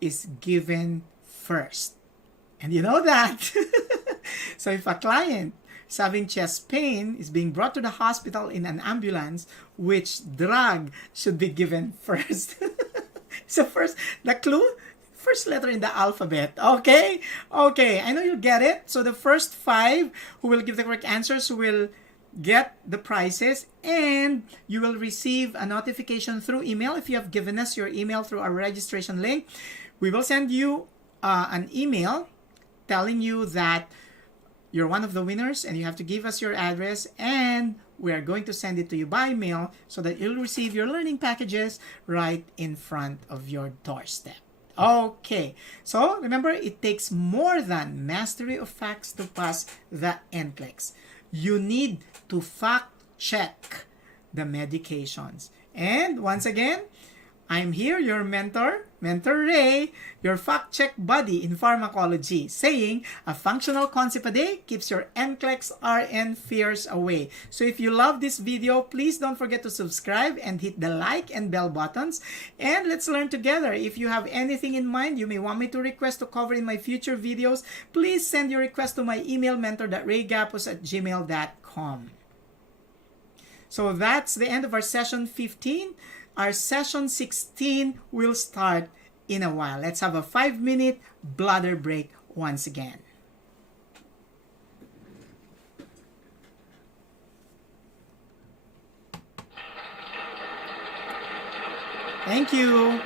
is given first? And you know that. So if a client is having chest pain, is being brought to the hospital in an ambulance, which drug should be given first? So first, the clue, first letter in the alphabet. Okay? Okay, I know you get it. So the first 5 who will give the correct answers will get the prizes, and you will receive a notification through email. If you have given us your email through our registration link, we will send you an email telling you that you're one of the winners, and you have to give us your address, and we are going to send it to you by mail so that you'll receive your learning packages right in front of your doorstep. Okay, so remember, it takes more than mastery of facts to pass the NCLEX. You need to fact check the medications. And once again, I'm here, your mentor, Mentor Ray, your fact-check buddy in pharmacology, saying a functional concept a day keeps your NCLEX-RN fears away. So if you love this video, please don't forget to subscribe and hit the like and bell buttons. And let's learn together. If you have anything in mind you may want me to request to cover in my future videos, please send your request to my email, mentor.raygapos@gmail.com. So that's the end of our session 15. Our session 16 will start in a while. Let's have a 5-minute bladder break once again. Thank you.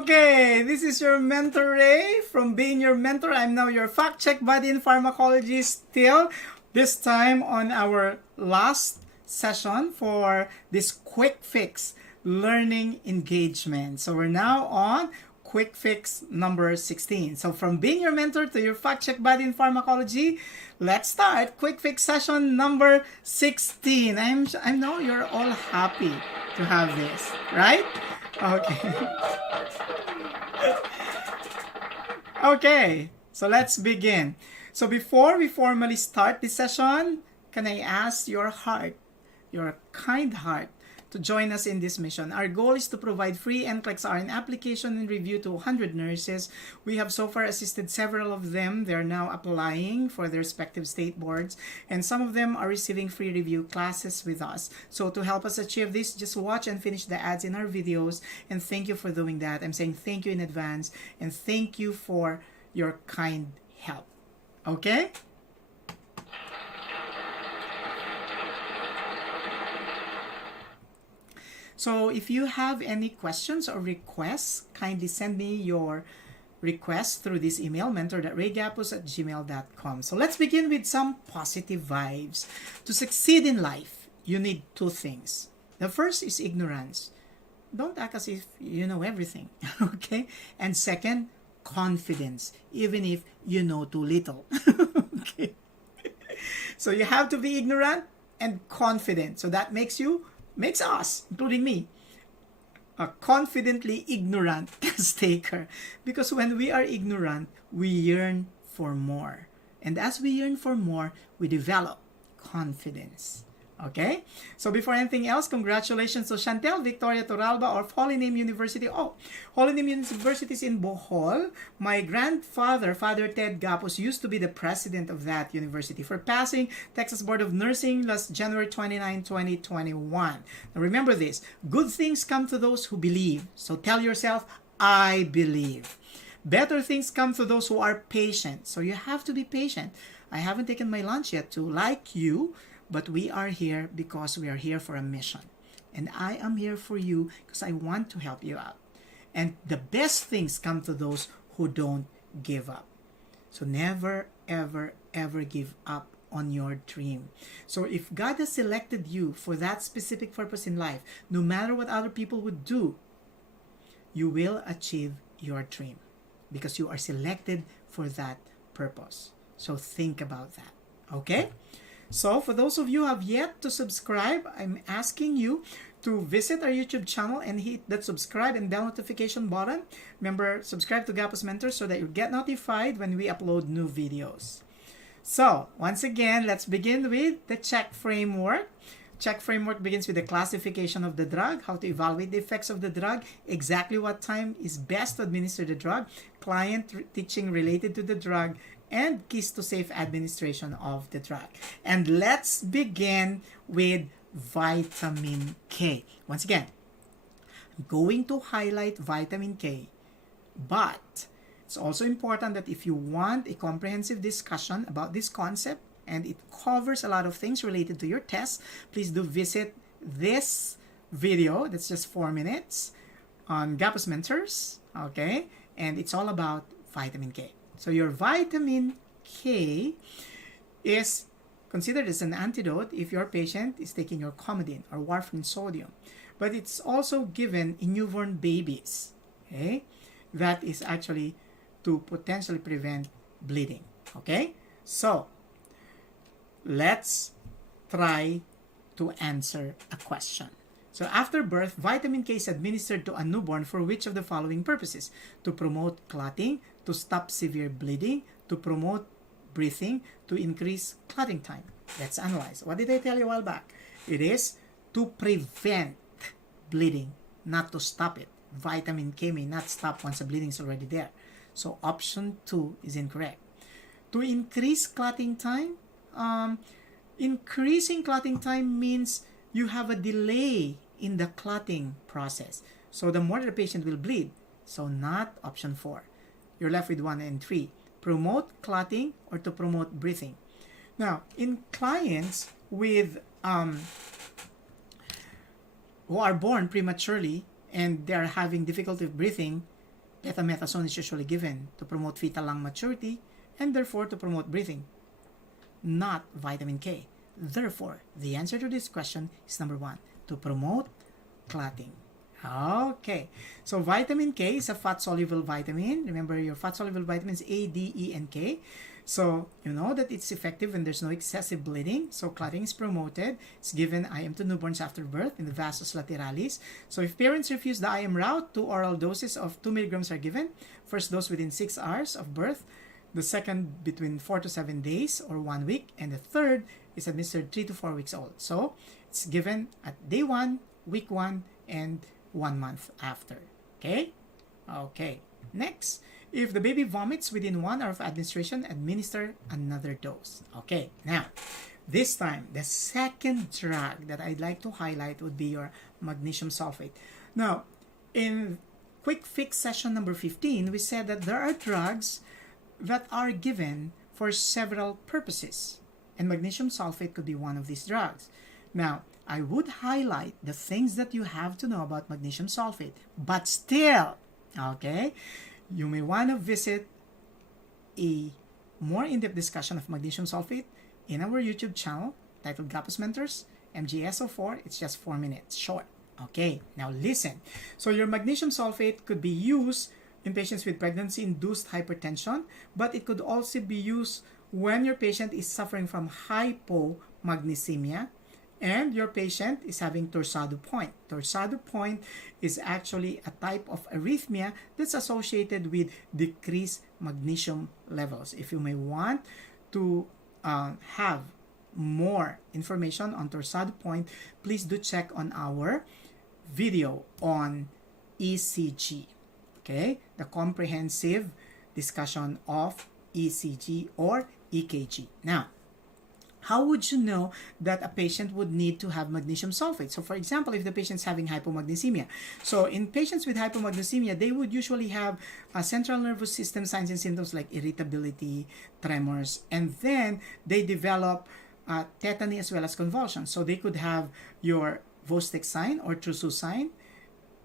Okay, this is your mentor Ray. From being your mentor, I'm now your fact check buddy in pharmacology still. This time on our last session for this quick fix learning engagement. So we're now on quick fix number 16. So from being your mentor to your fact check buddy in pharmacology, let's start quick fix session number 16. I know you're all happy to have this, right? Okay. Okay, so let's begin. So before we formally start this session, can I ask your heart, your kind heart, to join us in this mission? Our goal is to provide free NCLEX-RN application and review to 100 nurses. We have so far assisted several of them. They're now applying for their respective state boards, and some of them are receiving free review classes with us. So to help us achieve this, just watch and finish the ads in our videos, and thank you for doing that. I'm saying thank you in advance, and thank you for your kind help. Okay? So if you have any questions or requests, kindly send me your requests through this email, mentor.raygapos@gmail.com. So let's begin with some positive vibes. To succeed in life, you need two things. The first is ignorance. Don't act as if you know everything, okay? And second, confidence, even if you know too little. Okay? So you have to be ignorant and confident. So that makes us, including me, a confidently ignorant test taker. Because when we are ignorant, we yearn for more. And as we yearn for more, we develop confidence. Okay? So before anything else, congratulations to Chantel Victoria Toralba of Holy Name University. Oh, Holy Name University is in Bohol. My grandfather, Father Ted Gapos, used to be the president of that university for passing Texas Board of Nursing last January 29, 2021. Now remember this, good things come to those who believe. So tell yourself, I believe. Better things come to those who are patient. So you have to be patient. I haven't taken my lunch yet too, like you. But we are here because we are here for a mission. And I am here for you because I want to help you out. And the best things come to those who don't give up. So never, ever, ever give up on your dream. So if God has selected you for that specific purpose in life, no matter what other people would do, you will achieve your dream because you are selected for that purpose. So think about that. Okay? So for those of you who have yet to subscribe, I'm asking you to visit our YouTube channel and hit that subscribe and bell notification button. Remember, subscribe to Gapos Mentor so that you get notified when we upload new videos. So once again, let's begin with the check framework. Check framework begins with the classification of the drug, how to evaluate the effects of the drug, exactly what time is best to administer the drug, client teaching related to the drug, and keys to safe administration of the drug. And let's begin with vitamin K. Once again, I'm going to highlight vitamin K, but it's also important that if you want a comprehensive discussion about this concept, and it covers a lot of things related to your test, please do visit this video that's just 4 minutes on Gapos Mentors, okay? And it's all about vitamin K. So your vitamin K is considered as an antidote if your patient is taking your Coumadin or warfarin sodium. But it's also given in newborn babies. Okay? That is actually to potentially prevent bleeding. Okay? So, let's try to answer a question. So after birth, vitamin K is administered to a newborn for which of the following purposes? To promote clotting, to stop severe bleeding, to promote breathing, to increase clotting time. Let's analyze. What did I tell you a while back? It is to prevent bleeding, not to stop it. Vitamin K may not stop once the bleeding is already there. So option 2 is incorrect. To increase clotting time, increasing clotting time means you have a delay in the clotting process. So the more the patient will bleed. So not option 4. You're left with 1 and 3. Promote clotting or to promote breathing. Now, in clients with who are born prematurely and they're having difficulty breathing, Betamethasone is usually given to promote fetal lung maturity and therefore to promote breathing, not vitamin K. Therefore, the answer to this question is number 1, to promote clotting. Okay, so vitamin K is a fat-soluble vitamin. Remember, your fat-soluble vitamins A, D, E, and K. So you know that it's effective when there's no excessive bleeding. So clotting is promoted. It's given IM to newborns after birth in the vasus lateralis. So if parents refuse the IM route, 2 oral doses of 2 milligrams are given. First dose within 6 hours of birth. The second between 4 to 7 days or 1 week. And the third is administered 3 to 4 weeks old. So it's given at day 1, week 1, and 1 month after. Okay? Okay. Next, if the baby vomits within 1 hour of administration, administer another dose. Okay, now, this time, the second drug that I'd like to highlight would be your magnesium sulfate. Now, in QuickFix session number 15, we said that there are drugs that are given for several purposes, and magnesium sulfate could be one of these drugs. Now, I would highlight the things that you have to know about magnesium sulfate, but still, okay, you may want to visit a more in-depth discussion of magnesium sulfate in our YouTube channel titled Gapos Mentors MGSO4. It's just 4 minutes short. Okay, now listen. So your magnesium sulfate could be used in patients with pregnancy-induced hypertension, but it could also be used when your patient is suffering from hypomagnesemia and your patient is having torsado point. Torsado point is actually a type of arrhythmia that's associated with decreased magnesium levels. If you may want to have more information on torsado point, please do check on our video on ECG. Okay, the comprehensive discussion of ECG or EKG. Now, how would you know that a patient would need to have magnesium sulfate? So for example, if the patient's having hypomagnesemia. So in patients with hypomagnesemia, they would usually have central nervous system signs and symptoms like irritability, tremors, and then they develop tetany as well as convulsions. So they could have your Vostek sign or Trousseau sign,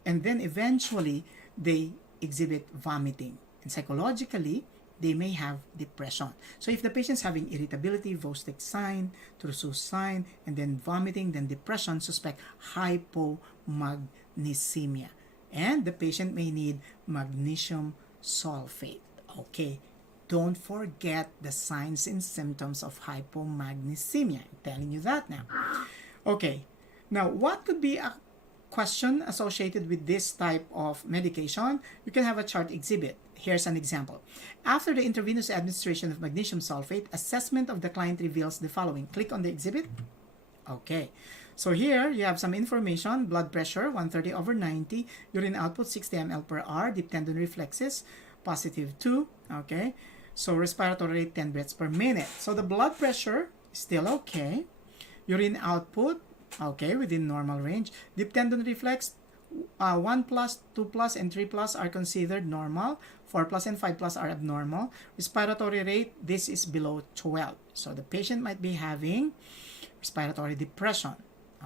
and then eventually they exhibit vomiting. And psychologically, they may have depression. So if the patient's having irritability, Vostek sign, Trousseau sign, and then vomiting, then depression, suspect hypomagnesemia. And the patient may need magnesium sulfate. Okay, don't forget the signs and symptoms of hypomagnesemia. I'm telling you that now. Okay, now what could be a question associated with this type of medication? You can have a chart exhibit. Here's an example. After the intravenous administration of magnesium sulfate, assessment of the client reveals the following. Click on the exhibit. Okay. So here you have some information. Blood pressure 130/90, urine output 60 ml per hour, deep tendon reflexes positive 2. Okay. So respiratory rate 10 breaths per minute. So the blood pressure is still okay. Urine output okay, within normal range. Deep tendon reflex 1+, 2+, and 3+ are considered normal. 4+ and 5+ are abnormal. Respiratory rate, this is below 12. So the patient might be having respiratory depression.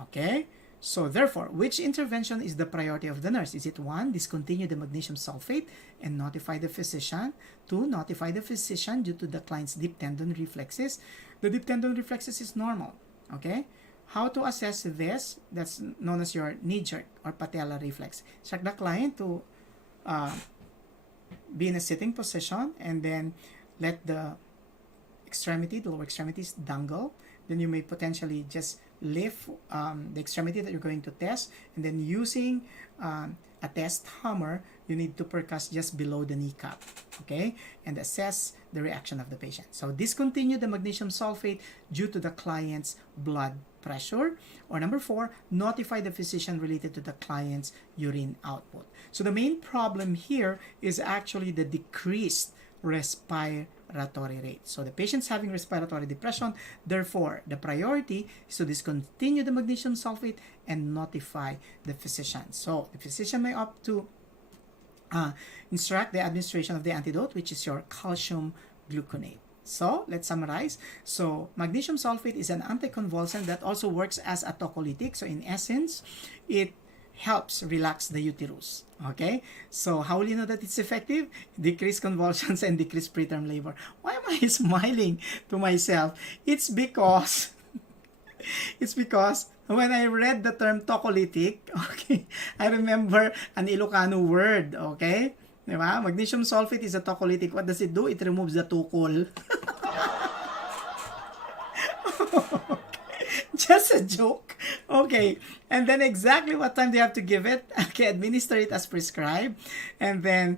Okay? So therefore, which intervention is the priority of the nurse? Is it 1, discontinue the magnesium sulfate and notify the physician? 2, notify the physician due to the client's deep tendon reflexes. The deep tendon reflexes is normal. Okay? How to assess this? That's known as your knee jerk or patella reflex. Check the client to be in a sitting position and then let the lower extremities dangle. Then you may potentially just lift the extremity that you're going to test, and then using a test hammer, you need to percuss just below the kneecap, okay, and assess the reaction of the patient. So discontinue the magnesium sulfate due to the client's blood pressure. Or number 4, notify the physician related to the client's urine output. So the main problem here is actually the decreased respiratory rate. So the patient's having respiratory depression, therefore the priority is to discontinue the magnesium sulfate and notify the physician. So the physician may opt to instruct the administration of the antidote, which is your calcium gluconate. So let's summarize. So magnesium sulfate is an anticonvulsant that also works as a tocolytic. So in essence, it helps relax the uterus. Okay, so how will you know that it's effective? Decrease convulsions and decrease preterm labor. Why am I smiling to myself? It's because when I read the term tocolytic, okay, I remember an Ilocano word, okay? Diba? Magnesium sulfate is a tocolytic. What does it do? It removes the tukol. Just a joke. Okay. And then exactly what time do you have to give it? Okay, administer it as prescribed. And then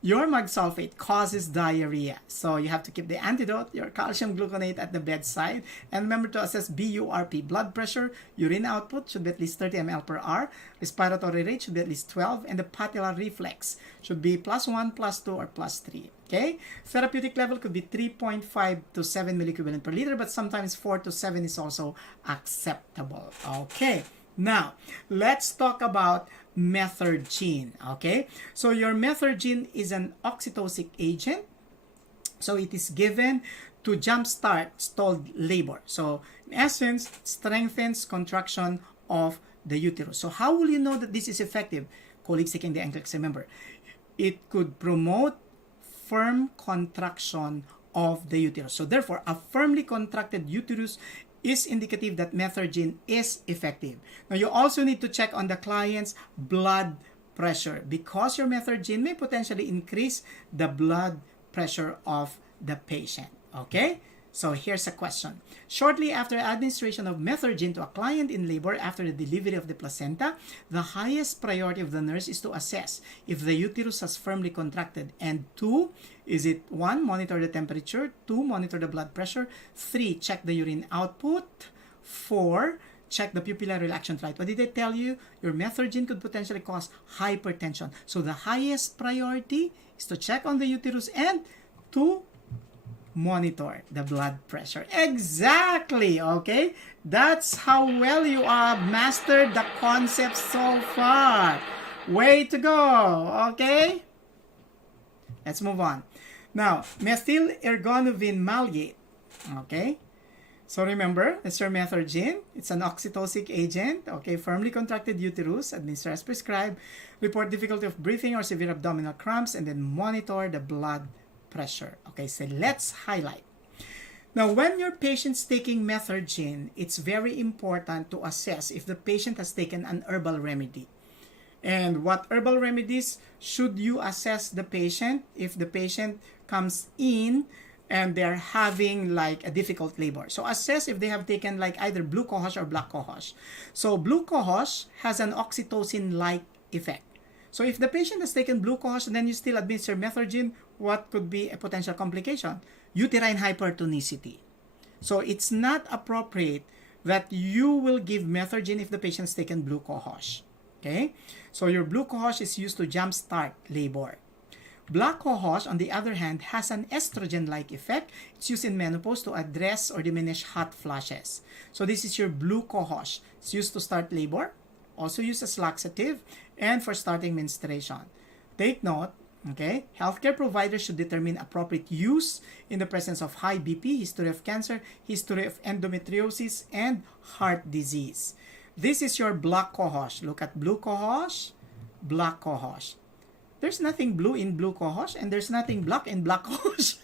your mag sulfate causes diarrhea. So you have to keep the antidote, your calcium gluconate at the bedside. And remember to assess BURP, blood pressure, urine output should be at least 30 ml per hour. Respiratory rate should be at least 12. And the patellar reflex should be +1, +2, or +3. Okay? Therapeutic level could be 3.5 to 7 milliequivalent per liter, but sometimes 4 to 7 is also acceptable. Okay. Now, let's talk about methergine. Okay, so your methergine is an oxytocic agent, so it is given to jumpstart stalled labor. So in essence, strengthens contraction of the uterus. So how will you know that this is effective? Colleagues taking the NCLEX, remember, it could promote firm contraction of the uterus. So therefore, a firmly contracted uterus is indicative that methergine is effective. Now, you also need to check on the client's blood pressure because your methergine may potentially increase the blood pressure of the patient. Okay? So here's a question. Shortly after administration of methergine to a client in labor after the delivery of the placenta, the highest priority of the nurse is to assess if the uterus has firmly contracted, and 2, is it 1, monitor the temperature, 2, monitor the blood pressure, 3, check the urine output, 4, check the pupillary relaxation rate. What did I tell you? Your methergine could potentially cause hypertension. So the highest priority is to check on the uterus and to monitor the blood pressure. Exactly, okay? That's how well you have mastered the concept so far. Way to go, okay? Let's move on. Now, methyl ergonovin maleate, okay? So remember, it's your methergine. It's an oxytocic agent, okay? Firmly contracted uterus, administer as prescribed, report difficulty of breathing or severe abdominal cramps, and then monitor the blood pressure. Okay, so let's highlight. Now, when your patient's taking methergine, it's very important to assess if the patient has taken an herbal remedy. And what herbal remedies should you assess the patient if the patient comes in and they're having like a difficult labor? So assess if they have taken like either blue cohosh or black cohosh. So blue cohosh has an oxytocin-like effect. So if the patient has taken blue cohosh and then you still administer methergine, what could be a potential complication? Uterine hypertonicity. So it's not appropriate that you will give methergine if the patient has taken blue cohosh. Okay? So your blue cohosh is used to jumpstart labor. Black cohosh, on the other hand, has an estrogen-like effect. It's used in menopause to address or diminish hot flashes. So this is your blue cohosh. It's used to start labor, also used as laxative, and for starting menstruation. Take note, okay, healthcare providers should determine appropriate use in the presence of high BP, history of cancer, history of endometriosis, and heart disease. This is your black cohosh. Look at blue cohosh, black cohosh. There's nothing blue in blue cohosh, and there's nothing black in black cohosh.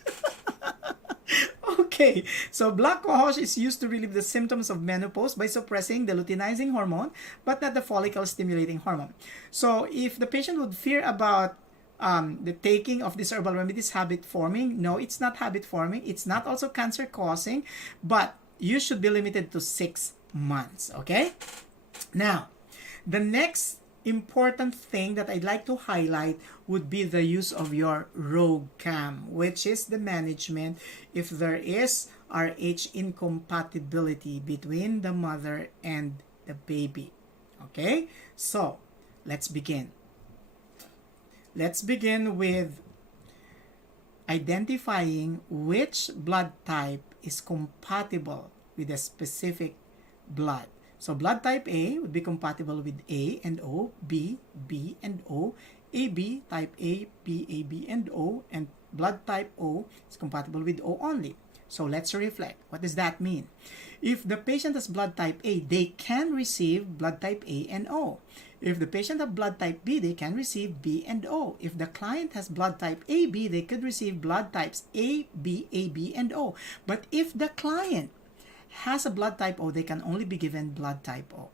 Okay, so black cohosh is used to relieve the symptoms of menopause by suppressing the luteinizing hormone, but not the follicle-stimulating hormone. So if the patient would fear about the taking of this herbal remedies habit-forming, no, it's not habit-forming. It's not also cancer-causing, but you should be limited to 6 months, okay? Now, the next important thing that I'd like to highlight would be the use of your ROGCAM, which is the management if there is RH incompatibility between the mother and the baby. Okay, so let's begin. Let's begin with identifying which blood type is compatible with a specific blood. So blood type A would be compatible with A and O, B, B and O, AB, type A, B, AB and O, and blood type O is compatible with O only. So let's reflect. What does that mean? If the patient has blood type A, they can receive blood type A and O. If the patient have blood type B, they can receive B and O. If the client has blood type AB, they could receive blood types A, B, AB, and O. But if the client has a blood type O, they can only be given blood type O.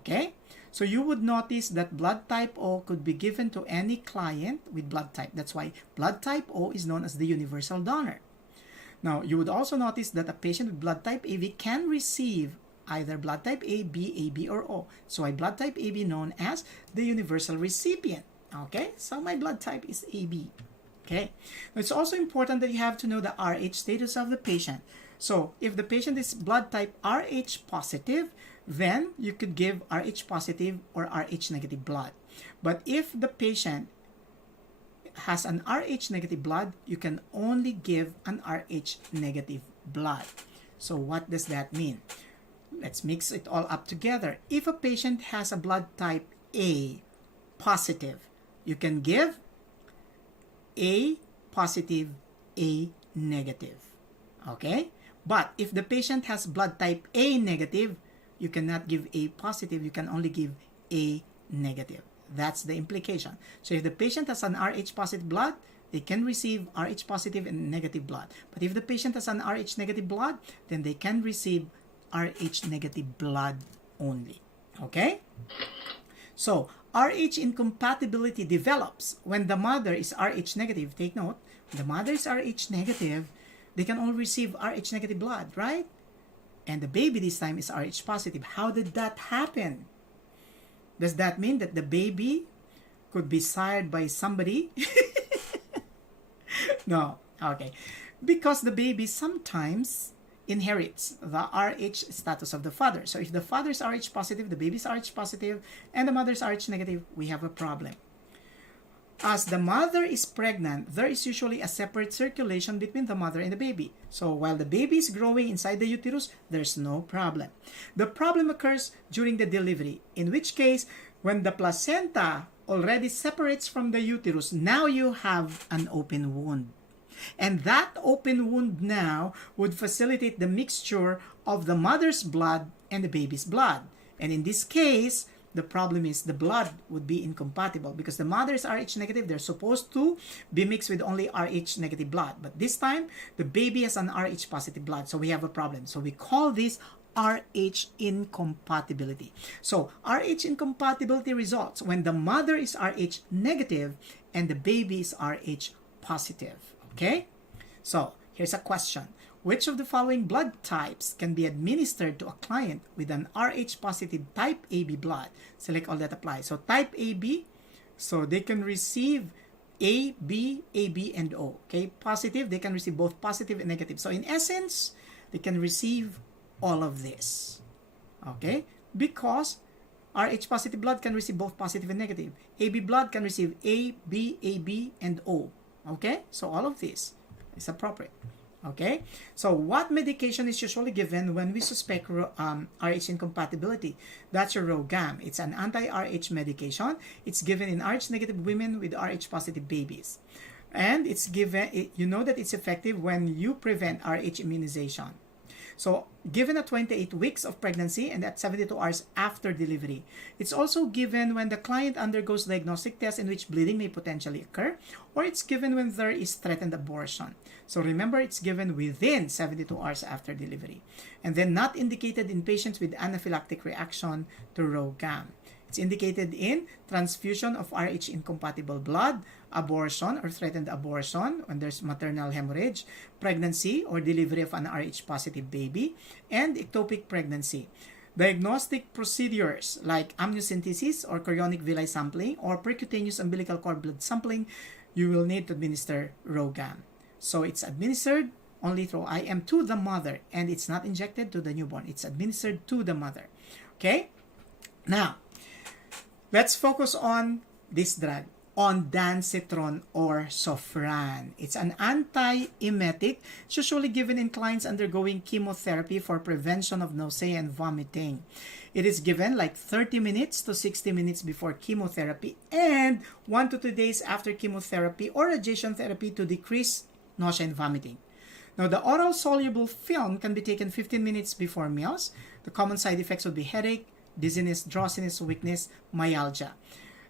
Okay? So you would notice that blood type O could be given to any client with blood type. That's why blood type O is known as the universal donor. Now, you would also notice that a patient with blood type AB can receive either blood type A, B, AB, or O. So why blood type AB known as the universal recipient. Okay? So my blood type is AB. Okay? Now, it's also important that you have to know the RH status of the patient. So if the patient is blood type RH positive, then you could give RH positive or RH negative blood. But if the patient has an RH negative blood, you can only give an RH negative blood. So what does that mean? Let's mix it all up together. If a patient has a blood type A positive, you can give A positive, A negative. Okay? But if the patient has blood type A negative, you cannot give A positive, you can only give A negative. That's the implication. So if the patient has an RH positive blood, they can receive RH positive and negative blood. But if the patient has an RH negative blood, then they can receive RH negative blood only. Okay? So RH incompatibility develops when the mother is RH negative. Take note, when the mother is RH negative, they can only receive RH negative blood, right? And the baby this time is RH positive. How did that happen? Does that mean that the baby could be sired by somebody? No. Okay. Because the baby sometimes inherits the RH status of the father. So if the father is RH positive, the baby is RH positive, and the mother is RH negative, we have a problem. As the mother is pregnant, there is usually a separate circulation between the mother and the baby. So while the baby is growing inside the uterus, there's no problem. The problem occurs during the delivery, in which case, when the placenta already separates from the uterus, now you have an open wound. And that open wound now would facilitate the mixture of the mother's blood and the baby's blood. And in this case, the problem is the blood would be incompatible because the mother is RH negative. They're supposed to be mixed with only RH negative blood. But this time, the baby has an RH positive blood. So we have a problem. So we call this RH incompatibility. So RH incompatibility results when the mother is RH negative and the baby is RH positive. Okay? So here's a question. Which of the following blood types can be administered to a client with an RH positive type AB blood? Select all that apply. So type AB, so they can receive A, B, AB, and O. Okay, positive, they can receive both positive and negative. So in essence, they can receive all of this. Okay, because RH positive blood can receive both positive and negative. AB blood can receive A, B, AB, and O. Okay, so all of this is appropriate. Okay, so what medication is usually given when we suspect RH incompatibility? That's your RhoGAM. It's an anti-RH medication. It's given in RH negative women with RH positive babies. And it's given, you know that it's effective when you prevent RH immunization. So given at 28 weeks of pregnancy and at 72 hours after delivery. It's also given when the client undergoes diagnostic tests in which bleeding may potentially occur, or it's given when there is threatened abortion. So remember, it's given within 72 hours after delivery. And then not indicated in patients with anaphylactic reaction to RhoGAM. It's indicated in transfusion of RH incompatible blood, abortion or threatened abortion when there's maternal hemorrhage, pregnancy or delivery of an RH positive baby, and ectopic pregnancy. Diagnostic procedures like amniocentesis or chorionic villi sampling or percutaneous umbilical cord blood sampling, you will need to administer RhoGAM. So it's administered only through IM to the mother, and it's not injected to the newborn. It's administered to the mother. Okay? Now, let's focus on this drug, ondansetron or Sofran. It's an anti-emetic. It's usually given in clients undergoing chemotherapy for prevention of nausea and vomiting. It is given like 30 minutes to 60 minutes before chemotherapy and 1 to 2 days after chemotherapy or radiation therapy to decrease nausea and vomiting. Now, the oral soluble film can be taken 15 minutes before meals. The common side effects would be headache, dizziness, drowsiness, weakness, myalgia.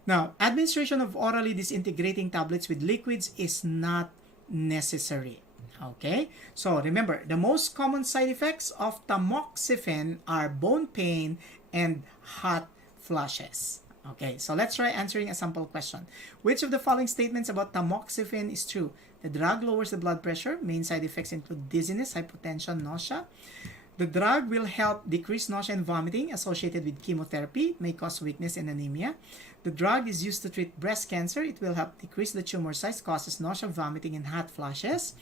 Now, administration of orally disintegrating tablets with liquids is not necessary. Okay, so remember, the most common side effects of tamoxifen are bone pain and hot flushes. Okay, so let's try answering a sample question. Which of the following statements about tamoxifen is true? The drug lowers the blood pressure. Main side effects include dizziness, hypotension, nausea. The drug will help decrease nausea and vomiting associated with chemotherapy. It may cause weakness and anemia. The drug is used to treat breast cancer. It will help decrease the tumor size, causes nausea, vomiting, and hot flashes.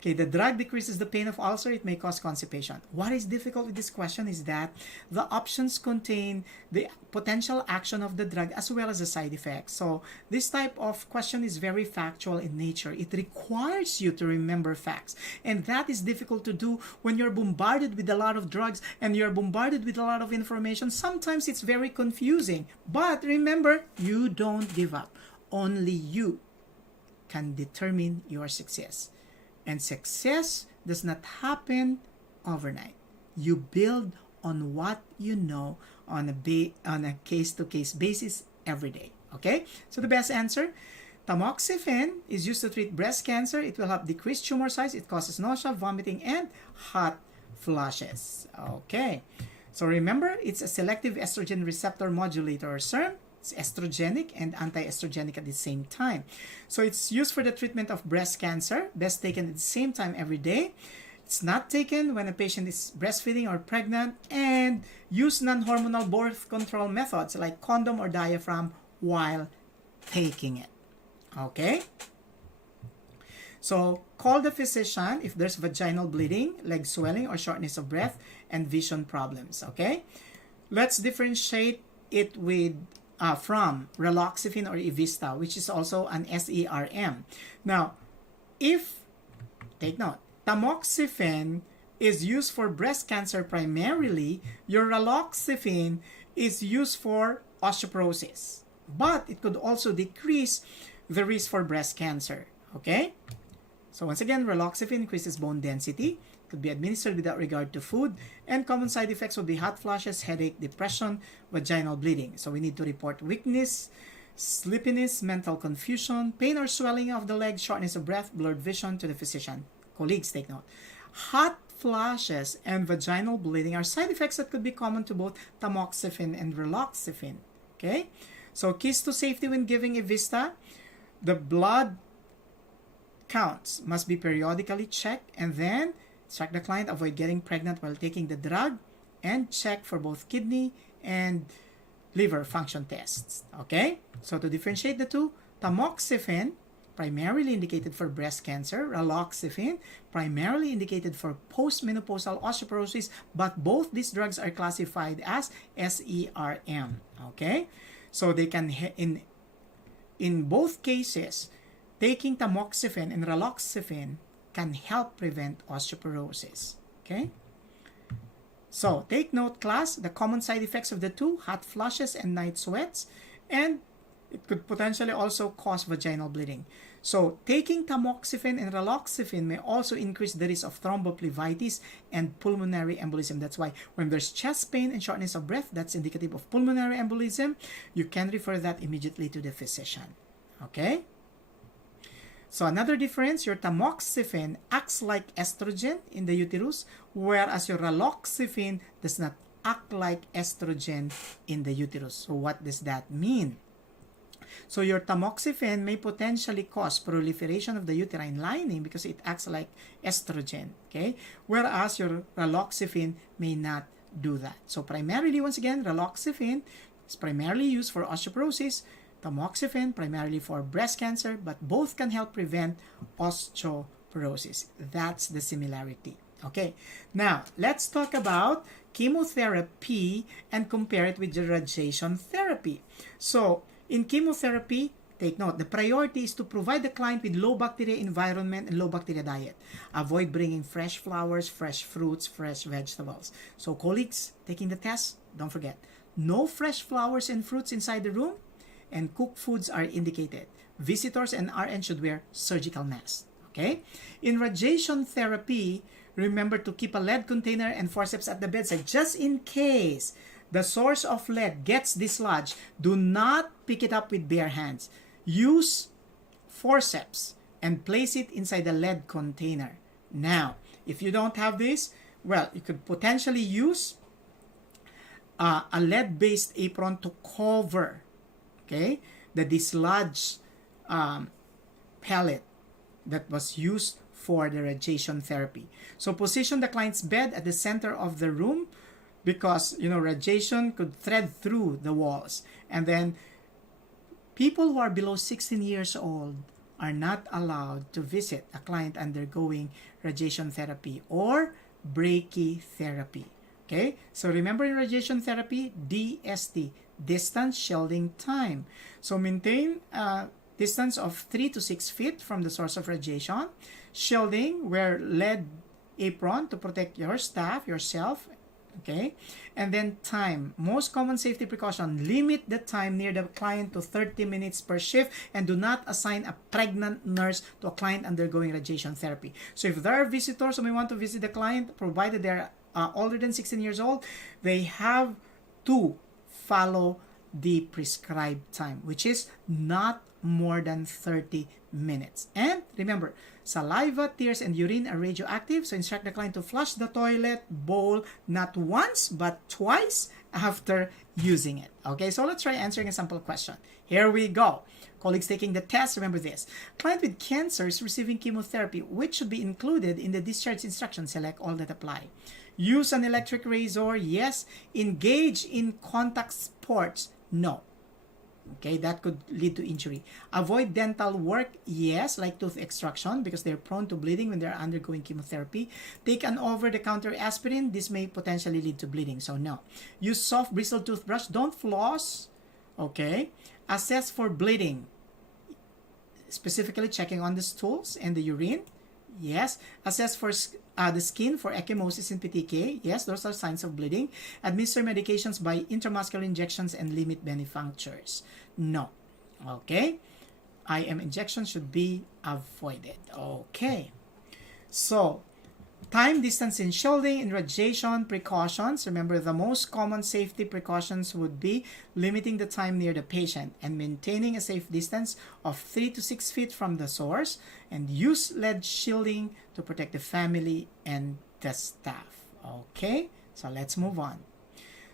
Okay, the drug decreases the pain of ulcer. It may cause constipation. What is difficult with this question is that the options contain the potential action of the drug as well as the side effects. So this type of question is very factual in nature. It requires you to remember facts. And that is difficult to do when you're bombarded with a lot of drugs and you're bombarded with a lot of information. Sometimes it's very confusing. But remember, you don't give up. Only you can determine your success. And success does not happen overnight. You build on what you know on a case-to-case basis every day. Okay? So the best answer, tamoxifen is used to treat breast cancer. It will help decrease tumor size. It causes nausea, vomiting, and hot flushes. Okay. So remember, it's a selective estrogen receptor modulator, or SERM. It's estrogenic and anti-estrogenic at the same time. So it's used for the treatment of breast cancer, best taken at the same time every day. It's not taken when a patient is breastfeeding or pregnant, and use non-hormonal birth control methods like condom or diaphragm while taking it. Okay? So call the physician if there's vaginal bleeding, leg swelling, or shortness of breath, and vision problems. Okay? Let's differentiate it with from raloxifene or Evista, which is also an SERM. Now, take note, tamoxifen is used for breast cancer primarily. Your raloxifene is used for osteoporosis, but it could also decrease the risk for breast cancer. Okay? So once again, raloxifene increases bone density. Could be administered without regard to food, and common side effects would be hot flashes, headache, depression, vaginal bleeding. So we need to report weakness, sleepiness, mental confusion, pain or swelling of the legs, shortness of breath, blurred vision to the physician. Colleagues, take note. Hot flashes and vaginal bleeding are side effects that could be common to both tamoxifen and raloxifene. Okay? So keys to safety when giving Evista: the blood counts must be periodically checked, and then check the client, avoid getting pregnant while taking the drug, and check for both kidney and liver function tests. Okay? So to differentiate the two, tamoxifen, primarily indicated for breast cancer, raloxifene, primarily indicated for postmenopausal osteoporosis, but both these drugs are classified as SERM. Okay? So they can, in both cases, taking tamoxifen and raloxifene can help prevent osteoporosis. Okay? So, take note, class, the common side effects of the two: hot flushes and night sweats, and it could potentially also cause vaginal bleeding. So, taking tamoxifen and raloxifene may also increase the risk of thrombophlebitis and pulmonary embolism. That's why when there's chest pain and shortness of breath, that's indicative of pulmonary embolism. You can refer that immediately to the physician. Okay? So another difference, your tamoxifen acts like estrogen in the uterus, whereas your raloxifene does not act like estrogen in the uterus. So what does that mean? So your tamoxifen may potentially cause proliferation of the uterine lining because it acts like estrogen, okay? Whereas your raloxifene may not do that. So primarily, once again, raloxifene is primarily used for osteoporosis, tamoxifen primarily for breast cancer, but both can help prevent osteoporosis. That's the similarity. Okay, now let's talk about chemotherapy and compare it with radiation therapy. So in chemotherapy, take note, the priority is to provide the client with low bacteria environment and low bacteria diet. Avoid bringing fresh flowers, fresh fruits, fresh vegetables. So colleagues taking the test, don't forget, no fresh flowers and fruits inside the room, and cooked foods are indicated. Visitors and RN should wear surgical masks. Okay? In radiation therapy, remember to keep a lead container and forceps at the bedside just in case the source of lead gets dislodged, do not pick it up with bare hands. Use forceps and place it inside the lead container. Now, if you don't have this, well, you could potentially use a lead-based apron to cover, okay, the dislodged pellet that was used for the radiation therapy. So position the client's bed at the center of the room because, you know, radiation could thread through the walls. And then people who are below 16 years old are not allowed to visit a client undergoing radiation therapy or brachytherapy. Okay, so remember in radiation therapy, DST, distance shielding time. So maintain a distance of 3 to 6 feet from the source of radiation. Shielding, wear lead apron to protect your staff, yourself. Okay, and then time. Most common safety precaution, limit the time near the client to 30 minutes per shift and do not assign a pregnant nurse to a client undergoing radiation therapy. So if there are visitors who may want to visit the client, provided they're older than 16 years old, they have to follow the prescribed time, which is not more than 30 minutes. And remember, saliva, tears, and urine are radioactive, so instruct the client to flush the toilet bowl not once but twice after using it. Okay, so let's try answering a sample question. Here we go. Colleagues taking the test, remember this. Client with cancer is receiving chemotherapy. Which should be included in the discharge instructions? Select all that apply. Use an electric razor? Yes. Engage in contact sports? No. Okay, that could lead to injury. Avoid dental work? Yes, like tooth extraction because they're prone to bleeding when they're undergoing chemotherapy. Take an over-the-counter aspirin? This may potentially lead to bleeding, so no. Use soft bristle toothbrush? Don't floss. Okay. Assess for bleeding, specifically checking on the stools and the urine? Yes. Assess for the skin for ecchymosis and PTK? Yes, those are signs of bleeding. Administer medications by intramuscular injections and limit manufacturers? No. Okay. IM injections should be avoided. Okay. So, time, distance, and shielding in radiation precautions. Remember, the most common safety precautions would be limiting the time near the patient and maintaining a safe distance of 3 to 6 feet from the source, and use lead shielding to protect the family and the staff. Okay, so let's move on.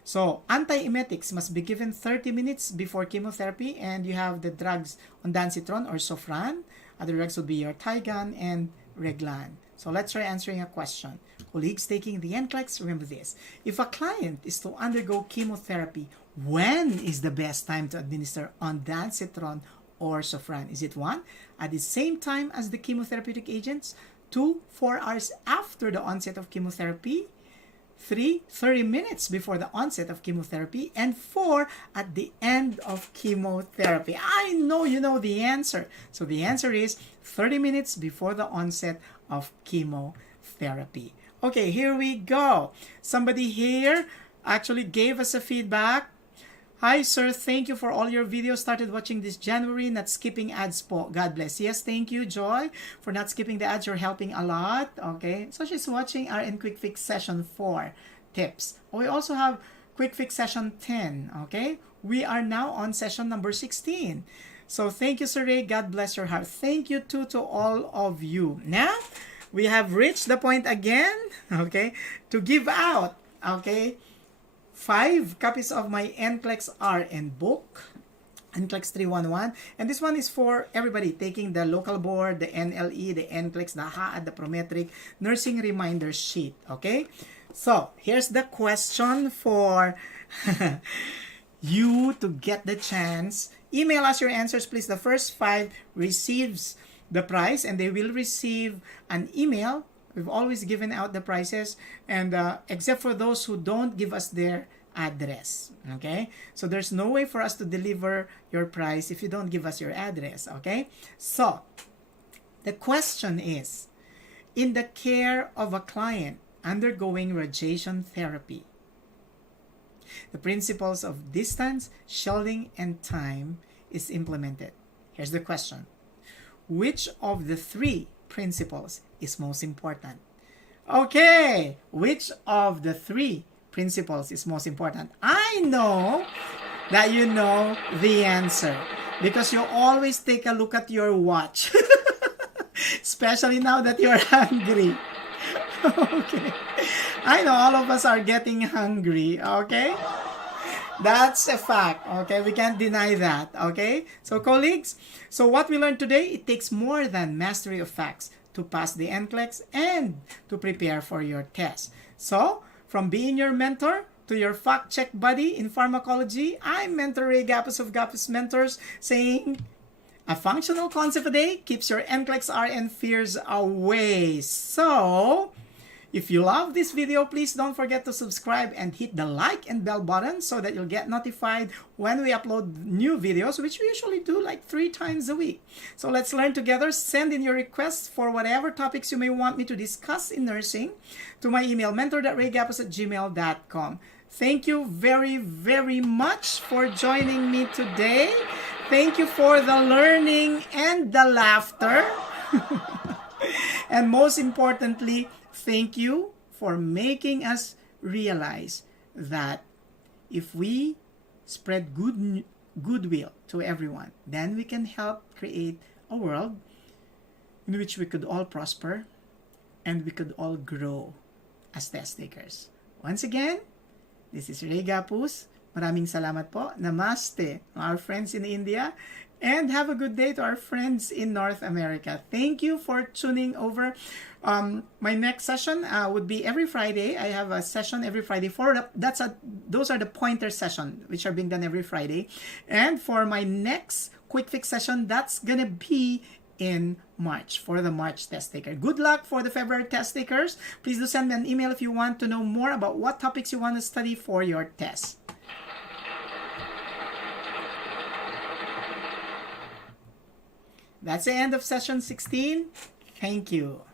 So, antiemetics must be given 30 minutes before chemotherapy, and you have the drugs ondansetron or Sofran. Other drugs would be your Tigan and Reglan. So let's try answering a question. Colleagues taking the NCLEX, remember this. If a client is to undergo chemotherapy, when is the best time to administer ondansetron or Sofran? Is it 1, at the same time as the chemotherapeutic agents? 2, 4 hours after the onset of chemotherapy? 3, 30 minutes before the onset of chemotherapy? And 4, at the end of chemotherapy? I know you know the answer. So the answer is 30 minutes before the onset of chemotherapy. Okay, here we go. Somebody here actually gave us a feedback. Hi, sir. Thank you for all your videos. Started watching this January. Not skipping ads po. God bless. Yes, thank you, Joy, for not skipping the ads. You're helping a lot. Okay. So she's watching RN QuickFix Session 4 tips. We also have QuickFix Session 10. Okay. We are now on session number 16. So thank you, Sir Ray. God bless your heart. Thank you too to all of you. Now, we have reached the point again, okay, to give out, okay, 5 copies of my NCLEX-RN book, NCLEX 311. And this one is for everybody taking the local board, the NLE, the NCLEX, the HAAD, the Prometric, nursing reminder sheet, okay? So, here's the question for you to get the chance. Email us your answers, please. The first 5 receives the prize, and they will receive an email. We've always given out the prizes, and except for those who don't give us their address, okay? So there's no way for us to deliver your prize if you don't give us your address, okay? So the question is, in the care of a client undergoing radiation therapy, the principles of distance, shielding, and time is implemented. Here's the question. Which of the 3 principles is most important? Okay, which of the 3 principles is most important. I know that you know the answer because you always take a look at your watch. Especially now that you're hungry. Okay. I know all of us are getting hungry, okay? That's a fact, okay? We can't deny that, okay? So colleagues, so what we learned today, it takes more than mastery of facts to pass the NCLEX and to prepare for your test. So, from being your mentor to your fact-check buddy in pharmacology, I'm Mentor Ray Gapos of Gapos Mentors saying, a functional concept a day keeps your NCLEX-RN fears away. So, if you love this video, please don't forget to subscribe and hit the like and bell button so that you'll get notified when we upload new videos, which we usually do like 3 times a week. So let's learn together. Send in your requests for whatever topics you may want me to discuss in nursing to my email, mentor.raygapos@gmail.com. Thank you very, very much for joining me today. Thank you for the learning and the laughter. And most importantly, thank you for making us realize that if we spread goodwill to everyone, then we can help create a world in which we could all prosper and we could all grow as test takers. Once again, this is Ray Gapos. Maraming salamat po. Namaste, our friends in India. And have a good day to our friends in North America. Thank you for tuning over. My next session would be every Friday. I have a session every Friday. Those are the pointer session, which are being done every Friday. And for my next QuickFix session, that's going to be in March for the March test taker. Good luck for the February test takers. Please do send me an email if you want to know more about what topics you want to study for your test. That's the end of session 16. Thank you.